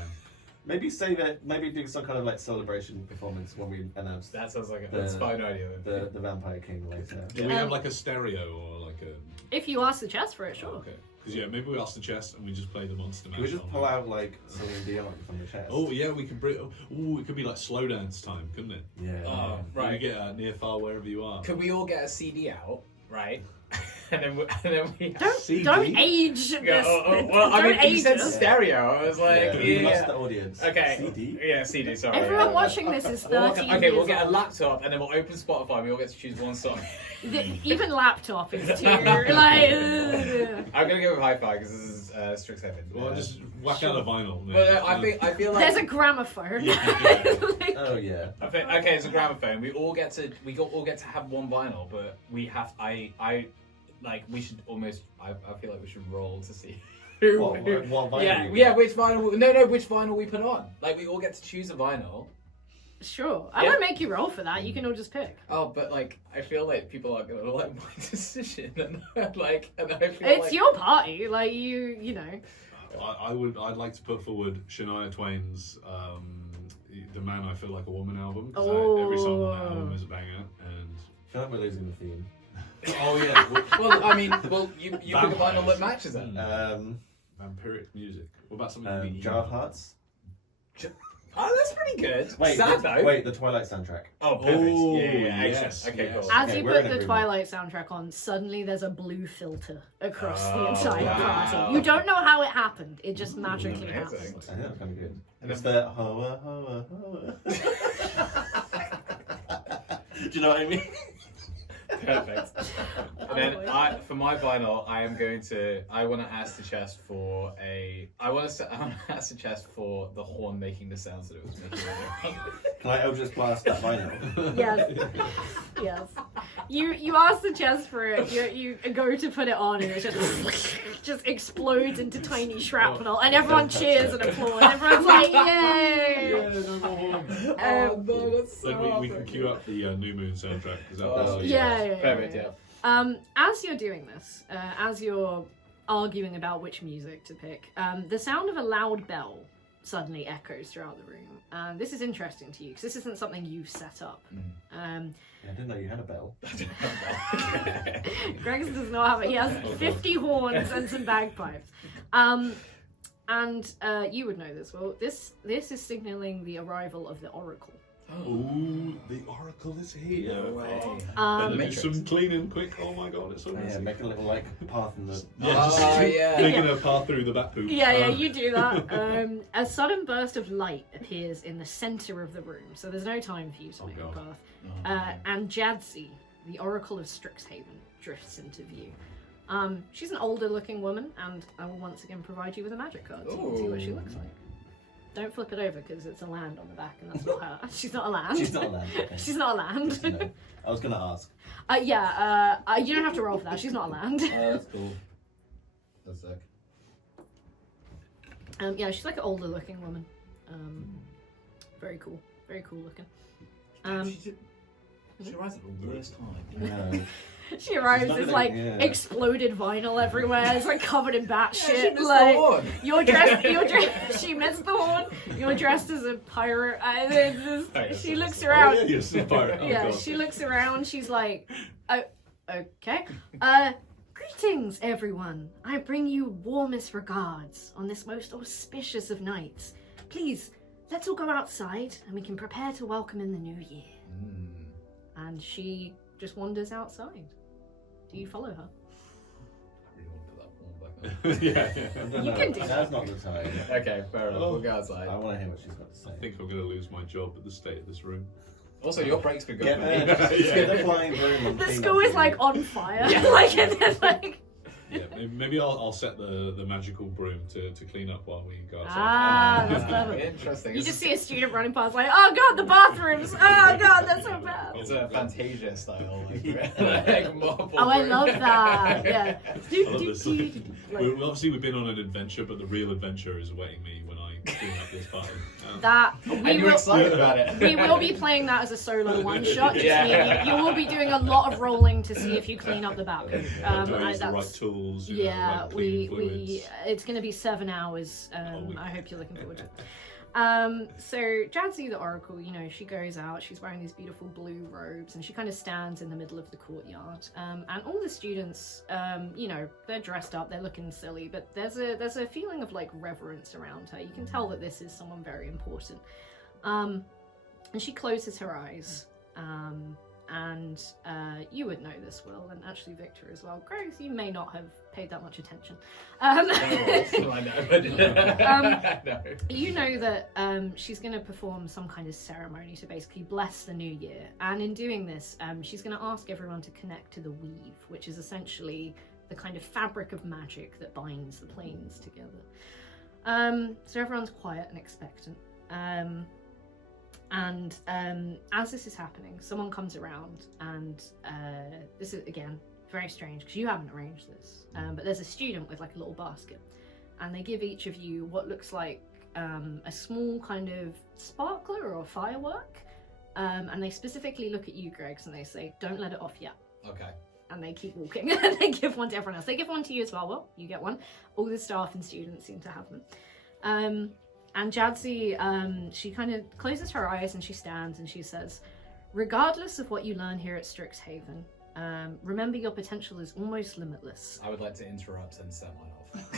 Maybe save it, maybe do some kind of like celebration performance when we announce That sounds like that's a fine idea. the Vampire King later. Do we have like a stereo or like a? If you ask the chest for it, sure. Okay. Because yeah, maybe we ask the chest and we just play the monster mash. Can we just on pull there. out like Celine Dion from the chest? Oh yeah, we could bring. Oh, it could be like slow dance time, couldn't it? Yeah. Oh, You right. get near far wherever you are. Could we all get a CD out, right? and then we CD? Don't age this. Well, I Don't mean, you age said us. stereo. I was like, yeah, we lost yeah. the audience. Okay. CD? Yeah, CD. Sorry. Everyone watching this is 13 Okay, we'll years get a old. laptop and then we'll open Spotify. and We all get to choose one song. Even laptop is too like. I'm gonna go with hi-fi because this is Strixhaven. Well, just whack out a vinyl. Well, I feel like There's a gramophone. Like, Oh yeah. okay, it's a gramophone. We all get to have one vinyl, but we have we should almost I feel like we should roll to see. What vinyl Yeah, you yeah. get? Which vinyl? Which vinyl we put on? Like we all get to choose a vinyl. sure. I Yeah. won't make you roll for that. You can all just pick. Oh, but like I feel like people aren't gonna like my decision, and I feel It's like your party. Like you know. I'd like to put forward Shania Twain's "The Man I Feel Like a Woman" album. 'Cause every song on that album is a banger. And I feel like we're losing the theme. oh yeah, well, I mean, you pick a vinyl that matches it. vampiric music. What about something? really Jar of Hearts. Oh, that's pretty good. Wait, Sad though. wait, the Twilight soundtrack. Oh, perfect. Oh, yeah, yes, excellent. Okay, yes. cool. As Okay, you we're put in the agreement. Twilight soundtrack on, suddenly there's a blue filter across the Oh, entire wow. party. You don't know how it happened. It just magically amazing. happened. I think that's kind of good. And It's then- the hoa hoa hoa. Do you know what I mean? Perfect. And then for my vinyl, I want to ask the chest for the horn making the sounds that it was making. Can I Eldritch Blast that vinyl? Yes. Yes. You ask the chest for it. You go to put it on, and it just explodes into tiny shrapnel, and everyone cheers and applauds. Everyone's like, "Yay!" Yeah, no more horn. Oh no, that's so Then we can cue up the New Moon soundtrack because Oh, that's Yeah. Perfect, yeah. As you're doing this, as you're arguing about which music to pick, the sound of a loud bell suddenly echoes throughout the room. This is interesting to you because this isn't something you've set up. I didn't know you had a bell. Greg's does not have it. He has 50 horns and some bagpipes. And you would know this. Well, this is signaling the arrival of the Oracle. Ooh, the Oracle is here. No way. Better do Matrix. some cleaning quick. Oh my god, it's so Yeah, messy. make a little like path in the. Yeah, just yeah. making a path through the bat poop. Yeah, you do that. A sudden burst of light appears in the center of the room, so there's no time for you to Oh, make God. a path. And Jadzi, the Oracle of Strixhaven, drifts into view. She's an older-looking woman, and I will once again provide you with a magic card so you can see what she looks like. Don't flip it over because it's a land on the back, and that's not her. She's not a land. She's not a land. Okay. She's not a land. Good to know. I was gonna ask. You don't have to roll for that. She's not a land. That's cool. That's sick. Yeah, she's like an older-looking woman. Very cool. Very cool looking. She arrives at the worst time. No. She arrives, She's not there's gonna- like yeah. exploded vinyl everywhere. It's like covered in bat She shit. missed Like the horn. you're dressed. She missed the horn. You're dressed as a pirate. She looks around. Oh, yeah, yes, the pirate. Oh, Yeah, God. she looks around. She's like, oh, okay. Greetings, everyone. I bring you warmest regards on this most auspicious of nights. Please, let's all go outside and we can prepare to welcome in the new year. and she just wanders outside. Do you follow her? Yeah. No, You can do Now's not the time. Okay, fair enough. We'll go outside. I want to hear what she's got to say. I think I'm going to lose my job at the state of this room. Also, your break's been good. Get for there, me. just get the flying broom and The clean school up is the- like on fire. Yeah. Like, and then, like. Yeah, maybe I'll set the magical broom to clean up while we go outside. Ah, that's clever. Interesting. You just see a student running past, like, oh god, the bathrooms! Oh god, that's so bad. It's a Fantasia style, like marble. Oh, I broom. love that. Yeah. I love this. We've been on an adventure, but the real adventure is awaiting me when I clean up this party. That And we you're will. excited about it. We will be playing that as a solo one shot. Just Yeah. me and you. You will be doing a lot of rolling to see if you clean up the bathroom. Do I use the right That's- tools? Yeah, right we cleaning fluids? it's going to be 7 hours. week. I hope you're looking forward to it. So Jadzi the Oracle, you know, she goes out, she's wearing these beautiful blue robes, and she kind of stands in the middle of the courtyard. And all the students, you know, they're dressed up, they're looking silly, but there's a feeling of like reverence around her. You can tell that this is someone very important. And she closes her eyes. And you would know this, Will, and actually Victor as well. Grace, you may not have paid that much attention. I know. No. You know that she's going to perform some kind of ceremony to basically bless the new year. And in doing this, she's going to ask everyone to connect to the weave, which is essentially the kind of fabric of magic that binds the planes together. So everyone's quiet and expectant. And as this is happening, someone comes around, and this is, again, very strange because you haven't arranged this, but there's a student with like a little basket, and they give each of you what looks like a small kind of sparkler or firework, and they specifically look at you, Gregs, and they say, don't let it off yet. Okay. And they keep walking. And they give one to everyone else. They give one to you as well. Well, you get one. All the staff and students seem to have them. And Jadzi, she kind of closes her eyes and she stands and she says, regardless of what you learn here at Strixhaven, remember your potential is almost limitless. I would like to interrupt and set mine off.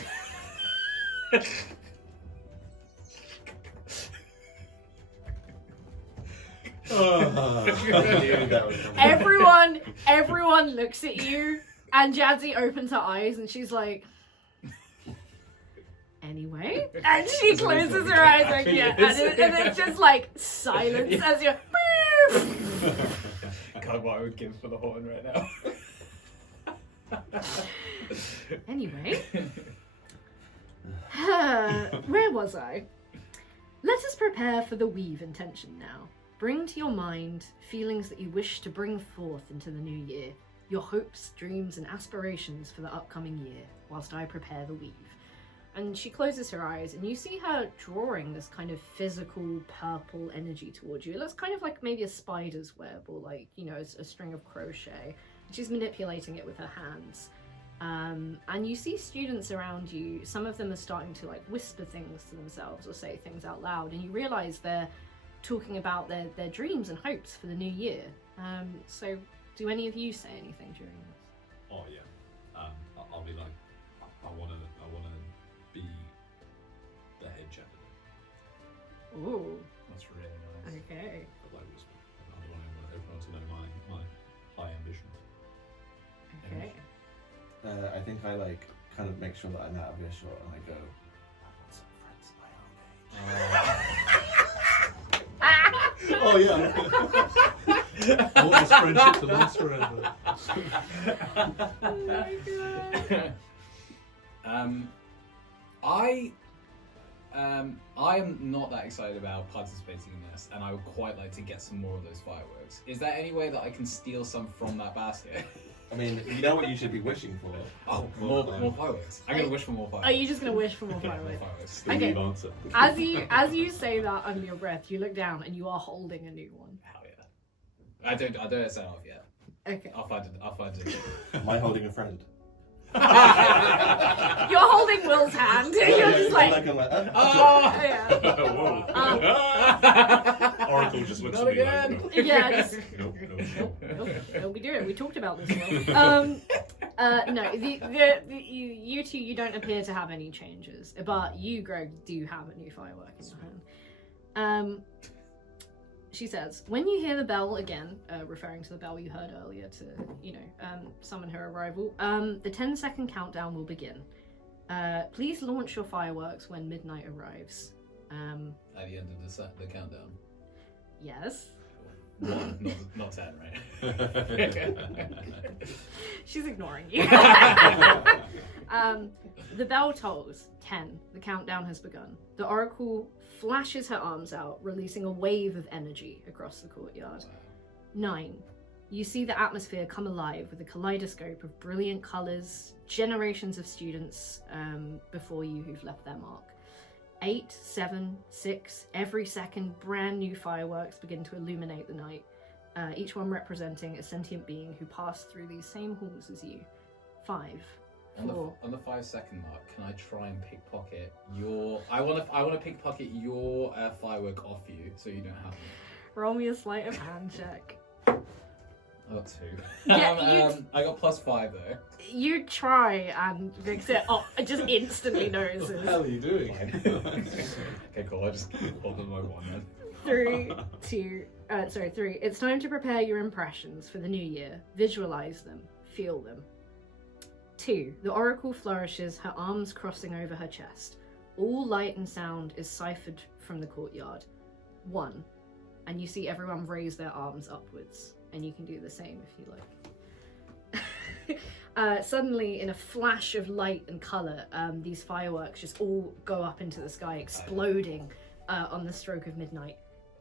Everyone looks at you, and Jadzi opens her eyes and she's like, anyway, and she closes her eyes like, yeah, and it's just like silence as you're God, what I would give for the horn right now. Anyway, where was I? Let us prepare for the weave intention now. Bring to your mind feelings that you wish to bring forth into the new year, your hopes, dreams, and aspirations for the upcoming year, whilst I prepare the weave. And she closes her eyes, and you see her drawing this kind of physical purple energy towards you. It looks kind of like maybe a spider's web, or like, you know, a string of crochet. She's manipulating it with her hands. And you see students around you, some of them are starting to like whisper things to themselves or say things out loud, and you realise they're talking about their dreams and hopes for the new year. So do any of you say anything during this? Oh yeah. I'll be like, I wanna be the head janitor. Ooh, That's really nice. okay. But like whisper. I want everyone to know my high ambitions. Okay. I think I like kind of make sure that I'm out of earshot and I go, I want some friends my own age. Oh yeah. I want this friendship to last forever. Oh my god. I am not that excited about participating in this, and I would quite like to get some more of those fireworks. Is there any way that I can steal some from that basket? I mean, you know what you should be wishing for. Oh, more fireworks. I'm gonna wish for more fireworks. Are you just gonna wish for more Yeah, more fireworks? fireworks. Still Okay. leave answer. As you say that under your breath, you look down and you are holding a new one. Hell yeah. I don't set off yet. Okay. I'll find it. Am I holding a friend? You're holding Will's hand. You're just like, I'm like, Oh! yeah. Whoa. Oracle just looks Not at me again. like, Yeah, just, nope. nope, we do it. We talked about this, Will. No, you two, you don't appear to have any changes, but you, Greg, do have a new firework in your hand. she says, when you hear the bell again, referring to the bell you heard earlier to, summon her arrival, the 10-second countdown will begin. Please launch your fireworks when midnight arrives. At the end of the countdown. Yes. 1, not 10, right? She's ignoring you. The bell tolls. 10. The countdown has begun. The Oracle flashes her arms out, releasing a wave of energy across the courtyard. 9. You see the atmosphere come alive with a kaleidoscope of brilliant colours, generations of students before you who've left their mark. 8, 7, 6, every second brand new fireworks begin to illuminate the night, each one representing a sentient being who passed through these same halls as you. 5, 4. On the 5-second mark, can I try and pickpocket your? I want to pickpocket your firework off you, so you don't have them. Roll me a sleight of hand check. I got 2. Yeah, I got +5 though. You try and fix it. Oh, it just instantly What the notices. hell are you doing? Okay, cool. I just hold on my 1 then. 3. It's time to prepare your impressions for the new year. Visualize them. Feel them. 2. The Oracle flourishes, her arms crossing over her chest. All light and sound is ciphered from the courtyard. 1. And you see everyone raise their arms upwards. And you can do the same if you like. Suddenly, in a flash of light and colour, these fireworks just all go up into the sky, exploding on the stroke of midnight.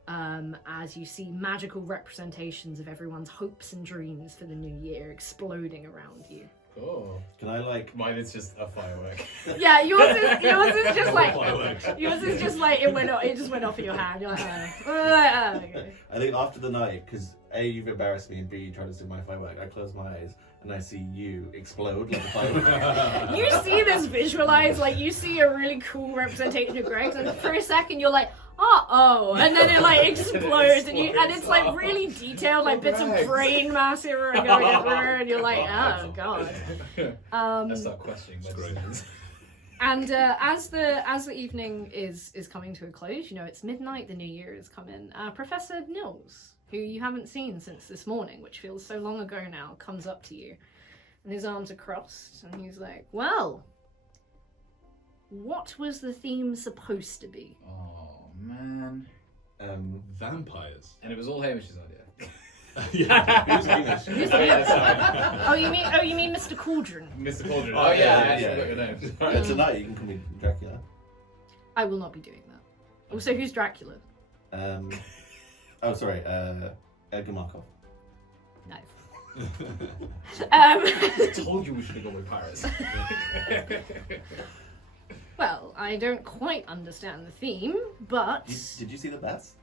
As you see magical representations of everyone's hopes and dreams for the new year exploding around you. Cool. Can I like? Mine is just a firework. Yeah, yours is just like Fireworks. yours is just like it just went off in your hand. You're like, okay. I think after the night, because A, you've embarrassed me, and B, you tried to steal my firework. I close my eyes and I see you explode like a firework. You see this visualized, like you see a really cool representation of Greg, and for a second you're like, oh, and then it like explodes, and it's like really detailed, like bits of brain mass here are going everywhere, and you're like, oh god. I start questioning my Great. decisions. And as the evening is coming to a close, it's midnight, the new year has come in. Professor Nils, who you haven't seen since this morning, which feels so long ago now, comes up to you, and his arms are crossed, and he's like, well, what was the theme supposed to be? Oh man. Vampires. And it was all Hamish's idea. Yeah. Who's Hamish? Oh, yeah, sorry. Oh, you mean Mr. Cauldron? Mr. Cauldron. Oh, Oh, yeah, yeah, I actually yeah. got your name. Yeah, tonight you can call me Dracula. I will not be doing that. Also, who's Dracula? Oh, sorry. Edgar Markov. Nice. I told you we should have gone with pirates. Well, I don't quite understand the theme, but Did you see the bats?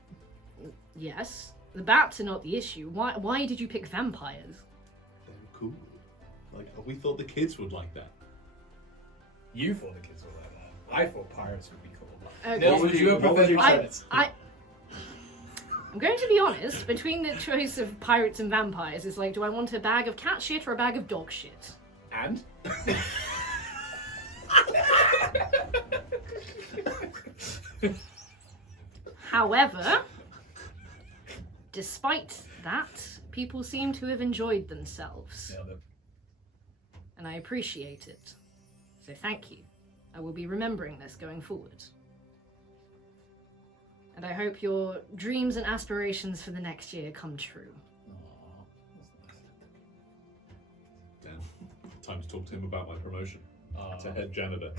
yes, the bats are not the issue. Why did you pick vampires? They were cool. Like, we thought the kids would like that. You thought the kids were like that. I thought pirates would be cool. Okay. Nils, would you have What would preferred you pirates? I'm going to be honest, between the choice of pirates and vampires, it's like, do I want a bag of cat shit or a bag of dog shit? And? However, despite that, people seem to have enjoyed themselves, Nailed it. and I appreciate it. So thank you. I will be remembering this going forward. And I hope your dreams and aspirations for the next year come true. Aw, that's Damn. Time to talk to him about my promotion nice. to head janitor.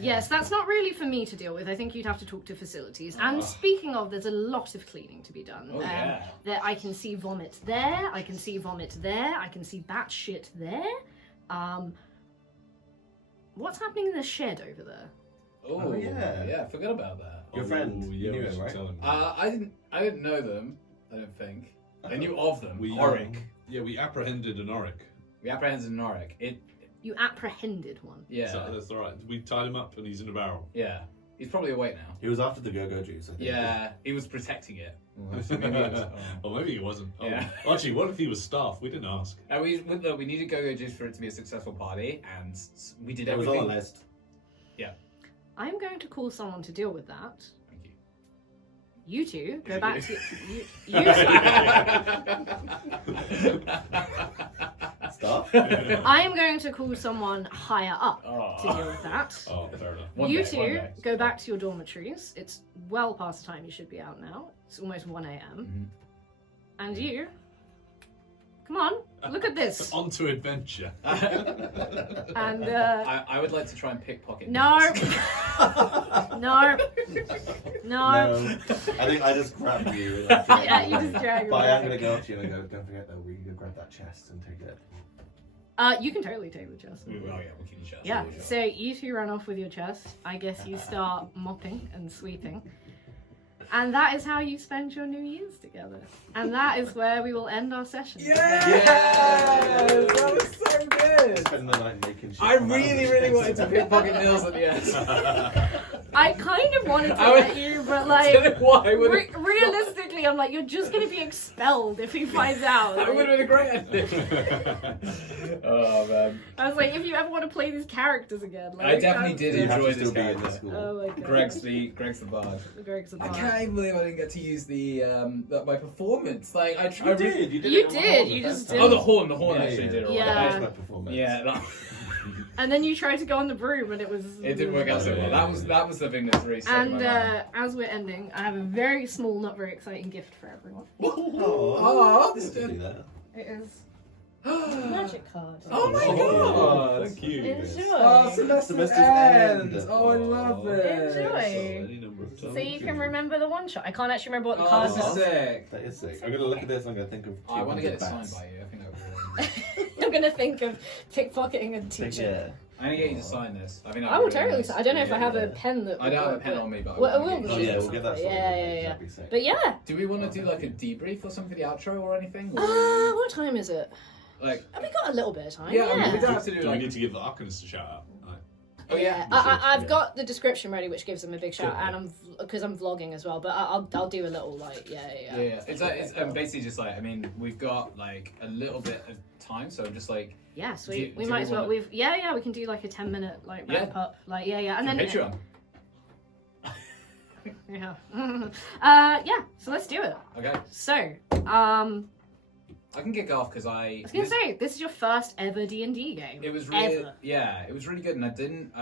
Yes, that's not really for me to deal with. I think you'd have to talk to facilities. And speaking of, there's a lot of cleaning to be done. Oh, yeah. There, I can see vomit there. I can see vomit there. I can see bat shit there. What's happening in the shed over there? Oh, yeah. Yeah, I forgot about that. Your friend, Oh, you knew we him, should right? tell him. I didn't know them, I don't think. I knew of them. We, Auric. Yeah, we apprehended an Auric. We apprehended an Auric. You apprehended one. Yeah. So that's all right. We tied him up and he's in a barrel. Yeah. He's probably awake now. He was after the go-go juice, I think. Yeah, he was protecting it. So maybe it was, Or maybe he wasn't. Oh, Yeah. Actually, what if he was staff? We didn't ask. we needed go-go juice for it to be a successful party, and we did It was everything. on the list. I'm going to call someone to deal with that. Thank you. You two go Is it back you? to Stop. I am going to call someone higher up to deal with that. Oh, fair enough. One You day, one two day. go back to your dormitories. It's well past the time you should be out now. It's almost 1 a.m. And you, come on, look at this. On to adventure. And I would like to try and pickpocket. no, Nils. no, no. I think I just grab you. And Yeah, you just drag me But I am back. going to go up to you and I go, don't forget though, we can go grab that chest and take it. You can totally take the chest. Oh yeah, we can chest. Yeah, so you two run off with your chest. I guess you start mopping and sweeping. And that is how you spend your New Year's together. And that is where we will end our session. Yes! That was so good! Spend the night making shit. I come out of really, the really chest. wanted to pickpocket Nils at the end. I kind of wanted to I was- let you, but I like, don't know why. realistically, I'm like, you're just going to be expelled if he finds out. That would have been a great ending. Oh man. I was like, if you ever want to play these characters again. Like, I definitely did You have enjoy to this still be in the character. school. Oh my god. Greg's the bard. Greg's a I bard. can't believe I didn't get to use the my performance. Like I You tried. did. You did. You it on the did, horn the you first just time. Oh, the horn actually yeah. did it. Yeah. Right. Ultimate performance. Yeah. And then you tried to go on the broom and it was... It didn't work out so well. That was the thing that's really stuck in And my mind. as we're ending, I have a very small, not very exciting gift for everyone. Oh, this didn't do that. It is a magic card. Oh my Oh, god! Thank you. Enjoy. Oh, semester's end. end! Oh, I love it! Enjoy. Any number of So times. you can remember the one shot. I can't actually remember what the Oh, card this is does. sick! That is sick. I'm gonna look at this. I'm gonna think of. I want to get it 200 signed bats. by you. I think that would be really I'm gonna think of pickpocketing and Think, teaching. yeah. I'm gonna get you to sign this. I think I that will would be really totally. nice. I don't know if I have Yeah. a pen that. I don't have a would pen work, on me, but Well, I I will will get Oh you yeah, to we'll get that. Yeah, sorted. yeah, yeah. That'd be sick. But yeah. Do we want to do like a debrief or something for the outro or anything? Or, What time is it? like, We got a little bit of time. yeah, Yeah. I mean, we don't have to do Do we like. need to give the Arcanist a shout out? Right. Oh yeah. I've Yeah. got the description ready, which gives them a big shout, Cool. and because I'm vlogging as well. But I'll do a little like Yeah. It's basically just like, I mean, we've got like a little bit of time, so just like Yeah, Do- sweet. do We we might as well. wanna- We can do like a 10-minute like Yeah. wrap up. Like and then Patreon. yeah. Yeah. So let's do it. Okay, So I can kick off because I was gonna say this is your first ever D&D game. it was really ever. yeah, it was really good, and I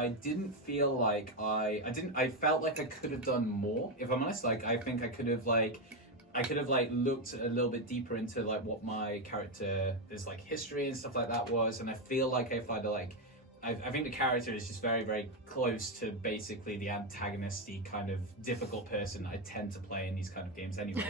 didn't feel like I felt like I could have done more. If I'm honest, like I think I could have looked a little bit deeper into like what my character is like history and stuff like that was, and I feel like if I'd like. I think the character is just very, very close to basically the antagonisty kind of difficult person I tend to play in these kind of games anyway.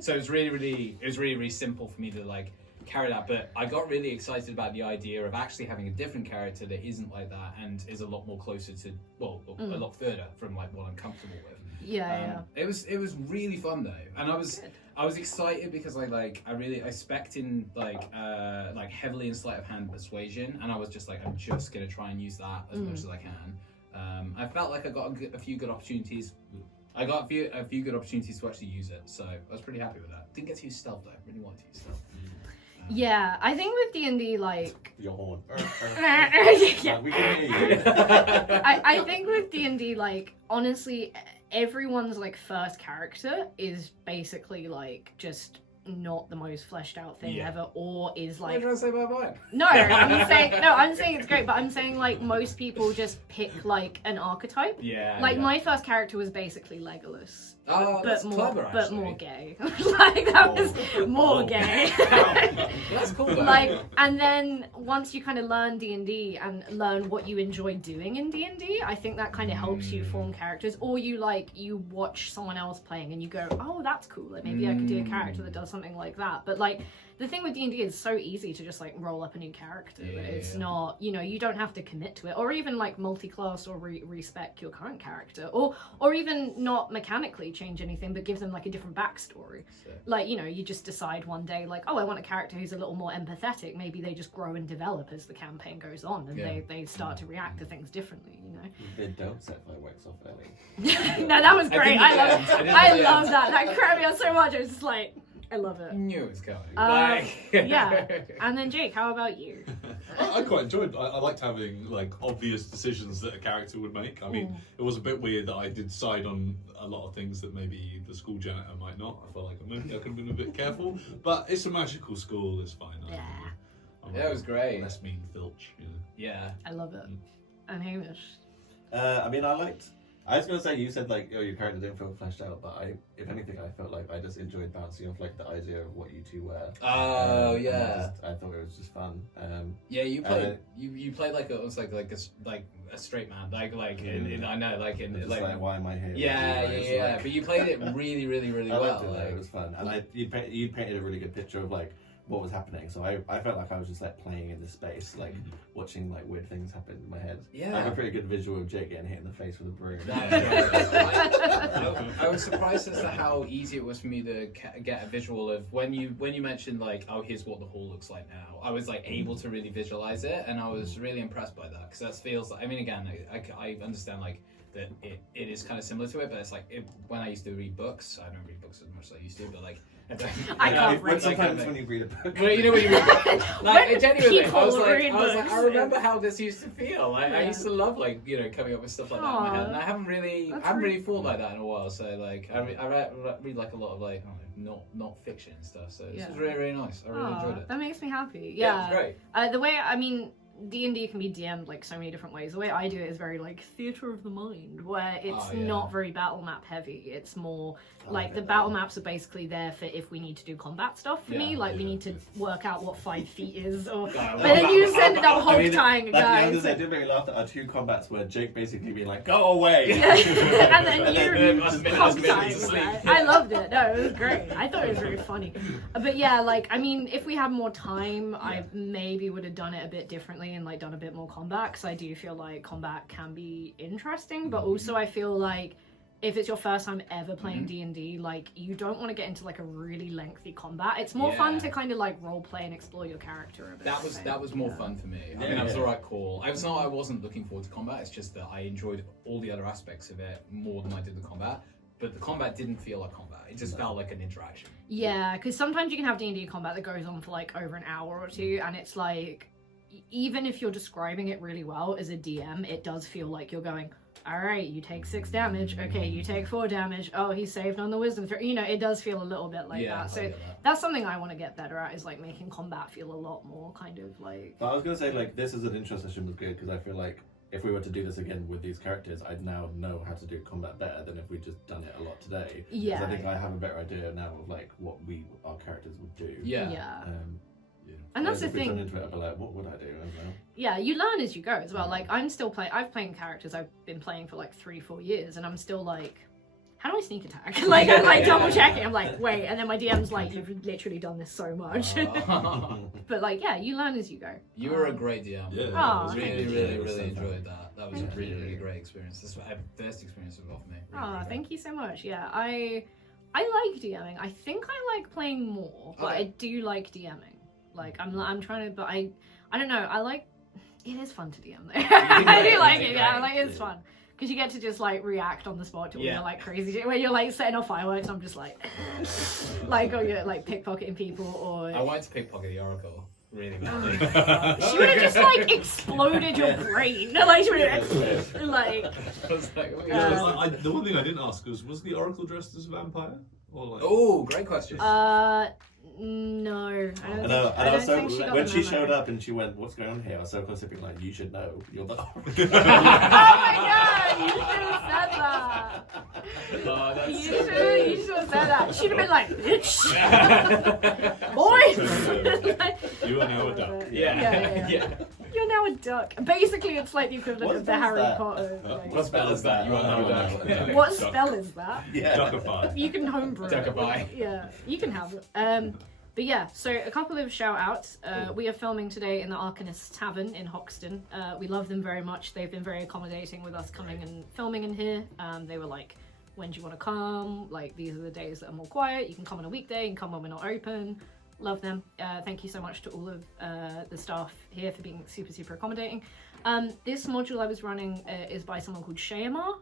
So it was really simple for me to like carry that. But I got really excited about the idea of actually having a different character that isn't like that and is a lot more closer to a lot further from like what I'm comfortable with. Yeah. It was really fun though, and I was excited because I spec'd in like heavily in sleight of hand persuasion, and I was just like I'm just gonna try and use that as much as I can. I felt like I got a few good opportunities. I got a few good opportunities to actually use it, so I was pretty happy with that. Didn't get to use stealth though. Really wanted to use stealth. Yeah. I think with D&D like. Your horn. Yeah. We can hear you. I think with D&D, like, honestly, everyone's, like, first character is basically, like, just not the most fleshed out thing Yeah. ever, or is, What are like... you trying to say about mine? No, I'm saying it's great, but I'm saying, like, most people just pick, like, an archetype. Yeah. Like, yeah. my first character was basically Legolas. Oh, that's clever, but actually. more gay. Like, that was more gay. That's cool though. Like, and then once you kind of learn D&D and learn what you enjoy doing in D&D, I think that kind of helps you form characters. Or you watch someone else playing and you go, oh, that's cool, like maybe I could do a character that does something like that. But like the thing with D&D is so easy to just like roll up a new character. Yeah. It's not, you don't have to commit to it, or even like multi-class or respec your current character, or even not mechanically change anything, but give them like a different backstory. Like, you just decide one day, like, oh, I want a character who's a little more empathetic. Maybe they just grow and develop as the campaign goes on, and they start to react to things differently, They don't set fireworks off early. No, that was great. I love I that. That cracked me up so much. I was just like, I love it. I knew it was coming. Yeah. And then Jake, how about you? I quite enjoyed. I liked having like obvious decisions that a character would make. I mean, it was a bit weird that I did decide on a lot of things that maybe the school janitor might not. I felt like maybe I could have been a bit careful, but it's a magical school. It's fine. Yeah, it was great. Less mean filch. You know? Yeah. I love it. And Hamish. I mean, I was gonna say, you said like, oh, your character didn't feel fleshed out, but if anything, I felt like I just enjoyed bouncing off like the idea of what you two were. Oh and yeah. I thought it was just fun. Yeah, you played. You played like it was like a straight man, in I know, like in like why am I here? Yeah. But you played it really, really, really I well. liked it, though. It was fun, and you painted a really good picture of like what was happening. So I felt like I was just like playing in this space, like watching like weird things happen in my head. Yeah. I have a pretty good visual of Jake getting hit in the face with a broom. I was surprised as to how easy it was for me to get a visual of when you mentioned like, oh, here's what the hall looks like now. I was like able to really visualize it, and I was really impressed by that, because that feels like, I mean, again, I understand like that it is kind of similar to it, but it's like when I used to read books, I don't read books as much as I used to, but like I can't read. Sometimes when you read a book. Well, you know when you read like genuinely, people I was read like, I books, remember how this used to feel. Like I Yeah. used to love like coming up with stuff like that in my head, and I haven't That's really thought like that in a while. So like I read like a lot of like not fiction and stuff. So this was really, really nice. I really enjoyed it. That makes me happy. Yeah, Yeah. it was great. The way, I mean, D&D can be DM'd like so many different ways. The way I do it is very like theatre of the mind, where it's not very battle map heavy. It's more like the battle maps are basically there for if we need to do combat stuff for me. Like we need to work out what 5 feet is, or but then you just ended up whole tying a guy. I did really laugh at our 2 combats where Jake basically being like, "Go away," and then you hog minutes tying. asleep. I loved it. No, it was great. I thought it was really funny. But yeah, like I mean, if we had more time, I maybe would have done it a bit differently and like done a bit more combat, because I do feel like combat can be interesting, but also I feel like if it's your first time ever playing D&D, like you don't want to get into like a really lengthy combat. It's more fun to kind of like role play and explore your character a bit. That was more fun for me. I think that was the right call. I wasn't looking forward to combat. It's just that I enjoyed all the other aspects of it more than I did the combat. But the combat didn't feel like combat. It just felt like an interaction. Yeah, because sometimes you can have D&D combat that goes on for like over an hour or 2, and it's like, even if you're describing it really well as a DM, it does feel like you're going, all right, you take 6 damage. Okay, you take 4 damage. Oh, he's saved on the wisdom throw. It does feel a little bit like that. So that's something I want to get better at, is like making combat feel a lot more kind of like... But I was going to say, like, this is an intro session was good, because I feel like if we were to do this again with these characters, I'd now know how to do combat better than if we'd just done it a lot today. Yeah. Because I think I have a better idea now of like what our characters would do. Yeah. Yeah. And that's the if we thing. turn into it, I'd be like, what would I do? I don't know. Yeah, you learn as you go as well. Like I'm still playing. I've played characters I've been playing for like 3-4 years, and I'm still like, how do I sneak attack? Like I'm like double checking. I'm like, wait, and then my DM's like, you've literally done this so much. But like, yeah, you learn as you go. You were a great DM. Yeah. Oh, Really enjoyed that. That was Thank a really, you. really great experience. This was the best experience of all for me. Really, Oh, really thank you so much. Yeah, I like DMing. I think I like playing more, but Okay. I do like DMing. Like I'm trying to, but I don't know. I like. It is fun to DM though. I do like it. Yeah, like it's fun. Because you get to just like react on the spot to all your like crazy shit. When you're like setting off fireworks, I'm just like, or you're like pickpocketing people, or I wanted to pickpocket the Oracle really badly. she would have just like exploded your brain. Like she would have like. I was like, oh, Yeah, the one thing I didn't ask was the Oracle dressed as a vampire? Or like... oh, great question. No, I don't And think. I I don't was so think she got when the she memo. showed up and she went, "What's going on here?" I was so close to being like, "You should know. You're the." Oh my god, you should have said that. Oh, that's You so should good. have said that. She'd have been like, bitch. Boys! Like, You are now a duck. Yeah. You're now a duck. Basically, it's like the equivalent What of the is Harry that? Potter. Like, What spell is that? You want to know that? Yeah. what spell is that? Yeah. Duckify. You can homebrew it. Duckify. Yeah, you can have it. But yeah, so a couple of shout outs. We are filming today in the Arcanist Tavern in Hoxton. We love them very much. They've been very accommodating with us coming and filming in here. They were like, when do you want to come? Like, these are the days that are more quiet. You can come on a weekday, you can come when we're not open. Love them. Thank you so much to all of the staff here for being super, super accommodating. This module I was running is by someone called Shayamar.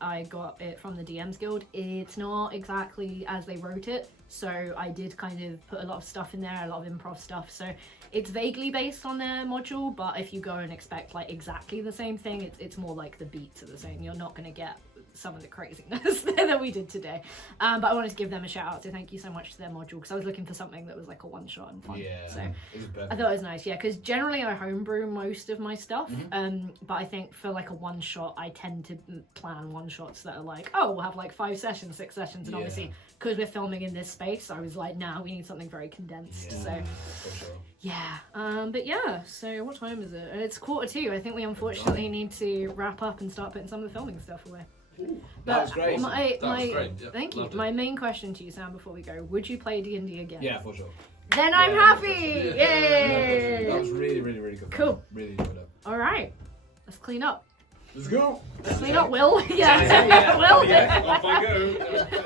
I got it from the DM's Guild. It's not exactly as they wrote it, so I did kind of put a lot of stuff in there, a lot of improv stuff. So it's vaguely based on their module, but if you go and expect like exactly the same thing, it's more like the beats are the same. You're not going to get some of the craziness that we did today. But I wanted to give them a shout out, so thank you so much to their module, because I was looking for something that was like a one shot and fun. Yeah, So it was perfect. I thought it was nice, yeah, because generally I homebrew most of my stuff, but I think for like a one shot, I tend to plan one shots that are like, oh, we'll have like 5 sessions, 6 sessions, and obviously because we're filming in this space, I was like, nah, we need something very condensed. So for sure. yeah, but yeah, so what time is it? It's 1:45. I think we unfortunately need to wrap up and start putting some of the filming stuff away. That was great. That was great. Yeah, Thank you. loved it. My main question to you, Sam, before we go, would you play D&D again? Yeah, for sure. Then I'm Yeah, happy! Yay! That was really, really, really good. Cool. Really enjoyed it. Alright, let's clean up. Let's go. Let's clean up, Will. Yeah. Will. Off I go.